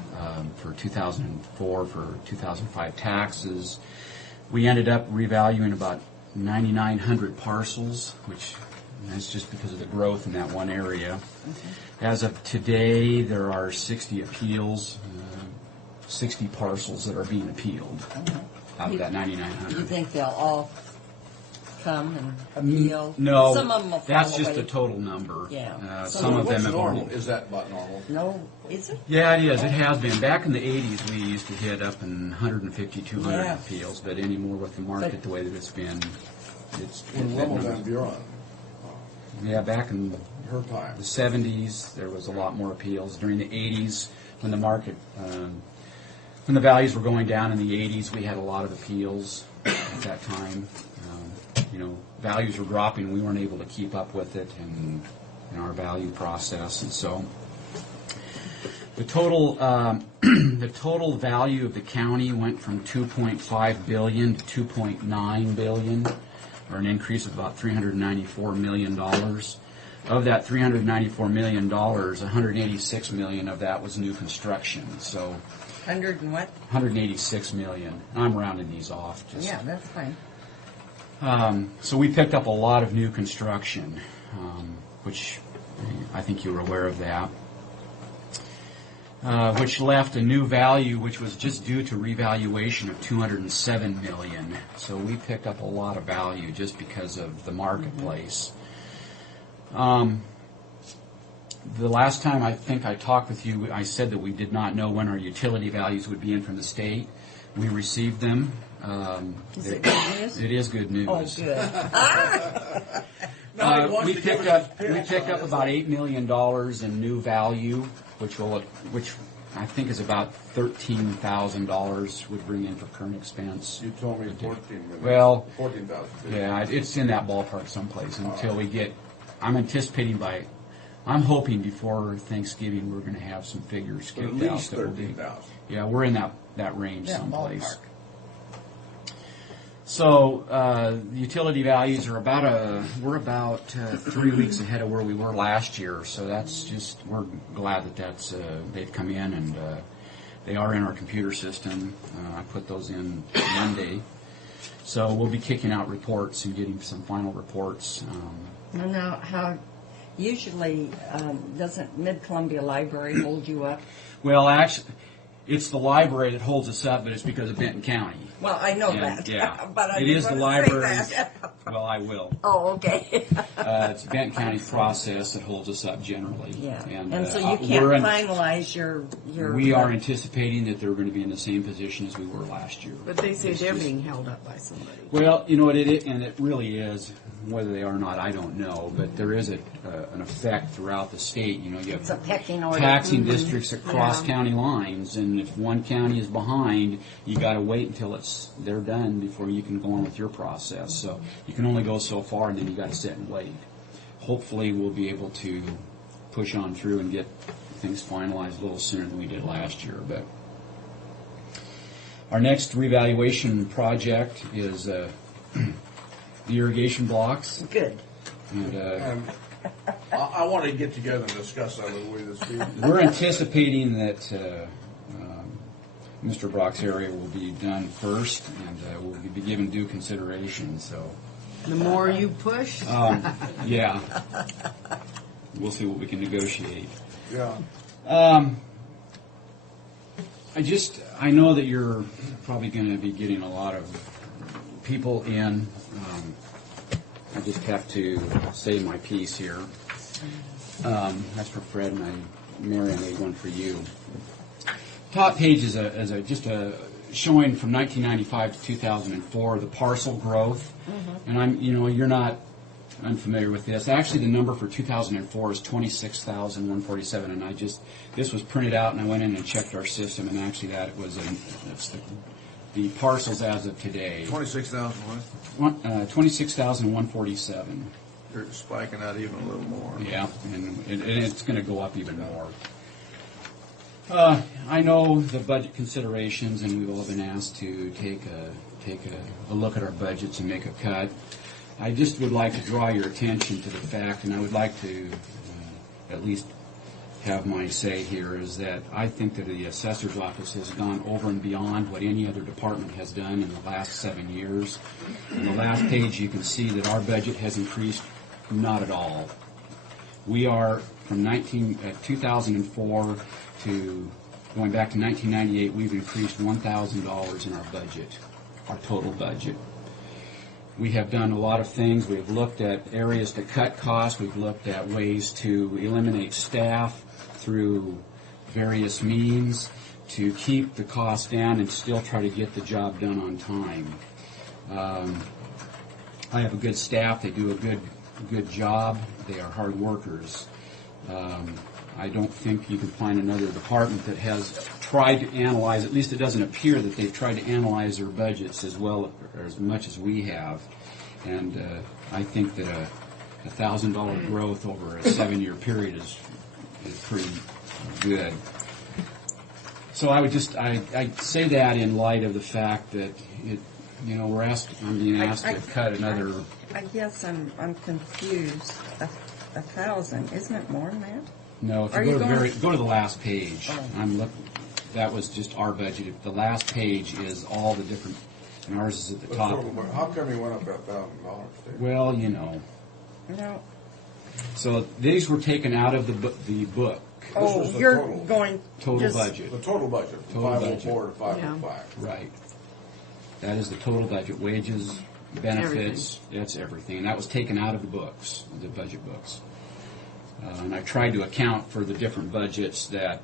for 2004 for 2005 taxes. We ended up revaluing about 9,900 parcels, which is just because of the growth in that one area. As of today, there are 60 appeals, 60 parcels that are being appealed out of that You 9,900. think they'll all come and appeal? No, Some of them will that's fall just away. the total number. Yeah. Some of them What's have normal? already. Is that about normal? No, is it? Yeah, it is. It has been. Back in the 80s, we used to hit up in 150, 200 Yeah. appeals, but anymore with the market But- the way that it's been, it's... When Wilma Van Buren, Yeah, back in her time. the 70s, there was a lot more appeals. During the 80s, when the market, when the values were going down in the 80s, we had a lot of appeals at that time. Values were dropping. We weren't able to keep up with it in our value process, and so the total the total value of the county went from $2.5 billion to $2.9 billion, or an increase of about $394 million. Of that $394 million, $186 million of that was new construction. So 100 and what? $186 million. I'm rounding these off. Yeah, that's fine. So we picked up a lot of new construction, which I think you were aware of that, which left a new value, which was just due to revaluation of $207 million. So we picked up a lot of value just because of the marketplace. The last time I think I talked with you, I said that we did not know when our utility values would be in from the state. We received them. Is it good news? It is good news. Oh, good. We picked up about $8 million in new value, which I think is about $13,000 would bring in for current expense. You told me 14 million. Well, 14,000. yeah, it's in that ballpark someplace until we get. I'm hoping before Thanksgiving we're going to have some figures But at kicked out. least that will be- 13,000. Yeah, we're in that range Yeah, someplace. ballpark. So the utility values are we're about 3 weeks ahead of where we were last year. So we're glad that they've come in and they are in our computer system. I put those in Monday. So we'll be kicking out reports and getting some final reports. Now, how usually doesn't Mid-Columbia Library hold you up? Well, actually, it's the library that holds us up, but it's because of Benton County. Well, I know And, that. Yeah, but I it is the didn't wanna say library's. that. Well, I will. Oh, okay. It's Benton County's process that holds us up generally. Yeah. And So you can't we're finalize your. We are anticipating that they're going to be in the same position as we were last year. But they say It's they're just- being held up by somebody. Well, you know what it is, and it really is. Whether they are or not, I don't know. But there is an effect throughout the state. You know, you It's a have pecking order. taxing Mhm. districts across Yeah. county lines, and if one county is behind, you got to wait until they're done before you can go on with your process. So you can only go so far, and then you got to sit and wait. Hopefully, we'll be able to push on through and get things finalized a little sooner than we did last year. But our next revaluation project is the irrigation blocks. Good. And I want to get together and discuss that with you this week. we're anticipating that Mr. Brock's area will be done first, and will be given due consideration. So, The more you push, yeah, we'll see what we can negotiate. Yeah. I know that you're probably going to be getting a lot of people in. I just have to say my piece here. That's for Fred, and Mary, I made one for you. Top page is just a showing from 1995 to 2004 the parcel growth, and you're not unfamiliar with this. Actually, the number for 2004 is 26,147, and this was printed out, and I went in and checked our system, and actually that's the parcels as of today. 26,000 what? 26,147. You're spiking out even a little more. Yeah, and it's going to go up even more. I know the budget considerations, and we've all been asked to take a look at our budgets and make a cut. I just would like to draw your attention to the fact, and I would like to at least have my say here, is that I think that the assessor's office has gone over and beyond what any other department has done in the last 7 years. On the last page, you can see that our budget has increased not at all. We are from 2004 to going back to 1998, we've increased $1,000 in our budget, our total budget. We have done a lot of things. We've looked at areas to cut costs. We've looked at ways to eliminate staff through various means to keep the cost down and still try to get the job done on time. I have a good staff. They do a good job. They are hard workers. I don't think you can find another department that has tried to analyze, at least it doesn't appear that they've tried to analyze their budgets as well or as much as we have. And I think that a $1,000 growth over a 7-year period is pretty good. So I would I say that in light of the fact that I'm being asked to cut another. I guess I'm confused. 1,000, isn't it more than that? No, if you go to the last page, that was just our budget. The last page is all the different, and ours is at the top. How come you went up that $1,000? Well, No. So these were taken out of the book. Oh, you're going total budget. The total budget, from 504 to 505. Right. That is the total budget. Wages, benefits, that's everything. And that was taken out of the books, the budget books. And I tried to account for the different budgets that,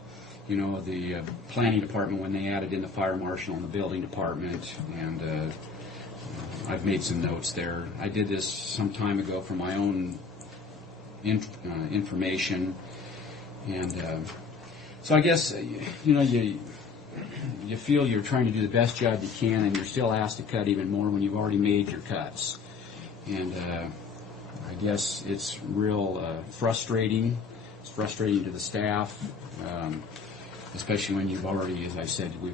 the planning department, when they added in the fire marshal and the building department, and I've made some notes there. I did this some time ago for my own information, and so I guess, you feel you're trying to do the best job you can, and you're still asked to cut even more when you've already made your cuts. And I guess it's real frustrating. It's frustrating to the staff, especially when you've already, as I said, we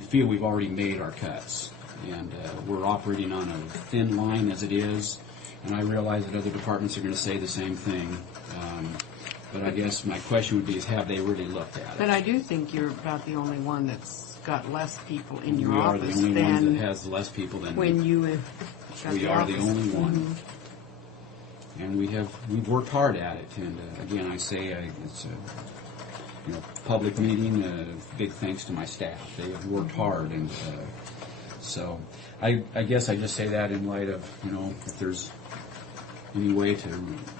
feel we've already made our cuts. and we're operating on a thin line as it is, and I realize that other departments are going to say the same thing. But I guess my question would be is have they really looked at it? But I do think you're about the only one that's got less people in your We are office the only ones than that has less people than when you have got we are the office. only one. Mhm. And we've worked hard at it. And again, I say it's a public meeting. Big thanks to my staff. They have worked hard, and so I guess I just say that in light of if there's any way to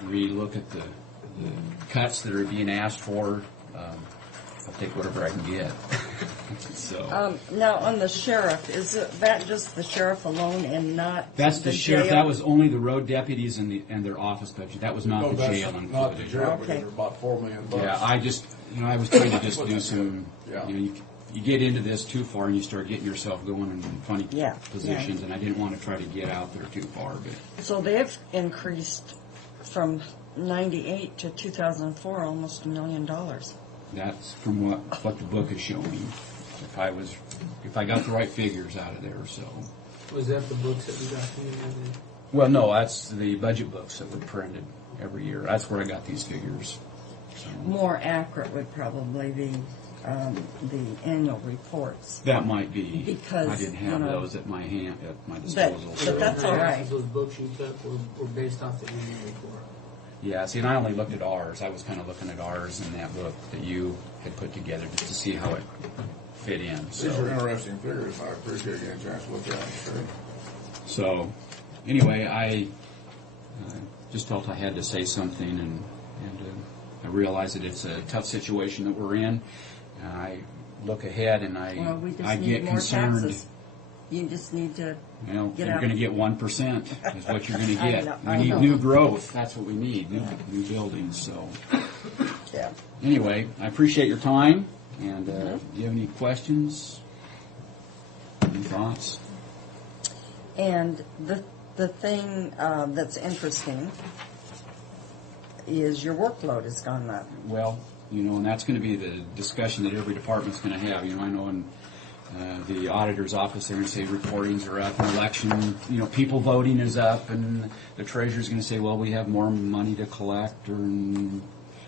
relook at the cuts that are being asked for. I'll take whatever I can get. So now on the sheriff, is that just the sheriff alone and not that's the sheriff. jail? That was only the road deputies and their office budget. That was not No, the that's jail not included. the jail, because they're about $4 million. Yeah, I just I was trying to just do some. Yeah. You get into this too far and you start getting yourself going in funny Yeah, positions, yeah. and I didn't want to try to get out there too far. But So they've increased from 98 to 2004 almost $1 million. that's from what the book is showing. If I got the right figures out of there, so. Was that the books that we got from you? Well, no, that's the budget books that were printed every year. That's where I got these figures. So. More accurate would probably be the annual reports. That might be Because, I didn't have you know, those at my disposal. but that's all right. Those books you took were based off the annual report. Yeah, see, and I only looked at ours. I was kind of looking at ours in that book that you had put together just to see how it fit in. So. These are interesting figures. I appreciate getting a chance to look at them. So, anyway, I just felt I had to say something, and I realize that it's a tough situation that we're in. I look ahead, and Well, we just I need get more concerned. taxes. You just need to You're get out. going to get 1% is what you're going to I get. know, We I need know. new growth. That's what we need, new buildings. So, Yeah. anyway, I appreciate your time. And do you have any questions? Any thoughts? And the thing that's interesting is your workload has gone up. Well, and that's going to be the discussion that every department's going to have. I know in the auditor's office, they're going to say reportings are up, and election, people voting is up, and the treasurer's going to say, well, we have more money to collect.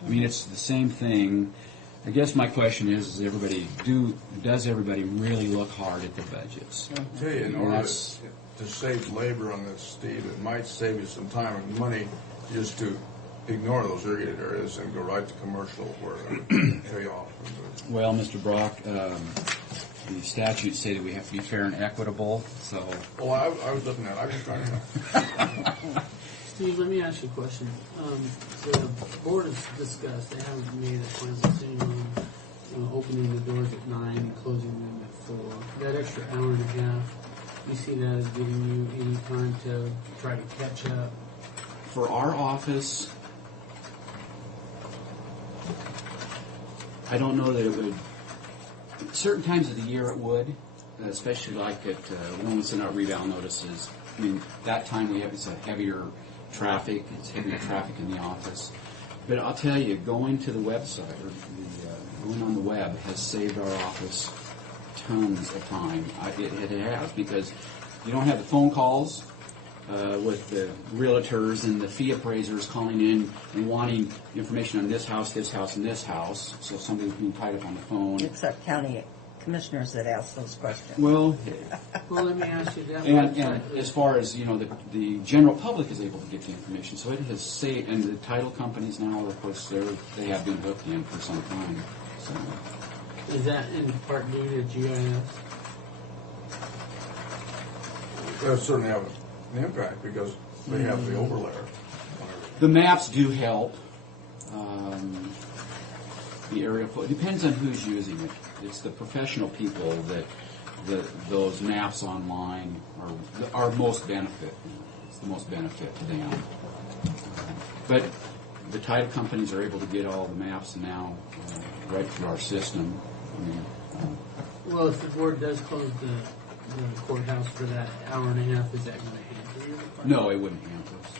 It's the same thing. I guess my question is does everybody really look hard at the budgets? I'll tell you, in order to save labor on this, Steve, it might save you some time and money just to ignore those irrigated areas and go right to commercial where they pay off. Well, Mr. Brock, the statutes say that we have to be fair and equitable, so... Well, I was looking at it. I was trying to... Steve, let me ask you a question. The board has discussed, they haven't made a final decision on opening the doors at 9 and closing them at 4. That extra hour and a half, you see that as giving you any time to try to catch up? For our office, I don't know that it would. Certain times of the year it would, especially like at when we send out rebound notices. That time it's a heavier traffic. It's heavier traffic in the office. But I'll tell you, going to the website or going on the web has saved our office tons of time. It has, because you don't have the phone calls with the realtors and the fee appraisers calling in and wanting information on this house, and this house. So somebody's being tied up on the phone. Except county commissioners that ask those questions. Well, let me ask you that. And as far as the general public is able to get the information, so it has saved. And the title companies now, of course, they have been hooked in for some time. So. Is that in part due to GIS? That certainly have an impact because they have the overlay. The maps do help. The area code depends on who's using it. It's the professional people that those maps online are most benefit. It's the most benefit to them. But the title companies are able to get all the maps now right through our system. Well, if the board does close the courthouse for that hour and a half, is that going to hamper your department? No, it wouldn't hamper us.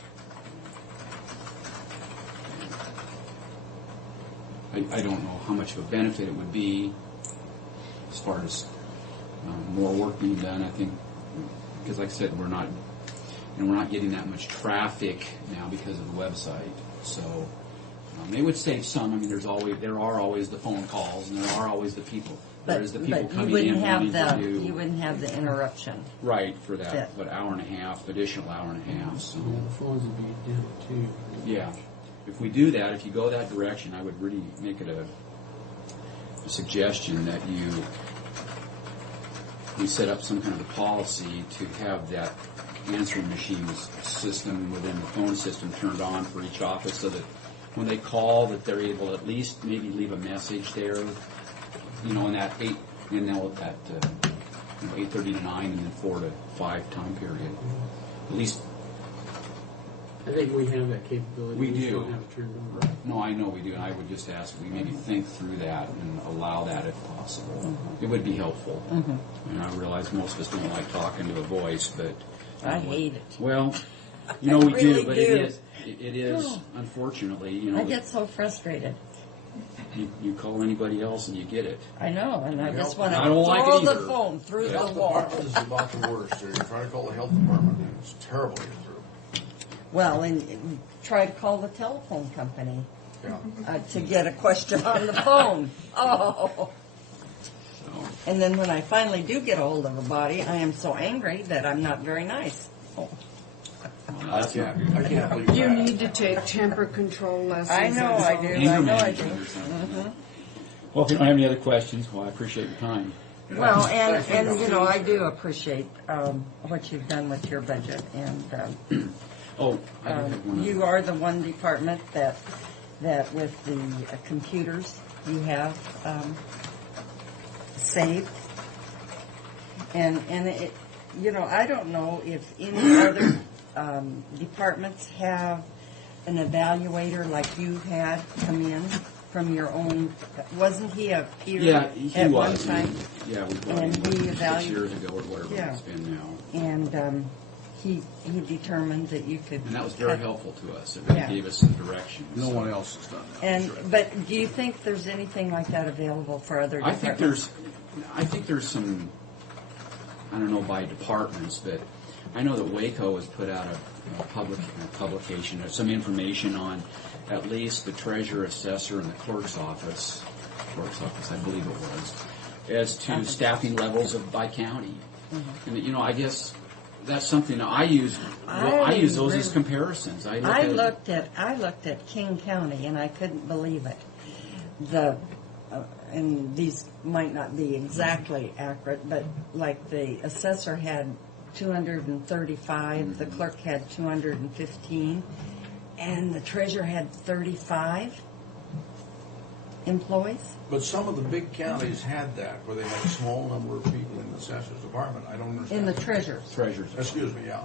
I don't know how much of a benefit it would be as far as more work being done. I think because like I said, we're not getting that much traffic now because of the website. So they would save some. I mean, there are always the phone calls, and there are always the people. There's the people you coming wouldn't in have wanting to do you wouldn't have the interruption. right for that, but hour and a half, additional hour and a half. So The phones would be down too. yeah, if we do that, if you go that direction, I would really make it a suggestion that we set up some kind of a policy to have that answering machine system within the phone system turned on for each office, so that when they call, that they're able to at least maybe leave a message there, in that 8:30 to 9 and then 4 to 5 time period. At least I think we have that capability. we just do. don't have it turned on. No, I know we do, and I would just ask we maybe think through that and allow that if possible. It would be helpful. And I realize most of us don't like talking to a voice, but I hate it. well, we really do, but do. it is unfortunately, I get so frustrated. you call anybody else and you get it. I know, and I just want to I don't like it throw the either. phone through the Health wall. department is about the worst. You try to call the health department, and it's terrible to get through. Well, and try to call the telephone company Yeah. to get a question on the phone. Oh. And then when I finally do get a hold of a body, I am so angry that I'm not very nice. Oh. I can't believe You that. need to take temper control lessons. I know that's I all. do. Anger I know I do. management or something. Well, if you don't have any other questions, well, I appreciate your time. Well, and I do appreciate what you've done with your budget, and Oh, I do have one. you are the one department that with the computers you have saved, and it, I don't know if any other departments have an evaluator like you had come in from your own. Wasn't he a peer Yeah, he at was. one time? Yeah, we brought And him he 6 evaluated. years ago or whatever Yeah. it's been now. And he determined that you could. And that was very cut- helpful to us. It really Yeah. gave us some direction. No one else has done that. And but do you think there's anything like that available for other I departments? think there's some, I don't know by departments, but I know that Waco has put out a publication, some information on at least the treasurer, assessor, and the clerk's office, I believe it was, as to staffing levels by county. And I guess that's something I use. I use those as comparisons. I looked at King County and I couldn't believe it. And these might not be exactly accurate, but like the assessor had 235, the clerk had 215, and the treasurer had 35 employees. But some of the big counties had that, where they had a small number of people in the assessor's department. I don't understand. In the treasurer's. Excuse me, yeah.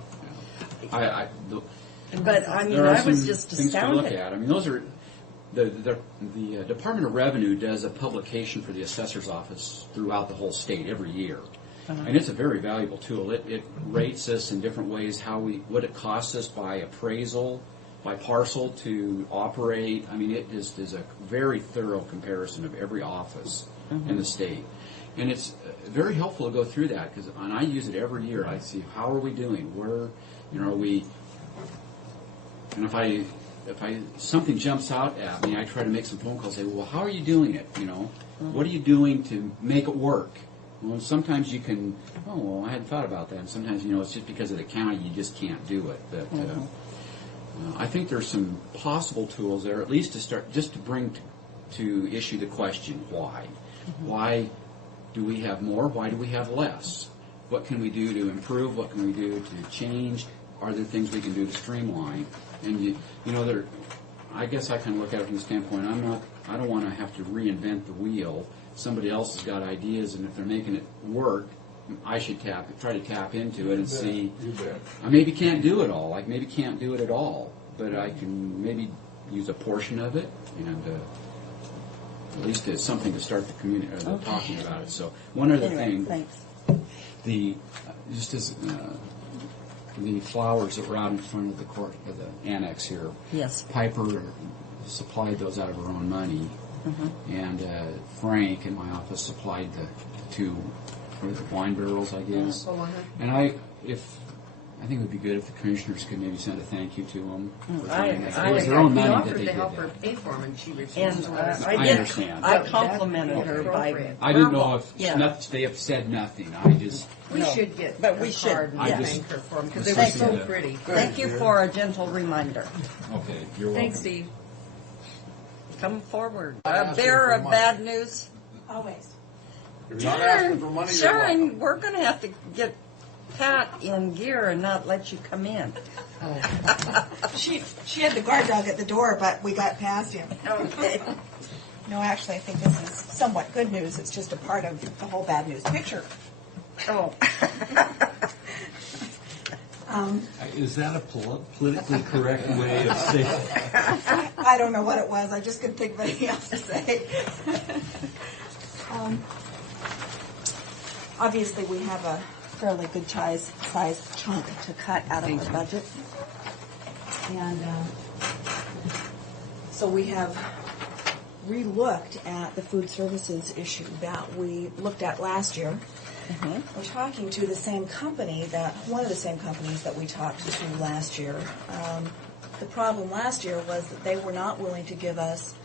But I mean, there are I was some just things to look astounded. at. I mean, those are the Department of Revenue does a publication for the assessor's office throughout the whole state every year, and it's a very valuable tool. It rates us in different ways what it costs us by appraisal, by parcel to operate. I mean, it just is a very thorough comparison of every office in the state. And it's very helpful to go through that, and I use it every year. I see how are we doing, where, are we, and if something jumps out at me, I try to make some phone calls, say, well, how are you doing it, What are you doing to make it work? Well, sometimes you can, I hadn't thought about that, and sometimes, it's just because of the county, you just can't do it, but I think there's some possible tools there, at least to start, just to bring to issue the question, why? Why do we have more? Why do we have less? What can we do to improve? What can we do to change? Are there things we can do to streamline? And I guess I kind of look at it from the standpoint, I don't want to have to reinvent the wheel. Somebody else has got ideas, and if they're making it work, I should try to tap into it and see. You bet. I maybe can't do it all. I maybe can't do it at all, but I can maybe use a portion of it, and at least it's something to start the community talking about it. So one other thing, Thanks. the flowers that were out in front of the court of the annex here. Yes. Piper supplied those out of her own money, and Frank in my office supplied the two or the wine barrels, I guess. And I think it would be good if the commissioners could maybe send a thank you to them. It was their own money that they did help her that. pay for them, and she refused And to. I understand. I complimented her by. I didn't know if Yeah. they have said nothing. I just We should get but we a should, card and I thank just- her for them because was they were thinking so that. pretty. Thank you for a gentle reminder. okay. You're welcome. Thanks, Steve. Come forward. A bearer of bad news. Always. If you're not asking for money, you're Sharon, welcome. we're going to have to get Pat in gear and not let you come in. She had the guard dog at the door, but we got past him. Okay. No, actually, I think this is somewhat good news. It's just a part of the whole bad news picture. Oh. Is that a politically correct way of saying? I don't know what it was. I just couldn't think of anything else to say. Obviously, we have a fairly good size chunk to cut out of our budget. And so we have re-looked at the food services issue that we looked at last year. We're talking to the same company one of the same companies that we talked to last year. The problem last year was that they were not willing to give us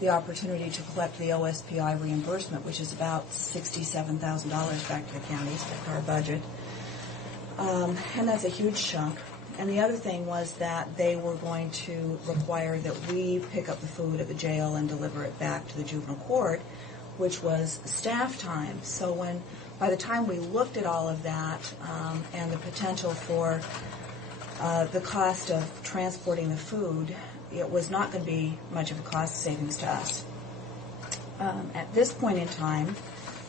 the opportunity to collect the OSPI reimbursement, which is about $67,000 back to the counties, back to our budget. And that's a huge chunk. And the other thing was that they were going to require that we pick up the food at the jail and deliver it back to the juvenile court, which was staff time. So by the time we looked at all of that and the potential for the cost of transporting the food, it was not going to be much of a cost savings to us. At this point in time,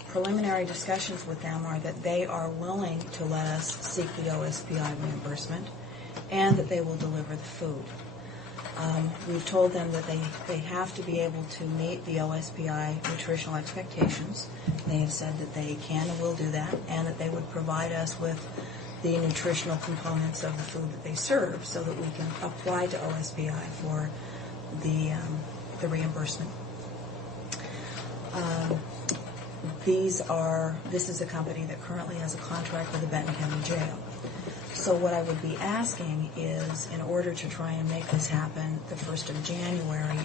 preliminary discussions with them are that they are willing to let us seek the OSPI reimbursement and that they will deliver the food. We've told them that they have to be able to meet the OSPI nutritional expectations. They have said that they can and will do that, and that they would provide us with the nutritional components of the food that they serve so that we can apply to OSPI for the reimbursement. This is a company that currently has a contract with the Benton County Jail. So what I would be asking is, in order to try and make this happen the 1st of January,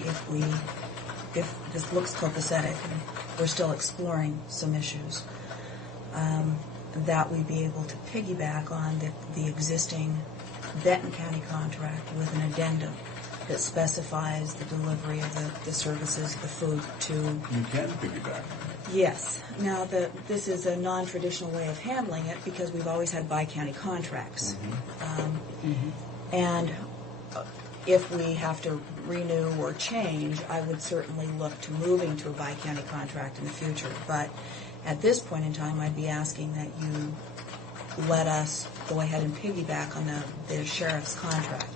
if this looks copacetic, and we're still exploring some issues, that we be able to piggyback on the existing Benton County contract with an addendum that specifies the delivery of the services, the food to... You can piggyback. Yes. Now, this is a non-traditional way of handling it because we've always had bi-county contracts. And if we have to renew or change, I would certainly look to moving to a bi-county contract in the future. But at this point in time, I'd be asking that you let us go ahead and piggyback on the sheriff's contract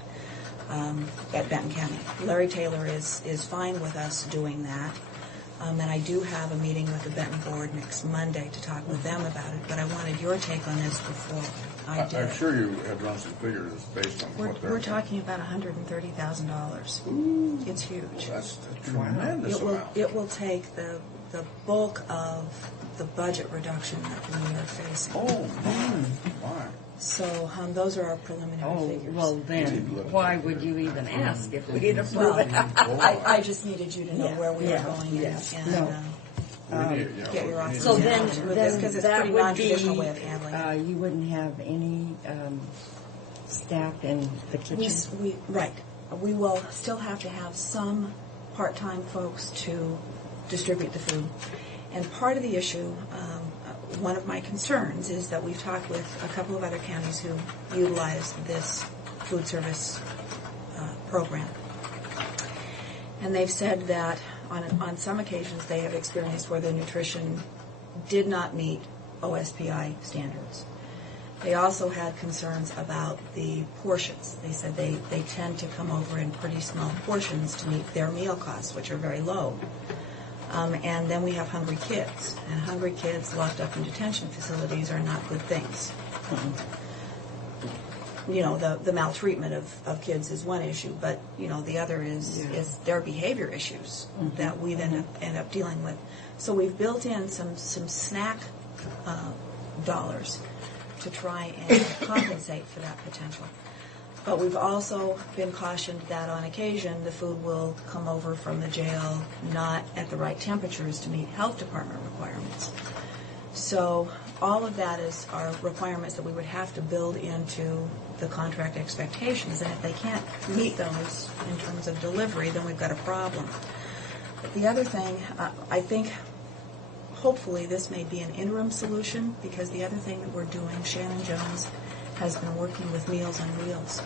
at Benton County. Larry Taylor is fine with us doing that. And I do have a meeting with the Benton Board next Monday to talk with them about it, but I wanted your take on this before I did. I'm sure you have run some figures based on what they're... We're talking about $130,000. It's huge. That's a tremendous amount. It will take the bulk of the budget reduction that we are facing. Oh, my. So those are our preliminary figures. Well, then, why would you even ask if we didn't approve it? I just needed you to know where we were going and get your So then because it's a that pretty would non-traditional be, way of handling it. you wouldn't have any staff in the kitchen? Right. We will still have to have some part-time folks to distribute the food. And part of the issue, one of my concerns is that we've talked with a couple of other counties who utilize this food service program. And they've said that on some occasions they have experienced where the nutrition did not meet OSPI standards. They also had concerns about the portions. They said they tend to come over in pretty small portions to meet their meal costs, which are very low. And then we have hungry kids. And hungry kids locked up in detention facilities are not good things. You know, the maltreatment of kids is one issue, but, you know, the other is their behavior issues that we then end up dealing with. So we've built in some snack dollars to try and compensate for that potential. But we've also been cautioned that on occasion the food will come over from the jail not at the right temperatures to meet health department requirements. So all of that are requirements that we would have to build into the contract expectations, and if they can't meet those in terms of delivery, then we've got a problem. But the other thing, I think hopefully this may be an interim solution, because the other thing that we're doing, Shannon Jones has been working with Meals on Wheels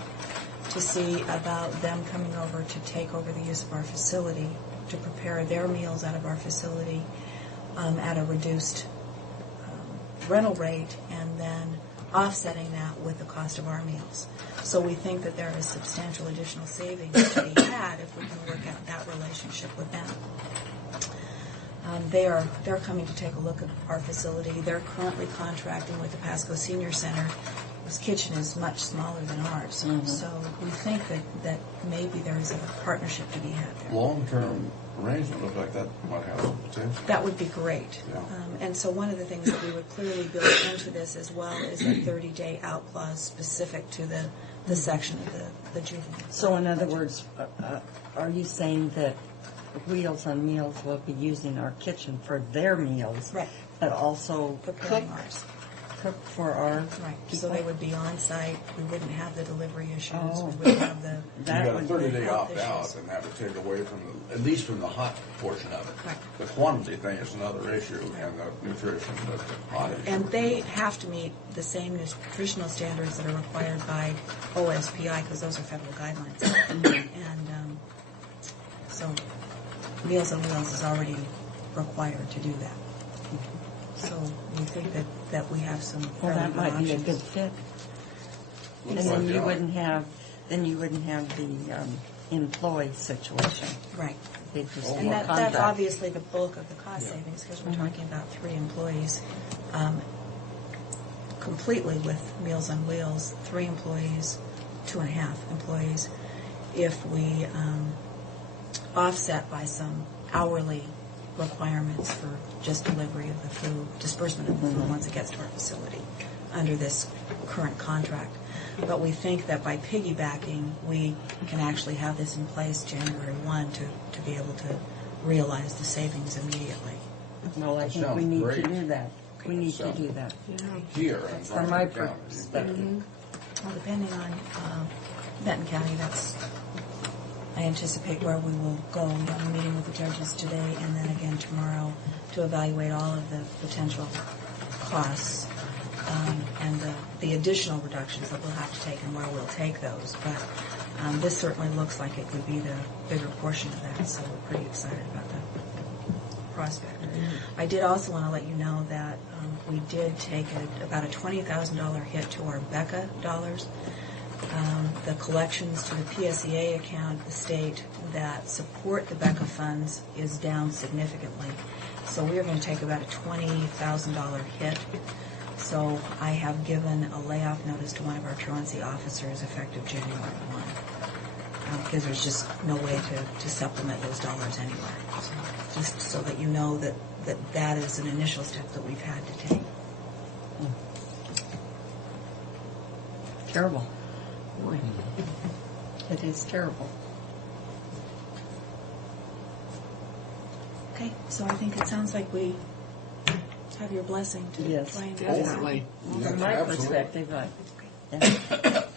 to see about them coming over to take over the use of our facility, to prepare their meals out of our facility at a reduced rental rate, and then offsetting that with the cost of our meals. So we think that there is substantial additional savings to be had if we can work out that relationship with them. They're coming to take a look at our facility. They're currently contracting with the Pasco Senior Center, whose kitchen is much smaller than ours. Mhm. So we think that maybe there is a partnership to be had there. Long-term arrangement look like that might have some potential. That would be great. Yeah. And so one of the things that we would clearly build into this as well is a 30-day out clause specific to the section of the juvenile. So in other words, are you saying that Wheels on Meals will be using our kitchen for their meals, right, but also preparing ours? Cook for our right. people? So they would be on site. We wouldn't have the delivery issues. Oh. We wouldn't have the You got a 30-day opt-out, and that would take away from at least from the hot portion of it. Correct. The quantity thing is another issue, and the nutrition, but the hot issue. And they have to meet the same nutritional standards that are required by OSPI, because those are federal guidelines. And so Meals on Wheels is already required to do that. So we think that we have some Well, fairly that good might be a options. good fit. And Looks then like you it. wouldn't have the employee situation. Right. They'd just be And a that's contract. obviously the bulk of the cost Yeah. savings, because we're Mhm. talking about 3 employees. Completely with Meals on Wheels, 3 employees, 2.5 employees. If we offset by some hourly requirements for just delivery of the food, disbursement of the food once it gets to our facility under this current contract. But we think that by piggybacking, we can actually have this in place January 1 to be able to realize the savings immediately. Well, I think we need to do that. We need to do that. Here, From my perspective. Well, depending on Benton County, I anticipate where we will go. We have a meeting with the judges today and then again tomorrow to evaluate all of the potential costs and the additional reductions that we'll have to take and where we'll take those. But this certainly looks like it would be the bigger portion of that, so we're pretty excited about the prospect. I did also want to let you know that we did take about a $20,000 hit to our BECA dollars. The collections to the PSEA account, the state that support the BECA funds, is down significantly. So we are going to take about a $20,000 hit. So I have given a layoff notice to one of our truancy officers effective January 1. Because there's just no way to supplement those dollars anywhere. So just so that you know that is an initial step that we've had to take. Terrible. Boy. It is terrible. Okay, so I think it sounds like we have your blessing to Yes, try and do definitely. that. From my perspective, I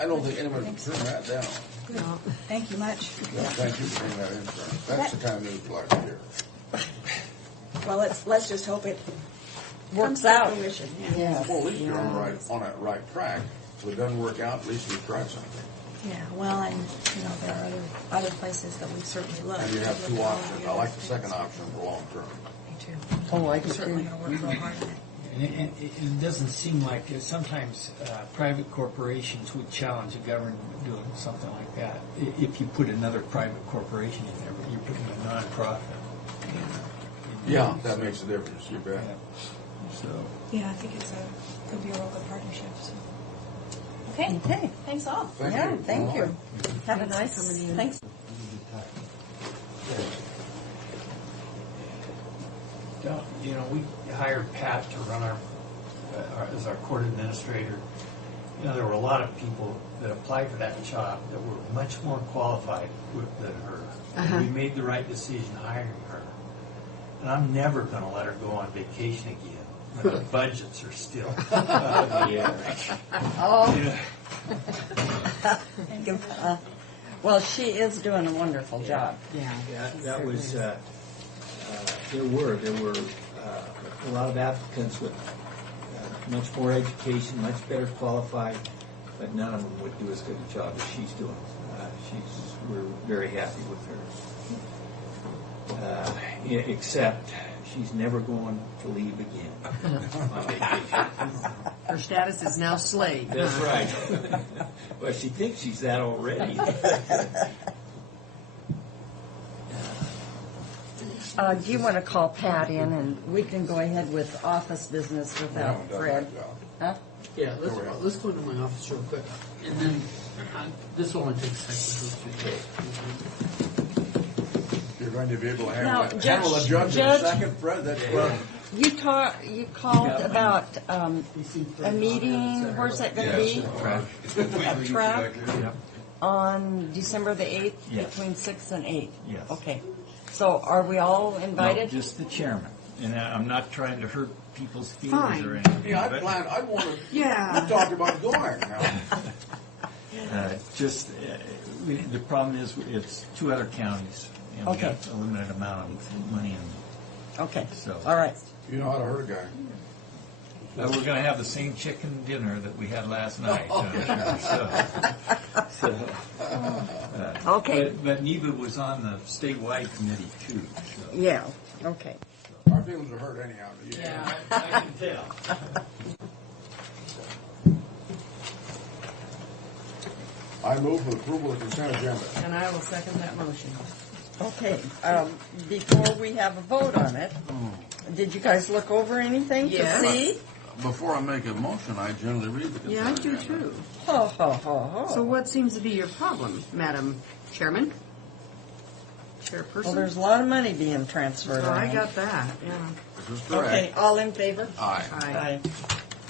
don't think anyone can turn that down. No, thank you much. Yeah, thank you for bringing that in, sir. That's the kind of news we like to hear. Well, let's just hope it Works comes to out. fruition. Yeah. Well, at least you're on that right track. If it doesn't work out, at least we've tried something. Yeah, well, and there are other places that we've certainly looked. And you have We've 2 looked at all options. the I other like the things. second option for long term. Me too. Oh, I I'm do certainly too. going to work real hard on it. And it doesn't seem like sometimes private corporations would challenge the government doing something like that. If you put another private corporation in there, but you're putting a nonprofit. Yeah, that makes a difference. You bet. So. Yeah, I think could be a real good partnership. So. Okay. Okay. Thanks all. Thank you. Have a nice. Thanks. We hired Pat to run our as our court administrator, there were a lot of people that applied for that job that were much more qualified than her. And we made the right decision hiring her. And I'm never going to let her go on vacation again. When our budgets are still up in the air. Oh. Well, she is doing a wonderful job. Yeah. That was, there were a lot of applicants with much more education, much better qualified, but none of them would do as good a job as she's doing. We're very happy with her. Except she's never going to leave again on vacation. Her status is now slave. That's right. Well, she thinks she's that already. Do you want to call Pat in, and we can go ahead with office business without Fred? Huh? Yeah, let's go to my office real quick, and then this will only take a second. You're going to be able to Now, handle a judge in a second, Fred. That's right. You called about a meeting. Where's that going to be? A track on December the 8th between 6 and 8. Yes. Okay. So are we all invited? No, just the chairman. And I'm not trying to hurt people's feelings Fine. or anything. Yeah, but I want to. Yeah. We talked about going now. The problem is it's two other counties. And Okay. we got a limited amount of money in. Okay. So. All right. You know how to hurt a guy. We're going to have the same chicken dinner that we had last night. Okay. But Neva was on the statewide committee too. So. Yeah. Okay. Our feelings are hurt anyhow. Yeah, I can tell. I move for approval of the consent agenda. And I will second that motion. Okay. Before we have a vote on it, did you guys look over anything Yes. to see? Before I make a motion, I generally read the consent Yeah, I do agenda. too. Ho, ho, ho, ho. So what seems to be your problem, Madam Chairman? Chairperson? Well, there's a lot of money being transferred. Oh, I around. got that, yeah. This is correct. Okay, all in favor? Aye. Aye.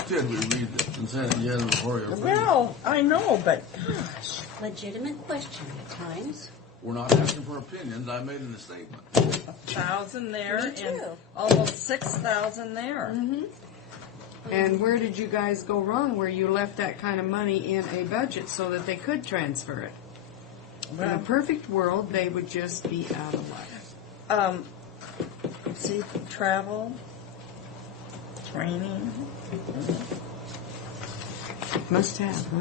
Did we read the consent agenda before you? Well, I know, but gosh. Legitimate question at times. We're not asking for opinions. I made it a statement. 1,000 there Me and too. almost 6,000 there. Mm-hmm. And where did you guys go wrong where you left that kind of money in a budget so that they could transfer it? In a Well, perfect world, they would just be out of luck. see, travel, training. Must have, huh?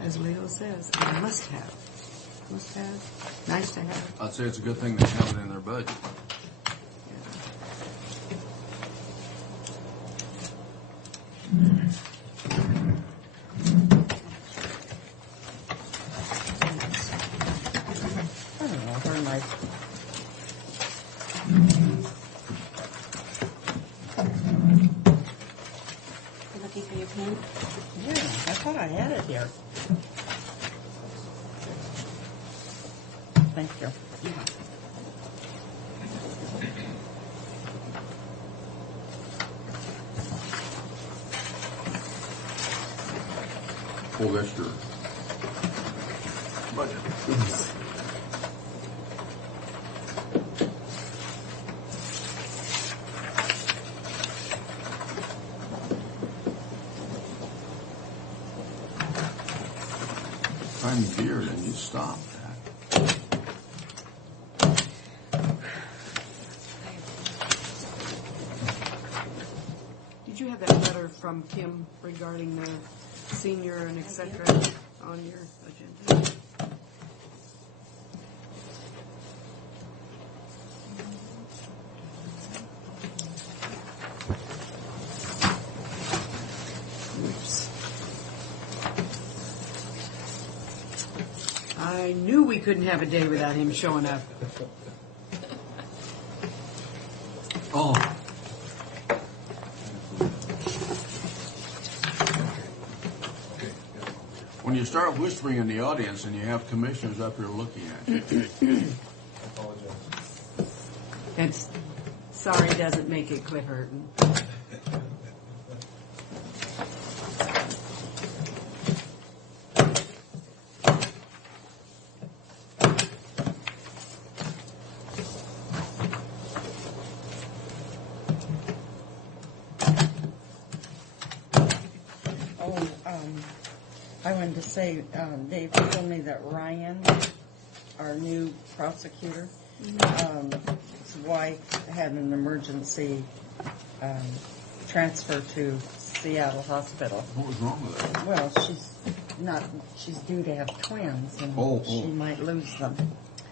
As Leo says, a must have. Must have. Nice to have. I'd say it's a good thing they have it in their budget. I don't know, where my... You looking for your pen? Yeah, I thought I had it here. Thank you. Oh, that's your budget. Time of year, and you stop that. Did you have that letter from Kim regarding the senior and et cetera on your agenda? Oops. I knew we couldn't have a day without him showing up. Oh. When you start whispering in the audience and you have commissioners up here looking at you. It's Sorry doesn't make it quit hurting. I wanted to say, Dave told me that Ryan, our new prosecutor, his wife had an emergency transfer to Seattle Hospital. What was wrong with her? Well, she's due to have twins, and she might lose them.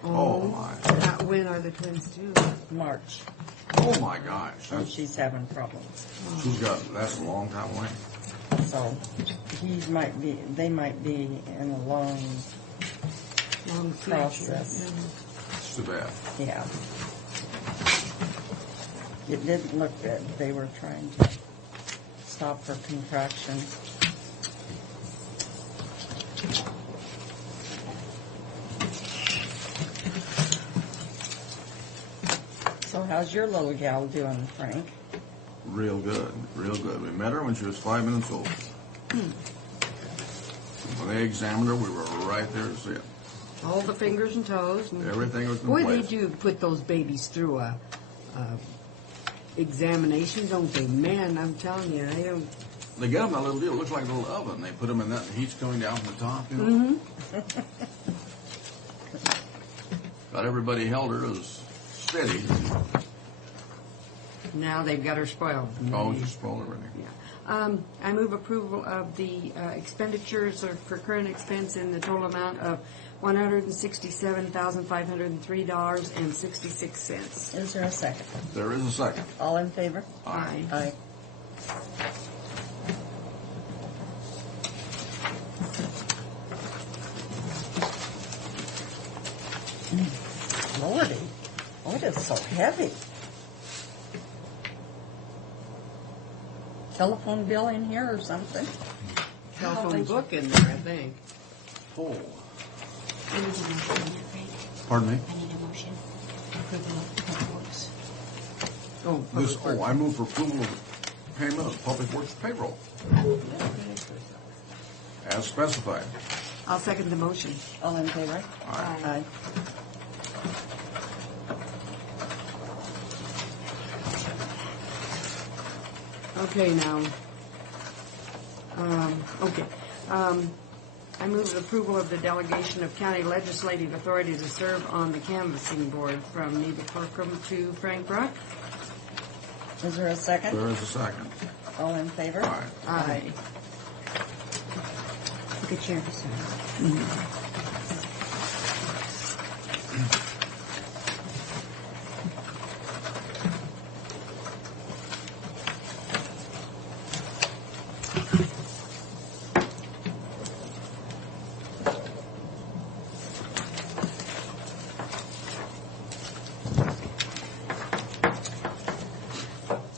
Oh, my. When are the twins due? March. Oh, my gosh. So she's having problems. That's a long time away. So they might be in a long process. It's too bad. Yeah. It didn't look good. They were trying to stop her contractions. So how's your little gal doing, Frank? Real good, real good. We met her when she was 5 minutes old. When they examined her, we were right there to see it. All the fingers and toes. And everything was in boy, place. they do put those babies through a examination, don't they? Man, I'm telling you, they don't. They get them a little deal. It looks like a little oven. They put them in that, and the heat's coming down from the top, you know. Mm-hmm. Got everybody held her as steady. Now they've got her spoiled. Oh, she's spoiled already. Yeah. I move approval of the expenditures for current expense in the total amount of $167,503.66. Is there a second? There is a second. All in favor? Aye. Aye. Lordy, oh, it is so heavy. Telephone bill in here or something? Telephone book in there, I think. Oh. I need a motion on that, Frank. Pardon me? I need a motion. Approval of public works. I move for approval of payment of Public Works payroll. As specified. I'll second the motion. All in favor? Aye. Aye. Okay, now. I move approval of the delegation of county legislative authority to serve on the canvassing board from Neva Corcoran to Frank Bruck. Is there a second? There is a second. All in favor? Aye. Aye. Look at yours.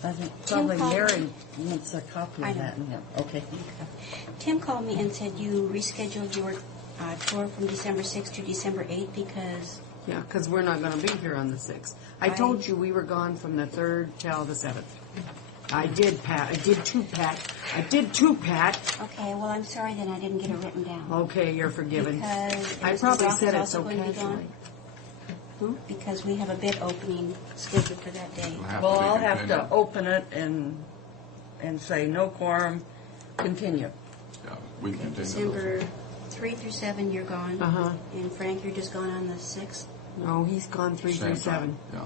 I think probably called Mary me. wants a copy I of know. that. In here. Okay. Tim called me and said you rescheduled your tour from December 6th to December 8th because... Yeah, because we're not going to be here on the 6th. I told you we were gone from the 3rd till the 7th. I did, Pat. I did two, Pat. Okay, well, I'm sorry then I didn't get it written down. Okay, you're forgiven. Because I Mrs. probably Brock said is it so also going to be casually. gone. Because we have a bid opening scheduled for that day. Well, I'll have to open it and say no quorum, continue. Yeah, we can continue. December 3 through 7, you're gone. Uh-huh. And Frank, you're just gone on the 6th? No, he's gone 3 through 7. Yeah.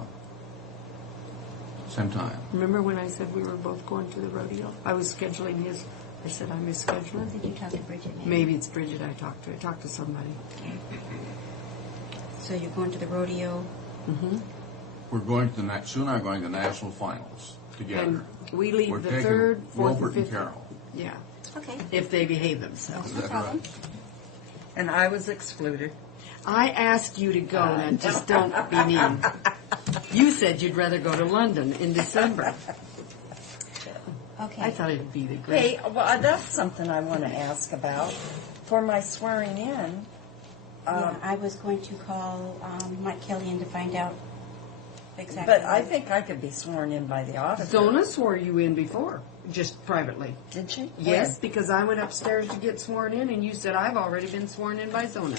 Same time. Remember when I said we were both going to the rodeo? I was scheduling his. I said I'm his scheduler. Did you talk to Bridget? Maybe it's Bridget I talked to. I talked to somebody. So you're going to the rodeo? Mm-hmm. We're going to Sue and I are going to national finals together. And we leave We're the taking 3rd, 4th, Wilbert and and 5th. Carol. Yeah. Okay. If they behave themselves. Is that right? And I was excluded. I asked you to go, and just don't be mean. You said you'd rather go to London in December. Okay. I thought it'd be the great. Hey, well, that's something I want to ask about. For my swearing in, Yeah, I was going to call Mike Killian to find out exactly. But I think I could be sworn in by the auditor. Zona swore you in before, just privately. Did she? Yes, When? because I went upstairs to get sworn in, and you said I've already been sworn in by Zona.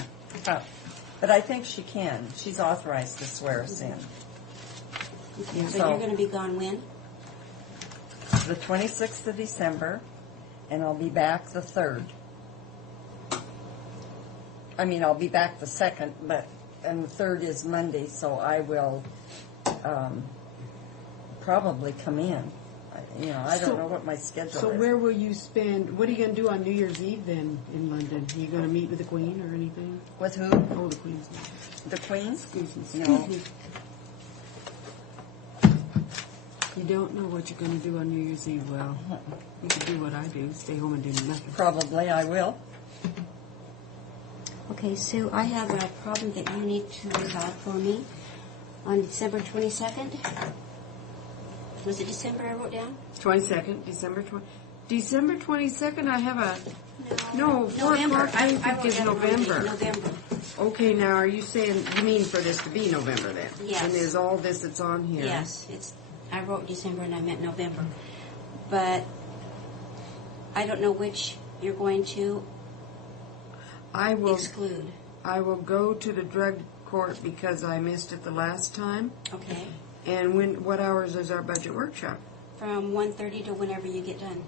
Oh. But I think she can. She's authorized to swear us in. Okay, so you're going to be gone when? The 26th of December, and I'll be back the 3rd. I mean, I'll be back the 2nd, and the 3rd is Monday, so I will probably come in. I don't know what my schedule So is. where will you spend, what are you going to do on New Year's Eve then in London? Are you going to meet with the Queen or anything? With who? Oh, the Queen's The Queen? Excuse No. me. You don't know what you're going to do on New Year's Eve. Well, you could do what I do, stay home and do nothing. Probably I will. Okay, Sue, I have a problem that you need to resolve for me on December 22nd. Was it December I wrote down? 22nd, December 22nd, I have a... No, 4 November. o'clock, I wrote think is down the wrong date, November. November. Okay, now are you saying, you mean for this to be November then? Yes. And is all this that's on here? Yes, I wrote December and I meant November. But I don't know which you're going to exclude. I will go to the drug court because I missed it the last time. Okay. And what hours is our budget workshop? From 1:30 to whenever you get done.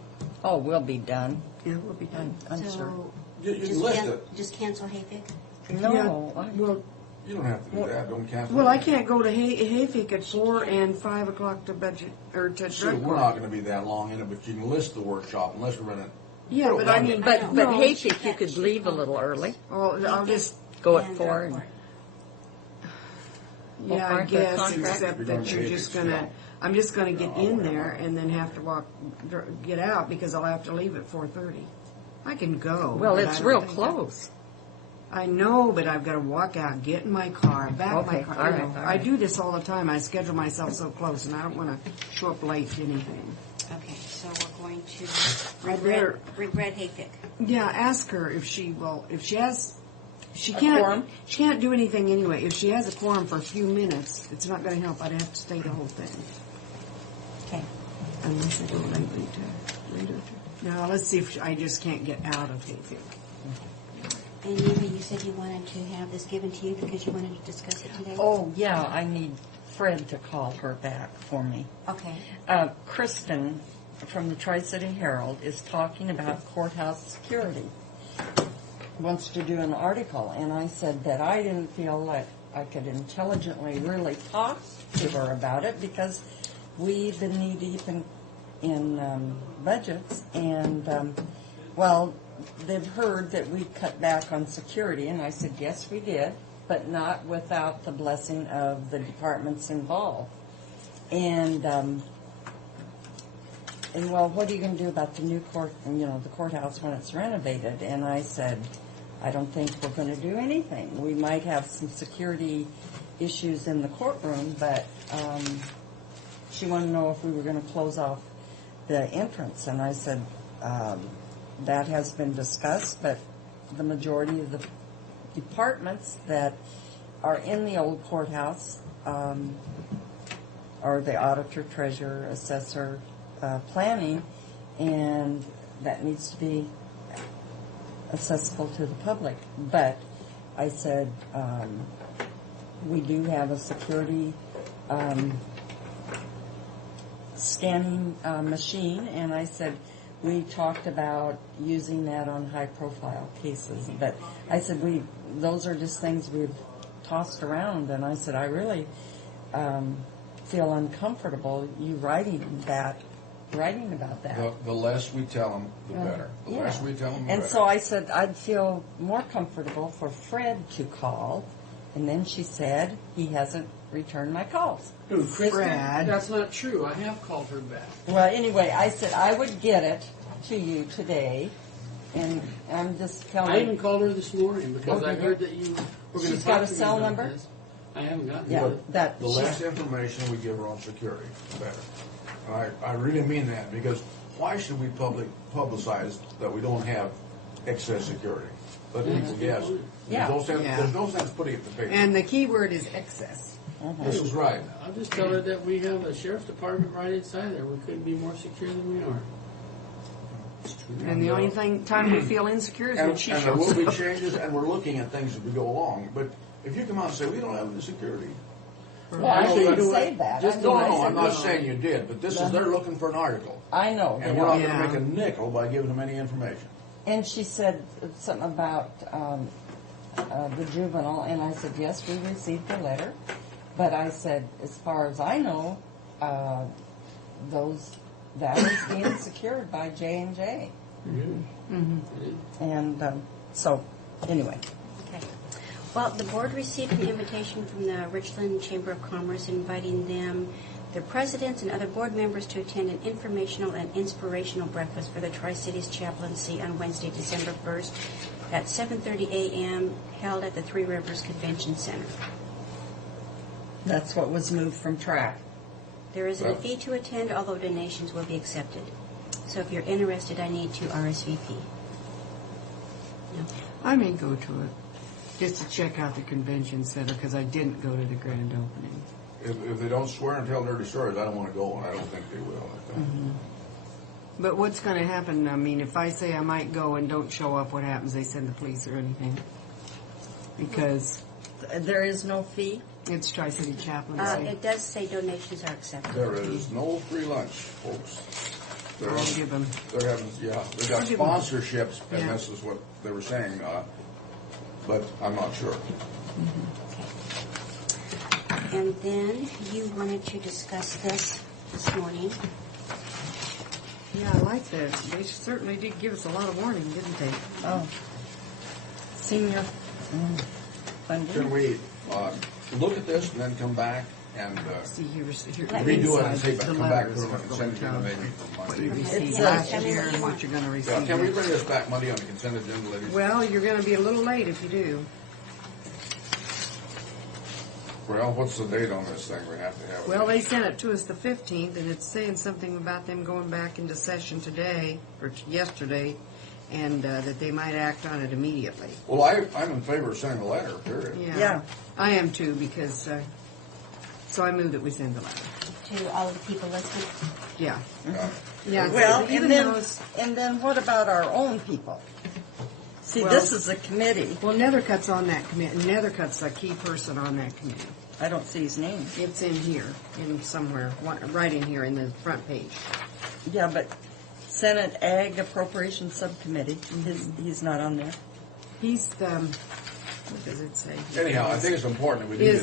Oh, we'll be done. Yeah, we'll be done. I'm So sure. just cancel Hayfic? No. Well, You don't have to do that. Don't cancel. well, I can't go to Hayfic at 4 and 5 o'clock to budget, or to Sure, drug we're court. not going to be that long in it, but you can list the workshop unless we're going to. Yeah, but I mean, But no. Hayfic, you could leave a little early. Oh, I'll just Go at 4. And, Yeah, I aren't there guess, contracts? except that you're just gonna, I'm just gonna get in there and then have to get out because I'll have to leave at 4:30. I can go. well, but it's I don't real think close. I know, but I've got to walk out, get in my car, back my Okay, car. all you right, know. all I right. do this all the time. I schedule myself so close, and I don't want to show up late to anything. Okay, so we're going to I better- regret Hayfic. Yeah, ask her if she will. If she has, she A can't. quorum? She can't do anything anyway. If she has a quorum for a few minutes, it's not going to help. I'd have to stay the whole thing. Okay. Unless I go later. Now let's see if I just can't get out of Hayfield. And you said you wanted to have this given to you because you wanted to discuss it today? Oh, yeah, I need Fred to call her back for me. Okay. Kristen from the Tri-City Herald is talking about courthouse security. Wants to do an article, and I said that I didn't feel like I could intelligently really talk to her about it because we've been knee-deep in budgets, and, well, they've heard that we cut back on security, and I said, yes, we did, but not without the blessing of the departments involved. And well, what are you going to do about the new the courthouse when it's renovated? And I said, I don't think we're going to do anything. We might have some security issues in the courtroom, but she wanted to know if we were going to close off the entrance, and I said, that has been discussed, but the majority of the departments that are in the old courthouse are the auditor, treasurer, assessor, planning, and that needs to be accessible to the public. But I said, we do have a security scanning machine, and I said, we talked about using that on high-profile cases, but I said those are just things we've tossed around, and I said I really feel uncomfortable you writing about that. The less we tell them, the better. The less we tell them, the And better. so I said I'd feel more comfortable for Fred to call, and then she said he hasn't returned my calls. Who, Kristen? Fred. That's not true. I have called her back. Well, anyway, I said I would get it to you today, and I'm just telling I you. even called her this morning because Oh, I did heard you? that you were going to She's talk got a to me cell about number? this. I haven't gotten Yeah, it. that The less information we give her on security, the better. I really mean that, because why should we publicize that we don't have excess security. But yes, Yeah. there's no sense putting it to paper. And the key word is excess. This is right. I'll just tell her that we have a sheriff's department right inside there. We couldn't be more secure than we are. And the only time we feel insecure is when she And there shows will be up. changes, and we're looking at things as we go along. But if you come out and say, we don't have any security. Well, I didn't say that. No, I I'm said not no. saying you did, but this is, they're looking for an article. I know. And we're not going to make a nickel by giving them any information. And she said something about the juvenile, and I said, yes, we received the letter. But I said, as far as I know, that is being secured by J&J. And so, anyway. Okay. Well, the board received an invitation from the Richland Chamber of Commerce inviting them, their presidents and other board members to attend an informational and inspirational breakfast for the Tri-Cities Chaplaincy on Wednesday, December 1st at 7:30 a.m. held at the Three Rivers Convention Center. That's what was moved from track. There isn't a fee to attend, although donations will be accepted. So if you're interested, I need to RSVP. No. I may go to it just to check out the convention center because I didn't go to the grand opening. If they don't swear and tell dirty stories, I don't want to go, and I don't think they will. But what's going to happen? I mean, if I say I might go and don't show up, what happens? They send the police or anything? Because there is no fee. It's Tri-City Chaplaincy. It does say donations are accepted. There is no free lunch, folks. I'll give them. They're having, they've got I'll give them. sponsorships, and this is what they were saying, but I'm not sure. And then you wanted to discuss this morning. Yeah, I like this. They certainly did give us a lot of warning, didn't they? Oh. Senior funding. Can we look at this and then come back and See, here's redo it and see, the come back letters to them for and consent agenda maybe for what you Monday? received last year and what you're going to receive. Yeah, can we this bring this back Monday on the consent agenda, ladies? Well, you're going to be a little late if you do. Well, what's the date on this thing? We have to have it. Well, they sent it to us the 15th, and it's saying something about them going back into session today, or yesterday, and that they might act on it immediately. Well, I'm in favor of sending a letter, period. Yeah. I am too, because, so I move that we send the letter. To all of the people listed? Yeah. Yeah. Well, even and then what about our own people? See, Well, this is a committee. Well, Nethercutt's on that committee. Nethercutt's a key person on that committee. I don't see his name. It's in here, in somewhere, right in here in the front page. Yeah, but Senate Ag Appropriation Subcommittee, he's not on there. He's what does it say? Anyhow, I think it's important that we do this.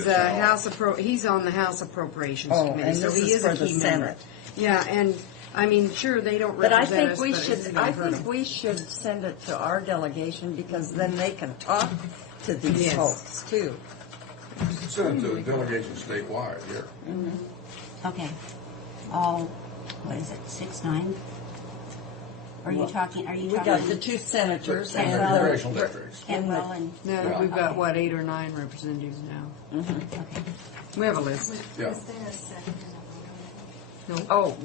He's on the House Appropriations Oh, Committee, and so this he is is a for the key member. Senate. Yeah, and I mean, sure, they don't But I represent think us, we but should. isn't I gonna hurt think 'em. we should send it to our delegation because then they can talk to these Yes. folks too. Send it to the delegation statewide here. Okay. All, what is it, 6, 9? Are you talking? We got the two senators and Kenwell, congressional districts. Kenwell and No, we've got, what, 8 or 9 representatives now. okay. We have a list. Yeah. No. Oh,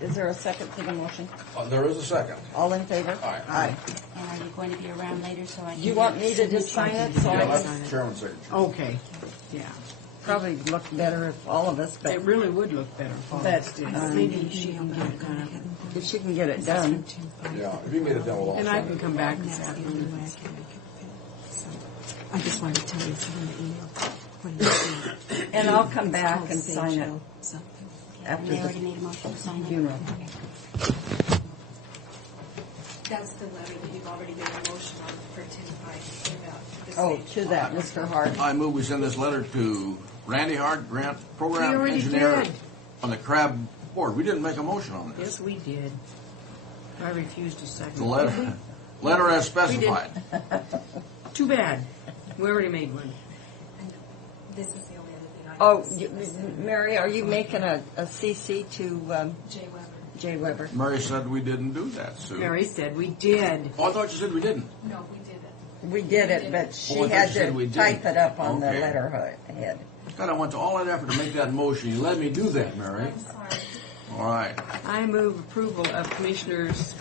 is there a second to the motion? There is a second. All in favor? Aye. Aye. And are you going to be around later so I can... You want me to just sign it? So Yeah, I that's can chairman's signature. Okay. Yeah. probably look better if all of us, but. It really would look better if all of us did. Maybe she can get it done. If she can get it done. Yeah, if you made it done, we'll all And I sign can it. come back this afternoon. I just wanted to tell you from the email. When you see it. And I'll come back and It's called sign it Sage something. after They already the made a motion to sign it? funeral. That's the letter that you've already made a motion on for 10-5 about the Oh, state. to that, Mr. Hart. I move we send this letter to Randy Hart, Grant Program We already Engineer did. on the Crab Board. We didn't make a motion on this. Yes, we did. I refused to second. The letter as specified. Too bad. We already made one. This is the only other thing I Oh, have. Mary, are you making a CC to Jay Weber. Jay Weber? Mary said we didn't do that, Sue. Mary said we did. Oh, I thought you said we didn't. No, we did it. We did it, but she Oh, I thought had you said we to didn't. type it up on the Okay. letterhead. God, I went to all that effort to make that motion. You let me do that, Mary. I'm sorry. All right. I move approval of Commissioners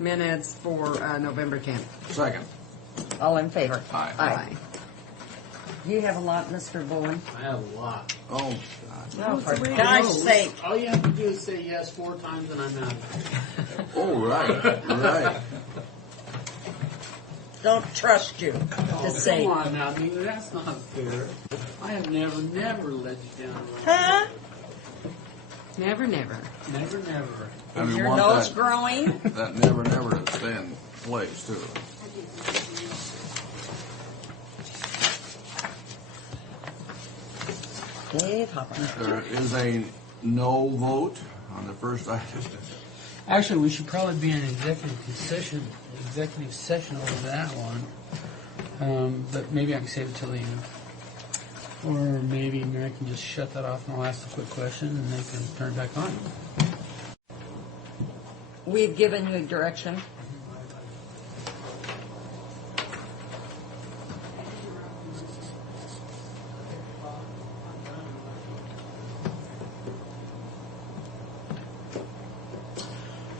minutes for November 10th. Second. All in favor? Aye. Aye. You have a lot, Mr. Bowen? I have a lot. Oh, No, for No, gosh sake. All you have to do is say yes 4 times and I'm out. Oh, right, right. Don't trust you to Oh, say. come on now, Nina, that's not fair. I have never let you down. Huh? Never. Never. And we Your want nose that, growing? that never to stay in place, too. Dave Hopper. There is a no vote on the first item. Actually, we should probably be in executive session over that one. But maybe I can save it till the end. Or maybe Mary can just shut that off and I'll ask a quick question and they can turn it back on. We've given you direction.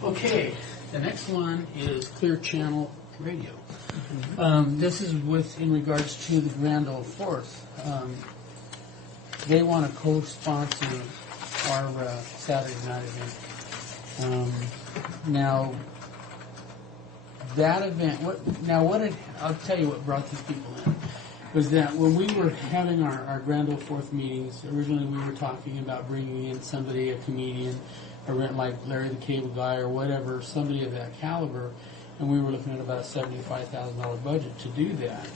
Okay, the next one is Clear Channel Radio. This is in regards to the Grand Ole Fourth. They want to co-sponsor our Saturday night event. Now, that event. I'll tell you what brought these people in. Was that when we were having our Grand Ole Fourth meetings, originally we were talking about bringing in somebody, a comedian, like Larry the Cable Guy or whatever, somebody of that caliber, and we were looking at about a $75,000 budget to do that.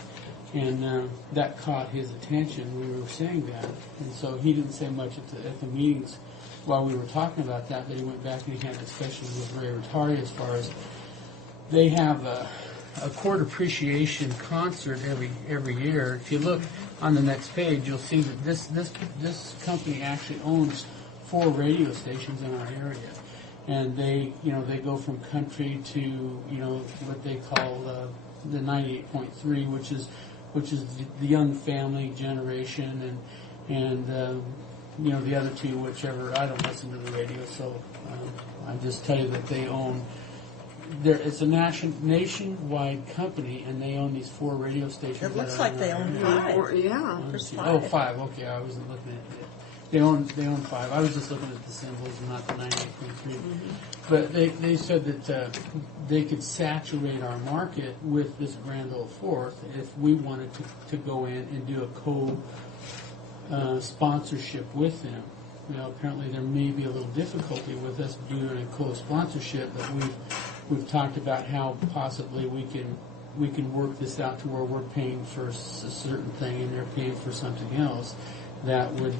And that caught his attention. We were saying that. And so he didn't say much at the meetings while we were talking about that, but he went back and he had discussions with Ray Rotari as far as they have a court appreciation concert every year. If you look on the next page, you'll see that this company actually owns 4 radio stations in our area. And they go from country to, what they call the 98.3, which is the young family generation, and the other 2, whichever. I don't listen to the radio, so I just tell you that they own. It's a nationwide company, and they own these 4 radio stations. It looks like they own 5. Yeah, there's 5. Oh, 5. Okay, I wasn't looking at it. They own 5. I was just looking at the symbols and not the 98.3. But they said that they could saturate our market with this Grand Ole Fourth if we wanted to go in and do a sponsorship with them. Apparently there may be a little difficulty with us doing a co-sponsorship, but we've talked about how possibly we can work this out to where we're paying for a certain thing and they're paying for something else that would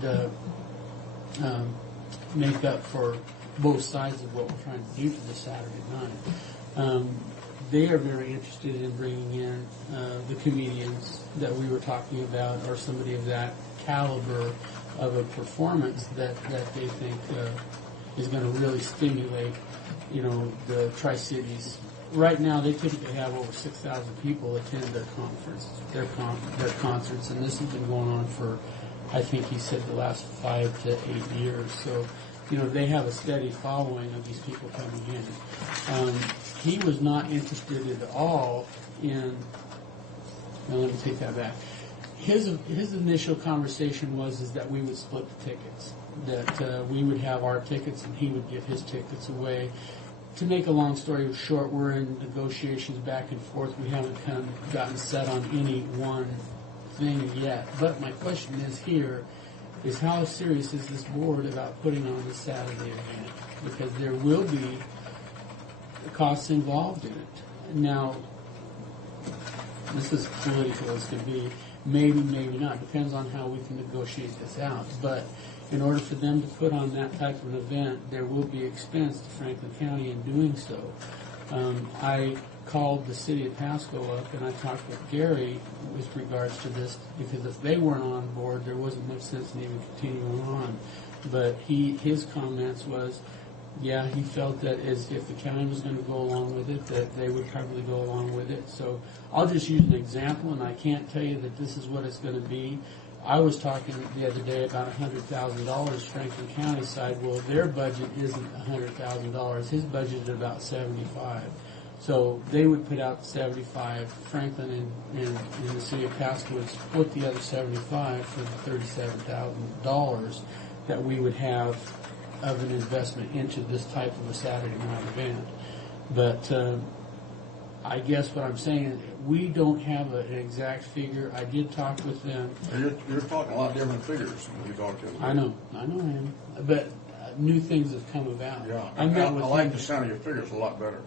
make up for both sides of what we're trying to do for this Saturday night. They are very interested in bringing in the comedians that we were talking about, or somebody of that caliber of a performance that they think is going to really stimulate, the Tri-Cities. Right now, they typically have over 6,000 people attend their concerts, and this has been going on for, I think he said, the last 5 to 8 years. So, they have a steady following of these people coming in. He was not interested at all in. Now, let me take that back. His initial conversation was that we would split the tickets, that we would have our tickets and he would give his tickets away. To make a long story short, we're in negotiations back and forth. We haven't gotten set on any one thing yet. But my question is how serious is this board about putting on the Saturday event? Because there will be costs involved in it. Now, this is political as can be. Maybe, maybe not. Depends on how we can negotiate this out. But in order for them to put on that type of an event, there will be expense to Franklin County in doing so. I called the city of Pasco up and I talked with Gary with regards to this, because if they weren't on board, there wasn't much sense in even continuing on. But his comments was, yeah, he felt that as if the county was going to go along with it, that they would probably go along with it. So I'll just use an example, and I can't tell you that this is what it's going to be. I was talking the other day about $100,000 Franklin County side. Well, their budget isn't $100,000. His budget is about $75,000. So they would put out 75. Franklin and the city of Pasco would split the other 75 for the $37,000 that we would have of an investment into this type of a Saturday night event. But I guess what I'm saying is we don't have an exact figure. I did talk with them. You're talking a lot of different figures when you talk to them. I know I am. But new things have come about. Yeah, I I like the sound of your figures a lot better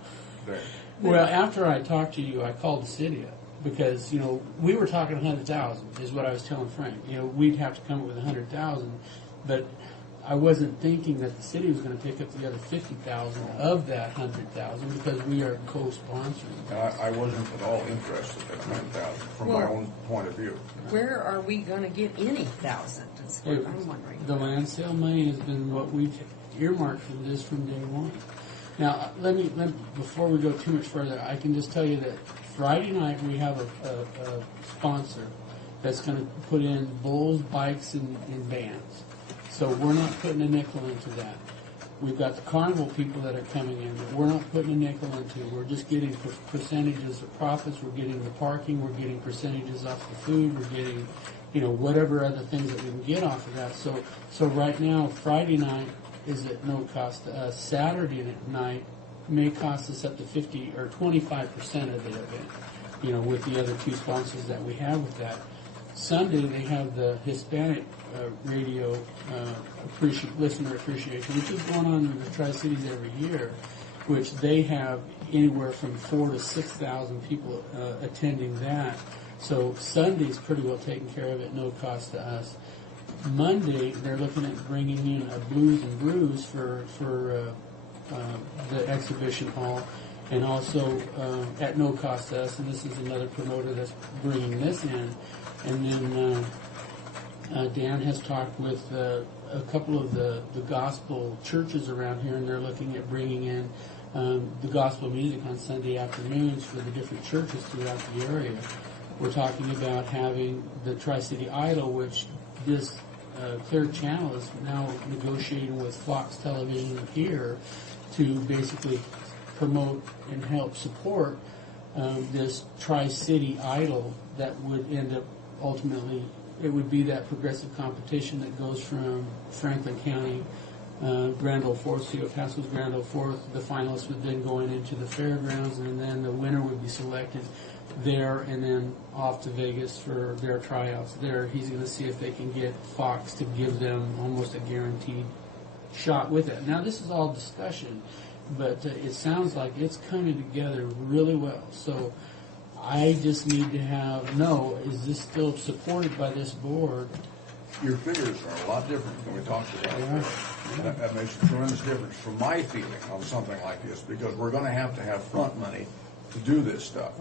today. Well, after I talked to you, I called the city up because, you know, we were talking 100,000 is what I was telling Frank. You know, we'd have to come up with 100,000, but I wasn't thinking that the city was going to pick up the other 50,000 of that 100,000 because we are co-sponsoring. I wasn't at all interested in 100,000 from my own point of view. Where are we going to get any thousand? That's what I'm wondering. The land sale money has been what we've earmarked for this from day one. Now, before we go too much further, I can just tell you that Friday night we have a sponsor that's going to put in bulls, bikes, and bands. So we're not putting a nickel into that. We've got the carnival people that are coming in, but we're not putting a nickel into it. We're just getting percentages of profits. We're getting the parking. We're getting percentages off the food. We're getting, you know, whatever other things that we can get off of that. So right now, Friday night is at no cost to us. Saturday night may cost us up to 50 or 25% of the event, you know, with the other two sponsors that we have with that. Sunday, they have the Hispanic radio listener appreciation, which is going on in the Tri-Cities every year, which they have anywhere from 4,000 to 6,000 people attending that. So Sunday's pretty well taken care of at no cost to us. Monday, they're looking at bringing in a Blues and Brews for the exhibition hall, and also at no cost to us. And this is another promoter that's bringing this in. And then Dan has talked with a couple of the gospel churches around here, and they're looking at bringing in the gospel music on Sunday afternoons for the different churches throughout the area. We're talking about having the Tri-City Idol, which this Clear Channel is now negotiating with Fox Television here to basically promote and help support this Tri-City Idol that would end up ultimately, it would be that progressive competition that goes from Franklin County, Grand Ole Fourth, City of Pasco's Grand Ole Fourth. The finalists would then go into the fairgrounds, and then the winner would be selected there and then off to Vegas for their tryouts there. He's going to see if they can get Fox to give them almost a guaranteed shot with it. Now, this is all discussion, but it sounds like it's coming together really well. So I just need to is this still supported by this board? Your figures are a lot different than we talked about. Yeah. That makes a tremendous difference from my feeling on something like this, because we're going to have front money to do this stuff.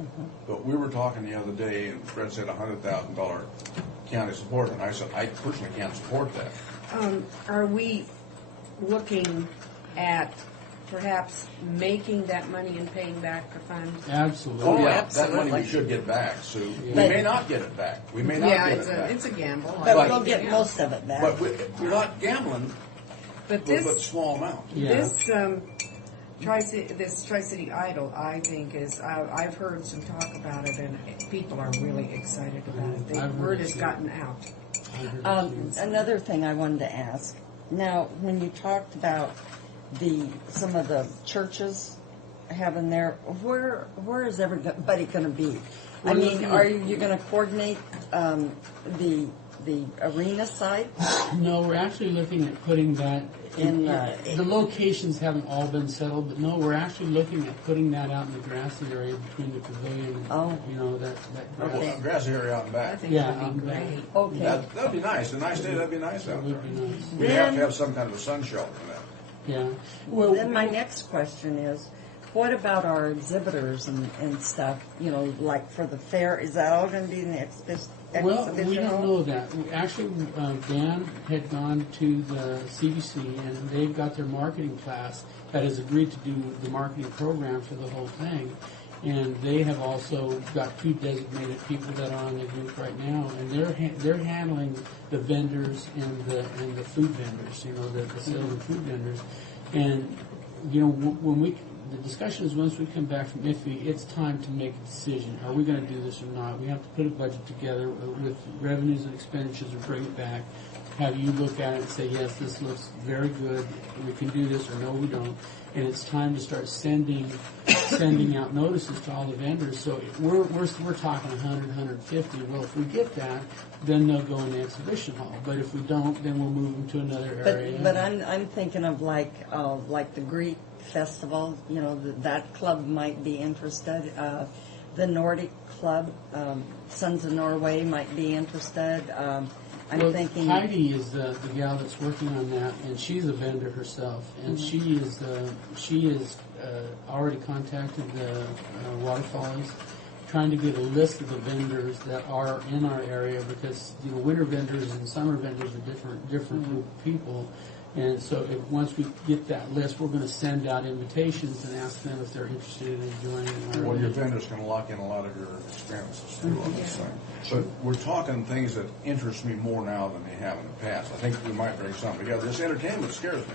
But we were talking the other day, and Fred said $100,000 county support, and I said I personally can't support that. Are we looking at perhaps making that money and paying back the fund? Absolutely. Oh, yeah, that money we should get back, Sue. We may not get it back. We may not get it back. It's a gamble. But we'll get most of it back. But we're not gambling, but this small amount. Yeah. This Tri-City Idol, I think, is, I've heard some talk about it, and people are really excited about it. The word has gotten out. Another thing I wanted to ask. Now, when you talked about some of the churches having their, where is everybody going to be? I mean, are you going to coordinate the arena site? No, we're actually looking at putting that in. The locations haven't all been settled, but no, we're actually looking at putting that out in the grassy area between the pavilion. You know, that grass. Grassy area out in back. I think that'd be great. Okay. That'd be nice. A nice day, that'd be nice out there. Would be nice. We have to have some kind of a sun shelter for that. Yeah. Well, then my next question is, what about our exhibitors and stuff? You know, like for the fair, is that all going to be in the exhibition? Well, we don't know that. Actually, Dan had gone to the CDC, and they've got their marketing class that has agreed to do the marketing program for the whole thing. And they have also got 2 designated people that are on the group right now, and they're handling the vendors and the food vendors. You know, the sales and food vendors. And you know, when the discussion is once we come back from IFE, it's time to make a decision. Are we going to do this or not? We have to put a budget together with revenues and expenditures or bring it back. Have you look at it and say, yes, this looks very good, we can do this, or no, we don't. And it's time to start sending out notices to all the vendors. So we're talking 100, 150. Well, if we get that, then they'll go in the exhibition hall. But if we don't, then we'll move them to another area. But I'm thinking of like the Greek festival. You know, that club might be interested. The Nordic club, Sons of Norway, might be interested. I'm thinking Heidi is the gal that's working on that, and she's a vendor herself, and she is already contacted the Waterfalls, trying to get a list of the vendors that are in our area, because winter vendors and summer vendors are different group of people. And so once we get that list, we're going to send out invitations and ask them if they're interested in joining. Well, your vendors can lock in a lot of your expenses too on this thing. But we're talking things that interest me more now than they have in the past. I think we might bring something together. This entertainment scares me.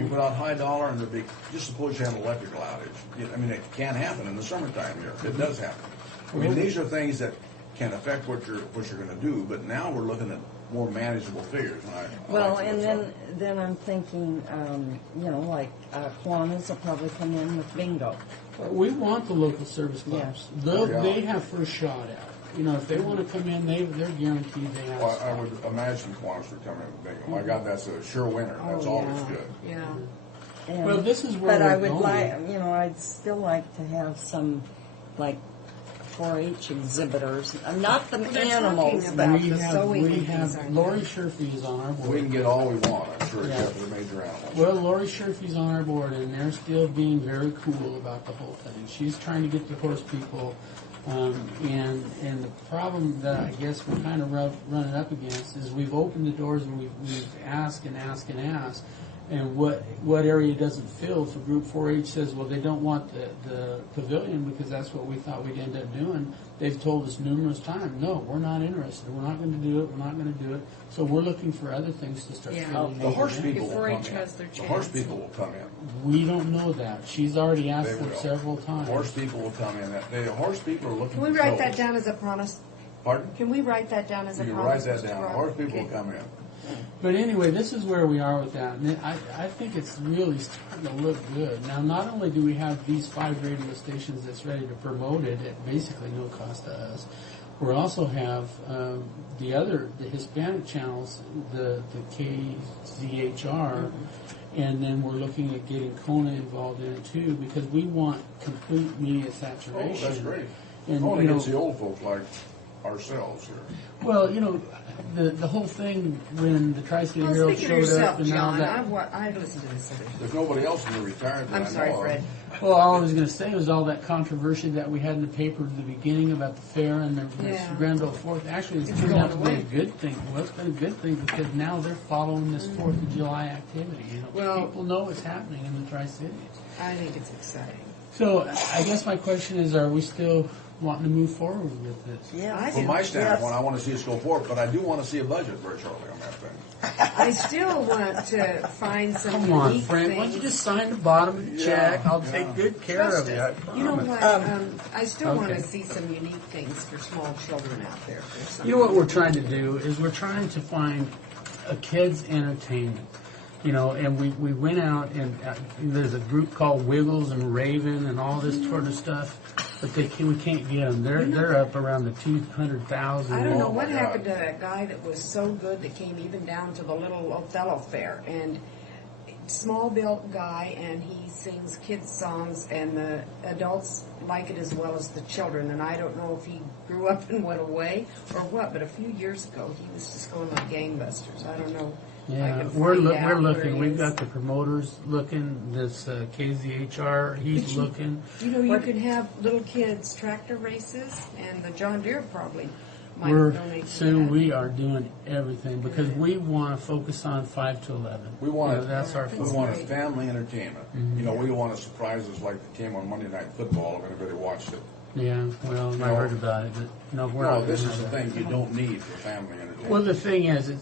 You put out high dollar and the big, just suppose you have an electrical outage. I mean, it can't happen in the summertime here. It does happen. I mean, these are things that can affect what you're going to do, but now we're looking at more manageable figures. Then I'm thinking, like Kiwanis will probably come in with bingo. We want the local service clubs. They have first shot at it. If they want to come in, they're guaranteed they have. Well, I would imagine Kiwanis would come in with bingo. My God, that's a sure winner. That's always good. Yeah. Well, this is where but I would going. I'd still like to have some, like, 4-H exhibitors, not the animals, but we have Lori Sherfy is on our board. We can get all we want, I'm sure, except for the major animals. Well, Lori Sherfy's on our board, and they're still being very cool about the whole thing. She's trying to get the horse people, and the problem that I guess we're kind of running up against is we've opened the doors and we've asked and asked and asked. And what area doesn't fill? For Group 4-H says, well, they don't want the pavilion because that's what we thought we'd end up doing. They've told us numerous times, no, we're not interested. We're not going to do it. We're not going to do it. So we're looking for other things to start filling. The horse people will come in. The horse people will come in. We don't know that. She's already asked them several times. The horse people will come in. The horse people are looking for Can we write that down as a promise? Pardon? Can we write that down as a You promise? write that down. The horse people will come in. But anyway, this is where we are with that. And I think it's really starting to look good. Now, not only do we have these 5 radio stations that's ready to promote it at basically no cost to us, we also have the Hispanic channels, the KZHR, and then we're looking at getting Kona involved in it too, because we want complete media saturation. Oh, that's great. And, Kona gets the old folks like ourselves here. Well, the whole thing when the Tri-State Herald showed up and all that. I've listened to this. There's nobody else in the retired. I'm sorry, Fred. Well, all I was going to say was all that controversy that we had in the paper at the beginning about the fair and the Granville Fourth. Actually, it's turned out to be a good thing. Well, it's been a good thing because now they're following this 4th of July activity. People know what's happening in the Tri-Cities. I think it's exciting. So I guess my question is, are we still wanting to move forward with this? Yeah, From my standpoint, I want to see us go forward, but I do want to see a budget very shortly on that thing. I still want to find some Come on, unique friend. things. Why don't you just sign the bottom of the check? I'll take good care of you. I You know promise. what? I still want Okay. to see some unique things for small children out there. You know what we're trying to do is we're trying to find a kids' entertainment. And we went out and there's a group called Wiggles and Raven and all this sort of stuff, but we can't get them. They're up around the 200,000. I don't know what happened to that guy that was so good that came even down to the little Othello fair, and small built guy, and he sings kids songs, and the adults like it as well as the children. And I don't know if he grew up and went away or what, but a few years ago he was just going like gangbusters. I don't know. Yeah, we're looking. We've got the promoters looking. This KZHR, he's looking. You can have little kids tractor races, and the John Deere probably might donate to that. We are doing everything because we want to focus on 5 to 11. We want that's our we focus. want a family entertainment. We want to surprise us like the game on Monday Night Football if anybody watched it. Yeah, well, I heard about it, but we're not this doing is the that. thing you don't need for family entertainment. Well, the thing is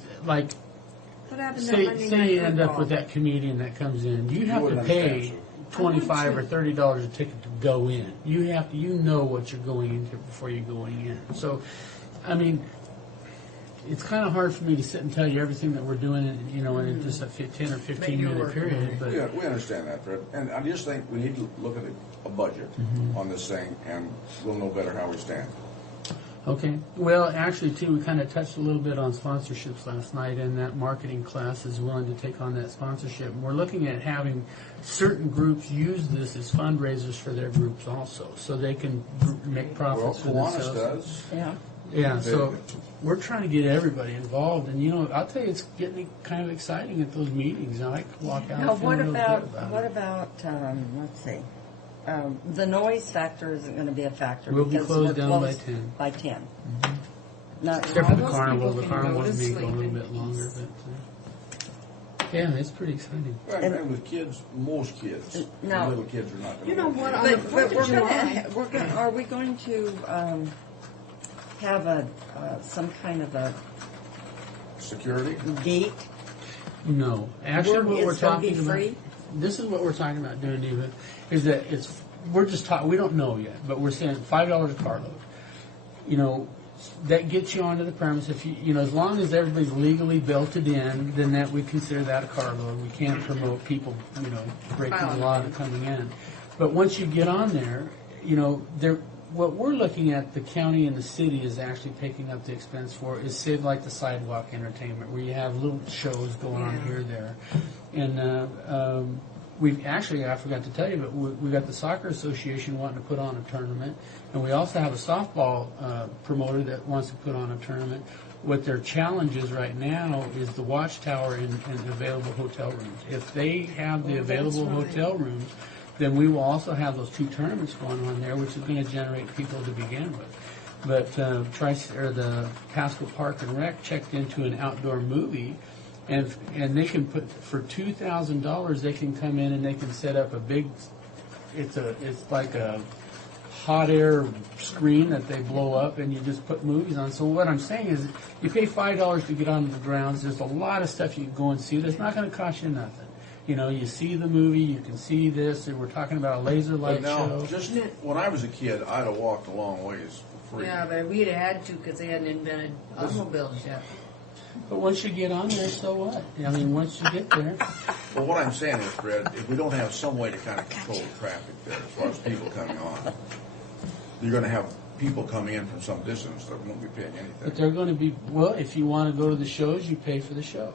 say you end up with that comedian that comes in. You have to pay $25 or $30 a ticket to go in. You have to, know what you're going into before you're going in. So, I mean, it's kind of hard for me to sit and tell you everything that we're doing, in just a 10 or 15 minute period. But yeah, we understand that, Fred. And I just think we need to look at a budget on this thing, and we'll know better how we stand. Okay. Well, actually, too, we kind of touched a little bit on sponsorships last night, and that marketing class is willing to take on that sponsorship. And we're looking at having certain groups use this as fundraisers for their groups also, so they can make profits for Kiwanis themselves. does. Yeah. Yeah, so we're trying to get everybody involved, and I'll tell you, it's getting kind of exciting at those meetings. I like to walk out. Now, feeling what really about good about what it. about let's see, the noise factor isn't going to be a factor. We'll be because closed we're down by closed 10. By 10. Not Except for the most carnival. people The can carnival go to may go a sleep little in bit longer, but yeah, it's pretty exciting. Right, and with kids, most kids, No. little kids are not going to. You know what? But we're going. Are we going to have some kind of a security gate? No, actually, what we're It's gonna be talking about. free? This is what we're talking about doing, Eva, is that we're just talking. We don't know yet, but we're saying $5 a carload. That gets you onto the premise. If as long as everybody's legally belted in, then that we consider that a carload. We can't promote people, breaking the law and coming in. But once you get on there, what we're looking at, the county and the city is actually taking up the expense for is say like the sidewalk entertainment, where you have little shows going on here or there, and we've actually, I forgot to tell you, but we got the soccer association wanting to put on a tournament, and we also have a softball promoter that wants to put on a tournament. What their challenge is right now is the Watchtower and available hotel rooms. If they have the available hotel rooms, then we will also have those 2 tournaments going on there, which is going to generate people to begin with. But the Pasco Park and Rec checked into an outdoor movie, and they can put for $2,000. They can come in and they can set up a big. It's like a hot air screen that they blow up, and you just put movies on. So what I'm saying is, you pay $5 to get onto the grounds. There's a lot of stuff you can go and see. That's not going to cost you nothing. You see the movie, you can see this, and we're talking about a laser light show. Just when I was a kid, I'd have walked a long ways for free. Yeah, but we'd have had to because they hadn't invented automobiles yet. But once you get on there, so what? I mean, once you get there. Well, what I'm saying is, Fred, if we don't have some way to kind of control the traffic there as far as people coming on, you're going to have people coming in from some distance that won't be paying anything. But they're going to be, if you want to go to the shows, you pay for the show.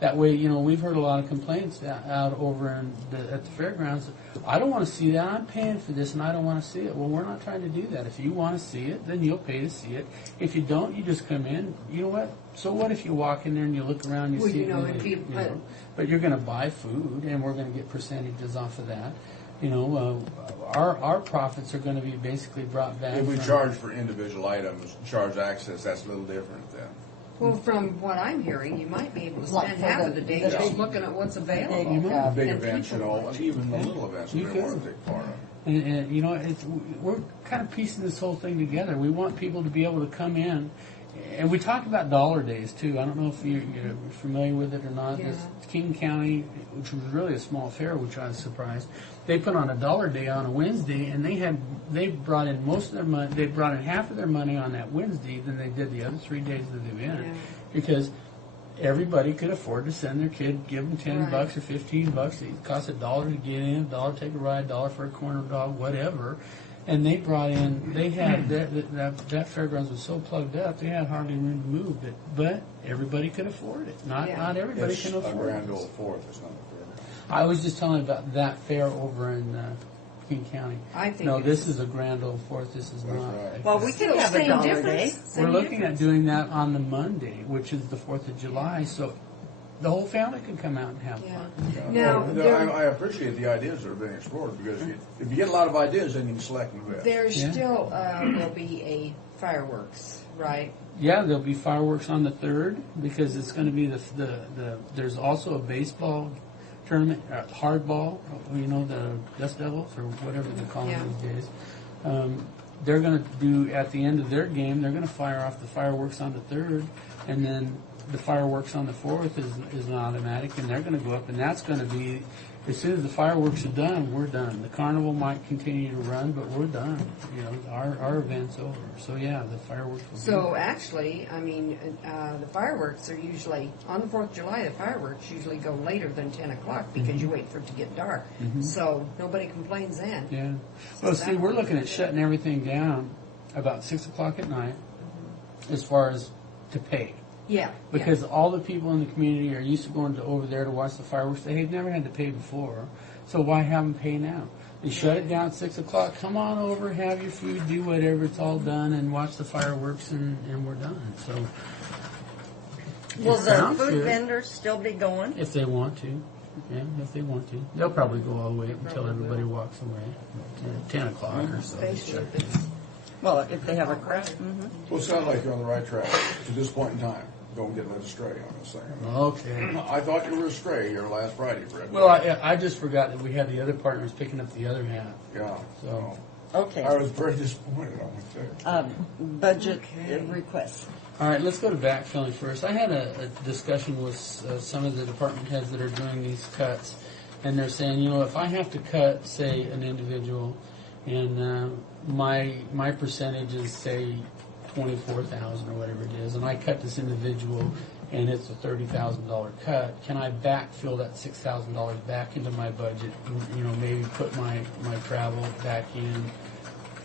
That way, we've heard a lot of complaints out over at the fairgrounds. I don't want to see that. I'm paying for this, and I don't want to see it. Well, we're not trying to do that. If you want to see it, then you'll pay to see it. If you don't, you just come in. You know what? So what if you walk in there and you look around, see it, but you're going to buy food, and we're going to get percentages off of that. Our profits are going to be basically brought back. If we charge for individual items, charge access, that's a little different then. Well, from what I'm hearing, you might be able to spend half of the day just looking at what's available. Big events, and even the little events we want to take part of. And we're kind of piecing this whole thing together. We want people to be able to come in, and we talk about dollar days too. I don't know if you're familiar with it or not. Yeah. This King County, which was really a small fair, which I was surprised, they put on a dollar day on a Wednesday, and they brought in most of their money. They brought in half of their money on that Wednesday than they did the other 3 days of the event, because everybody could afford to send their kid, give them $10 or $15. It costs $1 to get in, $1 to take a ride, $1 for a corner dog, whatever. And they brought in, they had, that fairgrounds was so plugged up, they had hardly room to move. But everybody could afford it. Not everybody can afford it. It's a Grand Ole Fourth, it's not a fair. I was just telling about that fair over in King County. No, this is a Grand Ole Fourth. This is not. Right. Well, we could have a dollar day. We're looking at doing that on the Monday, which is the 4th of July. So the whole family can come out and have fun. Now, I appreciate the ideas that are being explored, because if you get a lot of ideas, then you can select the best. There still will be a fireworks, right? Yeah, there'll be fireworks on the 3rd, because it's going to be there's also a baseball tournament, hardball, the Dust Devils, or whatever they call them these days. They're going to do, at the end of their game, they're going to fire off the fireworks on the 3rd, and then the fireworks on the 4th is an automatic, and they're going to go up, and that's going to be, as soon as the fireworks are done, we're done. The carnival might continue to run, but we're done. You know, our event's over. So yeah, the fireworks will So actually, I mean, the fireworks are usually, on the 4th of July, the fireworks usually go later than 10 o'clock because you wait for it to get dark. So nobody complains then. Yeah. Well, see, we're looking at shutting everything down about 6 o'clock at night as far as to pay. Yeah. Because all the people in the community are used to going to over there to watch the fireworks. They've never had to pay before. So why have them pay now? They shut it down at 6 o'clock. Come on over, have your food, do whatever. It's all done, and watch the fireworks, and we're done. So Will it the sounds food good. vendors still be going? If they want to. Yeah, if they want to. They'll probably go all the way up until everybody walks away. 10 o'clock or so. they shut it down. Well, if they have a crowd. Well, it sounds like you're on the right track to this point in time. Don't get led astray on this thing. Okay. I thought you were astray here last Friday, Fred. Well, I just forgot that we had the other partners picking up the other half. Yeah. So. Okay. I was very disappointed, I would say. Budget requests. All right, let's go to backfilling first. I had a discussion with some of the department heads that are doing these cuts, and they're saying, you know, if I have to cut, say, an individual, and my percentage is, say, 24,000 or whatever it is, and I cut this individual, and it's a $30,000 cut, can I backfill that $6,000 back into my budget? And, you know, maybe put my travel back in.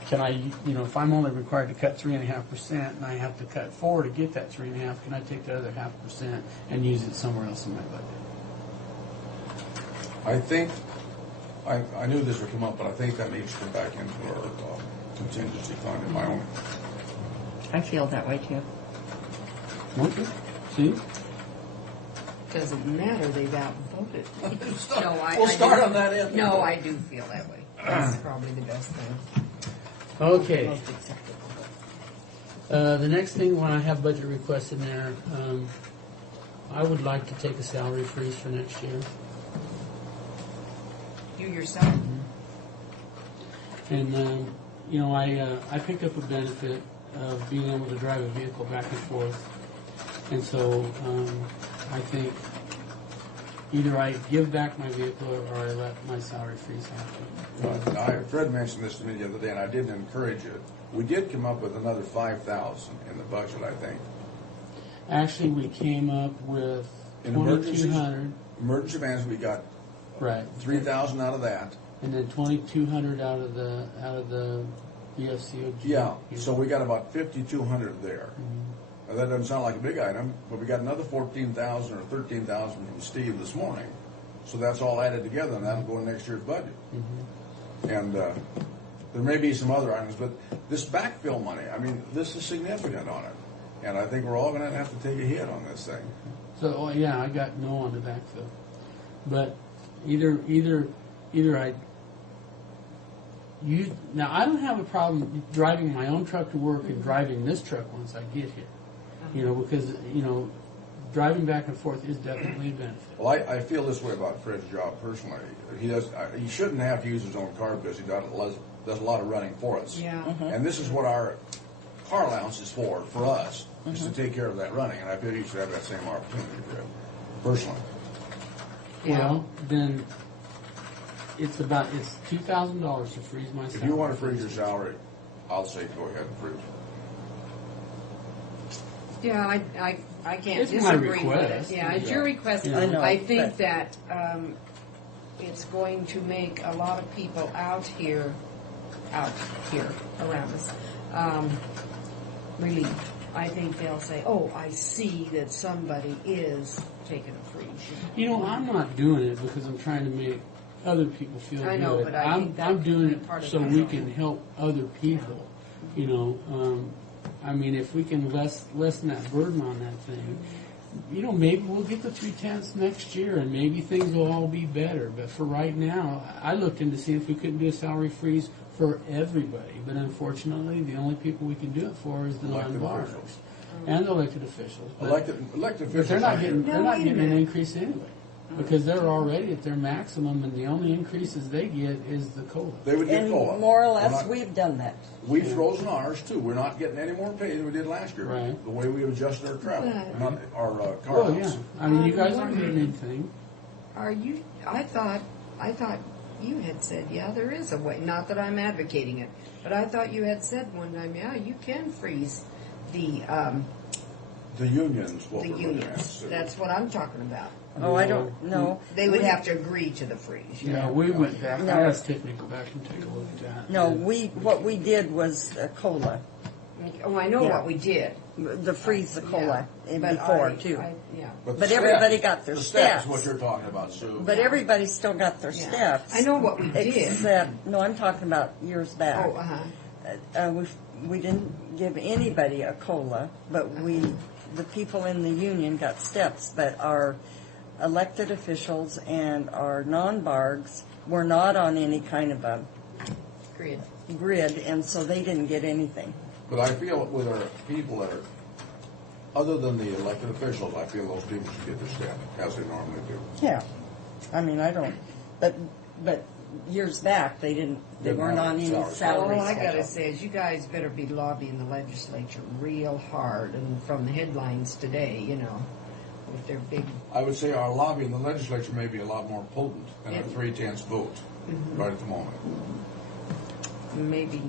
Can I, you know, if I'm only required to cut 3.5% and I have to cut 4 to get that 3.5%, can I take the other 0.5% and use it somewhere else in my budget? I think, I knew this would come up, but I think that needs to come back into our contingency fund in my own. I feel that way too. Okay. See? Doesn't matter, they've outvoted. We'll start on that end. No, I do feel that way. That's probably the best thing. Okay. Most acceptable. The next thing, when I have budget requests in there, I would like to take a salary freeze for next year. You yourself? And, you know, I picked up a benefit of being able to drive a vehicle back and forth. And so I think either I give back my vehicle or I let my salary freeze happen. Fred mentioned this to me the other day, and I didn't encourage it. We did come up with another 5,000 in the budget, I think. Actually, we came up with In 2,200. Emergency management, we got Right. 3,000 out of that. And then 2,200 out of the BFCOG. Yeah, so we got about 5,200 there. Mm-hmm. Now, that doesn't sound like a big item, but we got another 14,000 or 13,000 from Steve this morning. So that's all added together, and that'll go in next year's budget. Mm-hmm. And there may be some other items, but this backfill money, I mean, this is significant on it. And I think we're all going to have to take a hit on this thing. So yeah, I got no on the backfill, but either I use now. I don't have a problem driving my own truck to work and driving this truck once I get here. You know, because you know, driving back and forth is definitely a benefit. Well, I feel this way about Fred's job personally. He shouldn't have to use his own car because he does a lot of running for us. Yeah. And this is what our car allowance is for us, is to take care of that running. And I feel you should have that same opportunity, Fred, personally. Well, then it's $2,000 to freeze my salary. If you want to freeze your salary, I'll say go ahead and freeze it. Yeah, I can't It's my disagree with request. it. Yeah, it's your request. Yeah. I know, I think but- that it's going to make a lot of people out here around us relieved. I think they'll say, "Oh, I see that somebody is taking a freeze." You know, I'm not doing it because I'm trying to make other people feel I good. know, but I think that I'm doing could be part it of so the we problem. can help other people. You know, I mean, if we can lessen that burden on that thing, you know, maybe we'll get the 3/10 next year, and maybe things will all be better. But for right now, I looked into see if we couldn't do a salary freeze for everybody. But unfortunately, the only people we can do it for is the Elected non-bars officials. and the elected officials. But Elected officials. but they're not getting Now, wait a an minute. increase anyway. because they're already at their maximum, and the only increases they get is the COLA. They would get And COLA. more or We're less, not- we've done that. We've frozen ours too. We're not getting any more pay than we did last year. Right. The way we adjusted our travel, not our car Well, yeah. house. I mean, you guys aren't getting anything. Are you, I thought you had said, yeah, there is a way, not that I'm advocating it, but I thought you had said one time, yeah, you can freeze the unions. What the we're looking at, unions. Sue. That's what I'm talking about. Oh, I don't know. They would have to agree to the freeze. Yeah, we went back. No. I asked Tiffany to go back and take a look at that. No, what we did was COLA. Oh, I know Yeah. what we did. The freeze the COLA But before, I- too. yeah. But But the everybody step- got their the step steps. is what you're talking about, Sue. But everybody still got their Yeah. steps. I know what we did. Except, no, I'm talking about years back. Oh, uh-huh. We didn't give anybody a COLA, but the people in the union got steps. But our elected officials and our non-bargs were not on any kind of a grid, and so they didn't get anything. But I feel with our people that are, other than the elected officials, I feel those people should get their step, as they normally do. Yeah, I mean, I don't, but years back, they didn't, they Didn't weren't have on any salary. salary All I gotta schedule. say is you guys better be lobbying the legislature real hard, and from the headlines today, you know, with their big. I would say our lobby in the legislature may be a lot more potent than a Yeah. 3/10 vote right at the moment. Maybe.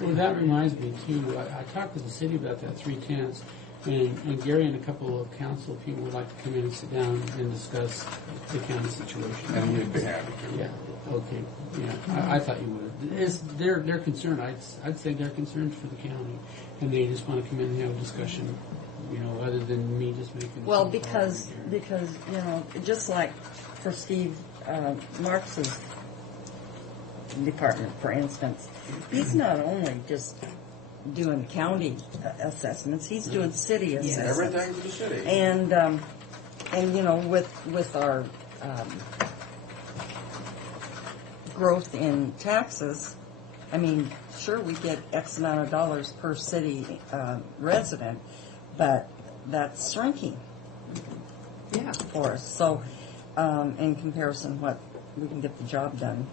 Well, that reminds me too. I talked to the city about that 3/10, and Gary and a couple of council people would like to come in and sit down and discuss the county situation. And we'd be happy to. Yeah. Okay. Yeah. I thought you would. It's they're concerned. I'd say they're concerned for the county, and they just want to come in and have a discussion. You know, other than me just making. Well, because you know, just like for Steve Marks's department, for instance, he's not only just doing county assessments; he's doing city assessments. Everything for the city. And you know, with our growth in taxes, I mean, sure we get X amount of dollars per city resident, but that's shrinking. Yeah. For us. So, in comparison, what we can get the job done,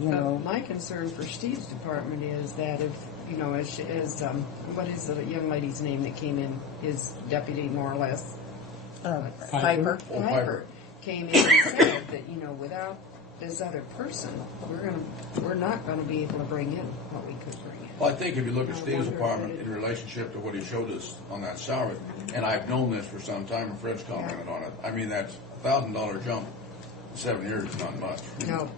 you know. My concern for Steve's department is that if, you know, as what is the young lady's name that came in, his deputy more or less? Piper. Piper came in and said that, you know, without this other person, we're not gonna be able to bring in what we could bring in. Well, I think if you look at Steve's department in relationship to what he showed us on that salary, and I've known this for some time, and Fred's commented on it, I mean, that $1,000 jump in 7 years is not much. No.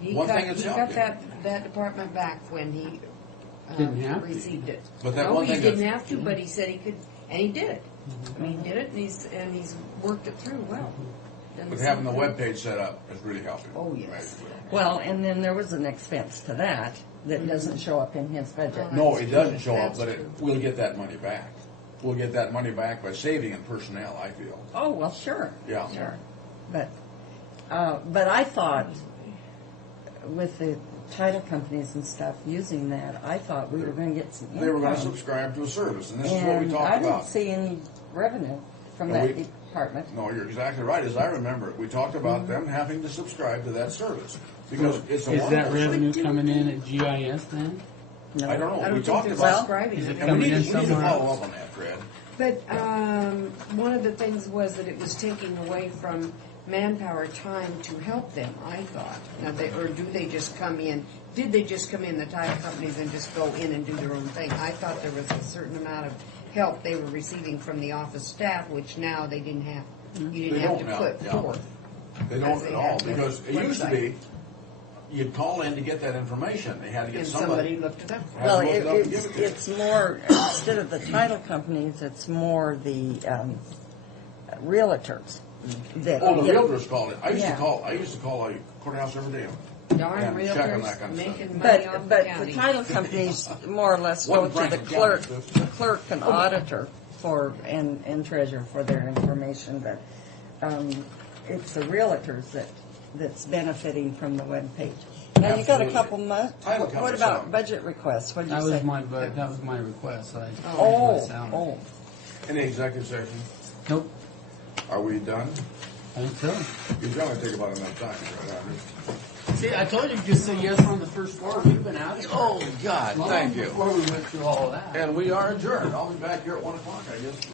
He One got, thing that's he got helped that department back when he Didn't have to. received it. But that no, one he thing didn't that's- have to, but he said he could, and he did it. I mean, he did it, and he's worked it through well. Done But the having the same thing. webpage set up has really helped him. Oh, yes. Well, and then there was an expense to that doesn't show up in his budget. No, it doesn't show up, That's but true. we'll get that money back. We'll get that money back by saving in personnel, I feel. Oh, well, sure. Yeah. Sure. But I thought with the title companies and stuff using that, I thought we were going to get some income. They were going to subscribe to a service, and this is what we And talked I about. don't see any revenue from No, that we- department. No, you're exactly right. As I remember it, we talked about them having to subscribe to that service because it's a Is that wonderful- revenue coming in at GIS then? No. I don't know. I don't We think talked they're about subscribing Is to it it. and we coming need, in we need to somewhere follow else? up on that, Fred. But one of the things was that it was taking away from manpower time to help them, I thought. Now or do they just come in? Did they just come in, the title companies, and just go in and do their own thing? I thought there was a certain amount of help they were receiving from the office staff, which now they didn't have. You They didn't have to don't now, put yeah. forth. They As don't they at had all with because it used to website. be you'd call in to get that information. They had to get And somebody. somebody looked it up. had Well, to look it up and give it to you. it's more, instead of the title companies, it's more the realtors. That Oh, the get- realtors called it. I used Yeah. to call a courthouse every day. Darn And check on that realtors kind of stuff. making money off the But the county. title companies more or less go Wasn't to the Franklin clerk, County, the clerk and auditor and treasurer for their information, but it's the realtors that's benefiting from the webpage. Now, you got a Absolutely. couple months. Title What companies about are- budget requests? What'd you That say? was my request. I Oh, my salary. oh. Any executive session? Nope. Are we done? I think so. You're going to take about enough time, right? See, I told you just say yes on the first floor. We've been out here. Oh, God, Long thank you. Before we went through all of that. And we are adjourned. I'll be back here at 1 o'clock, I guess.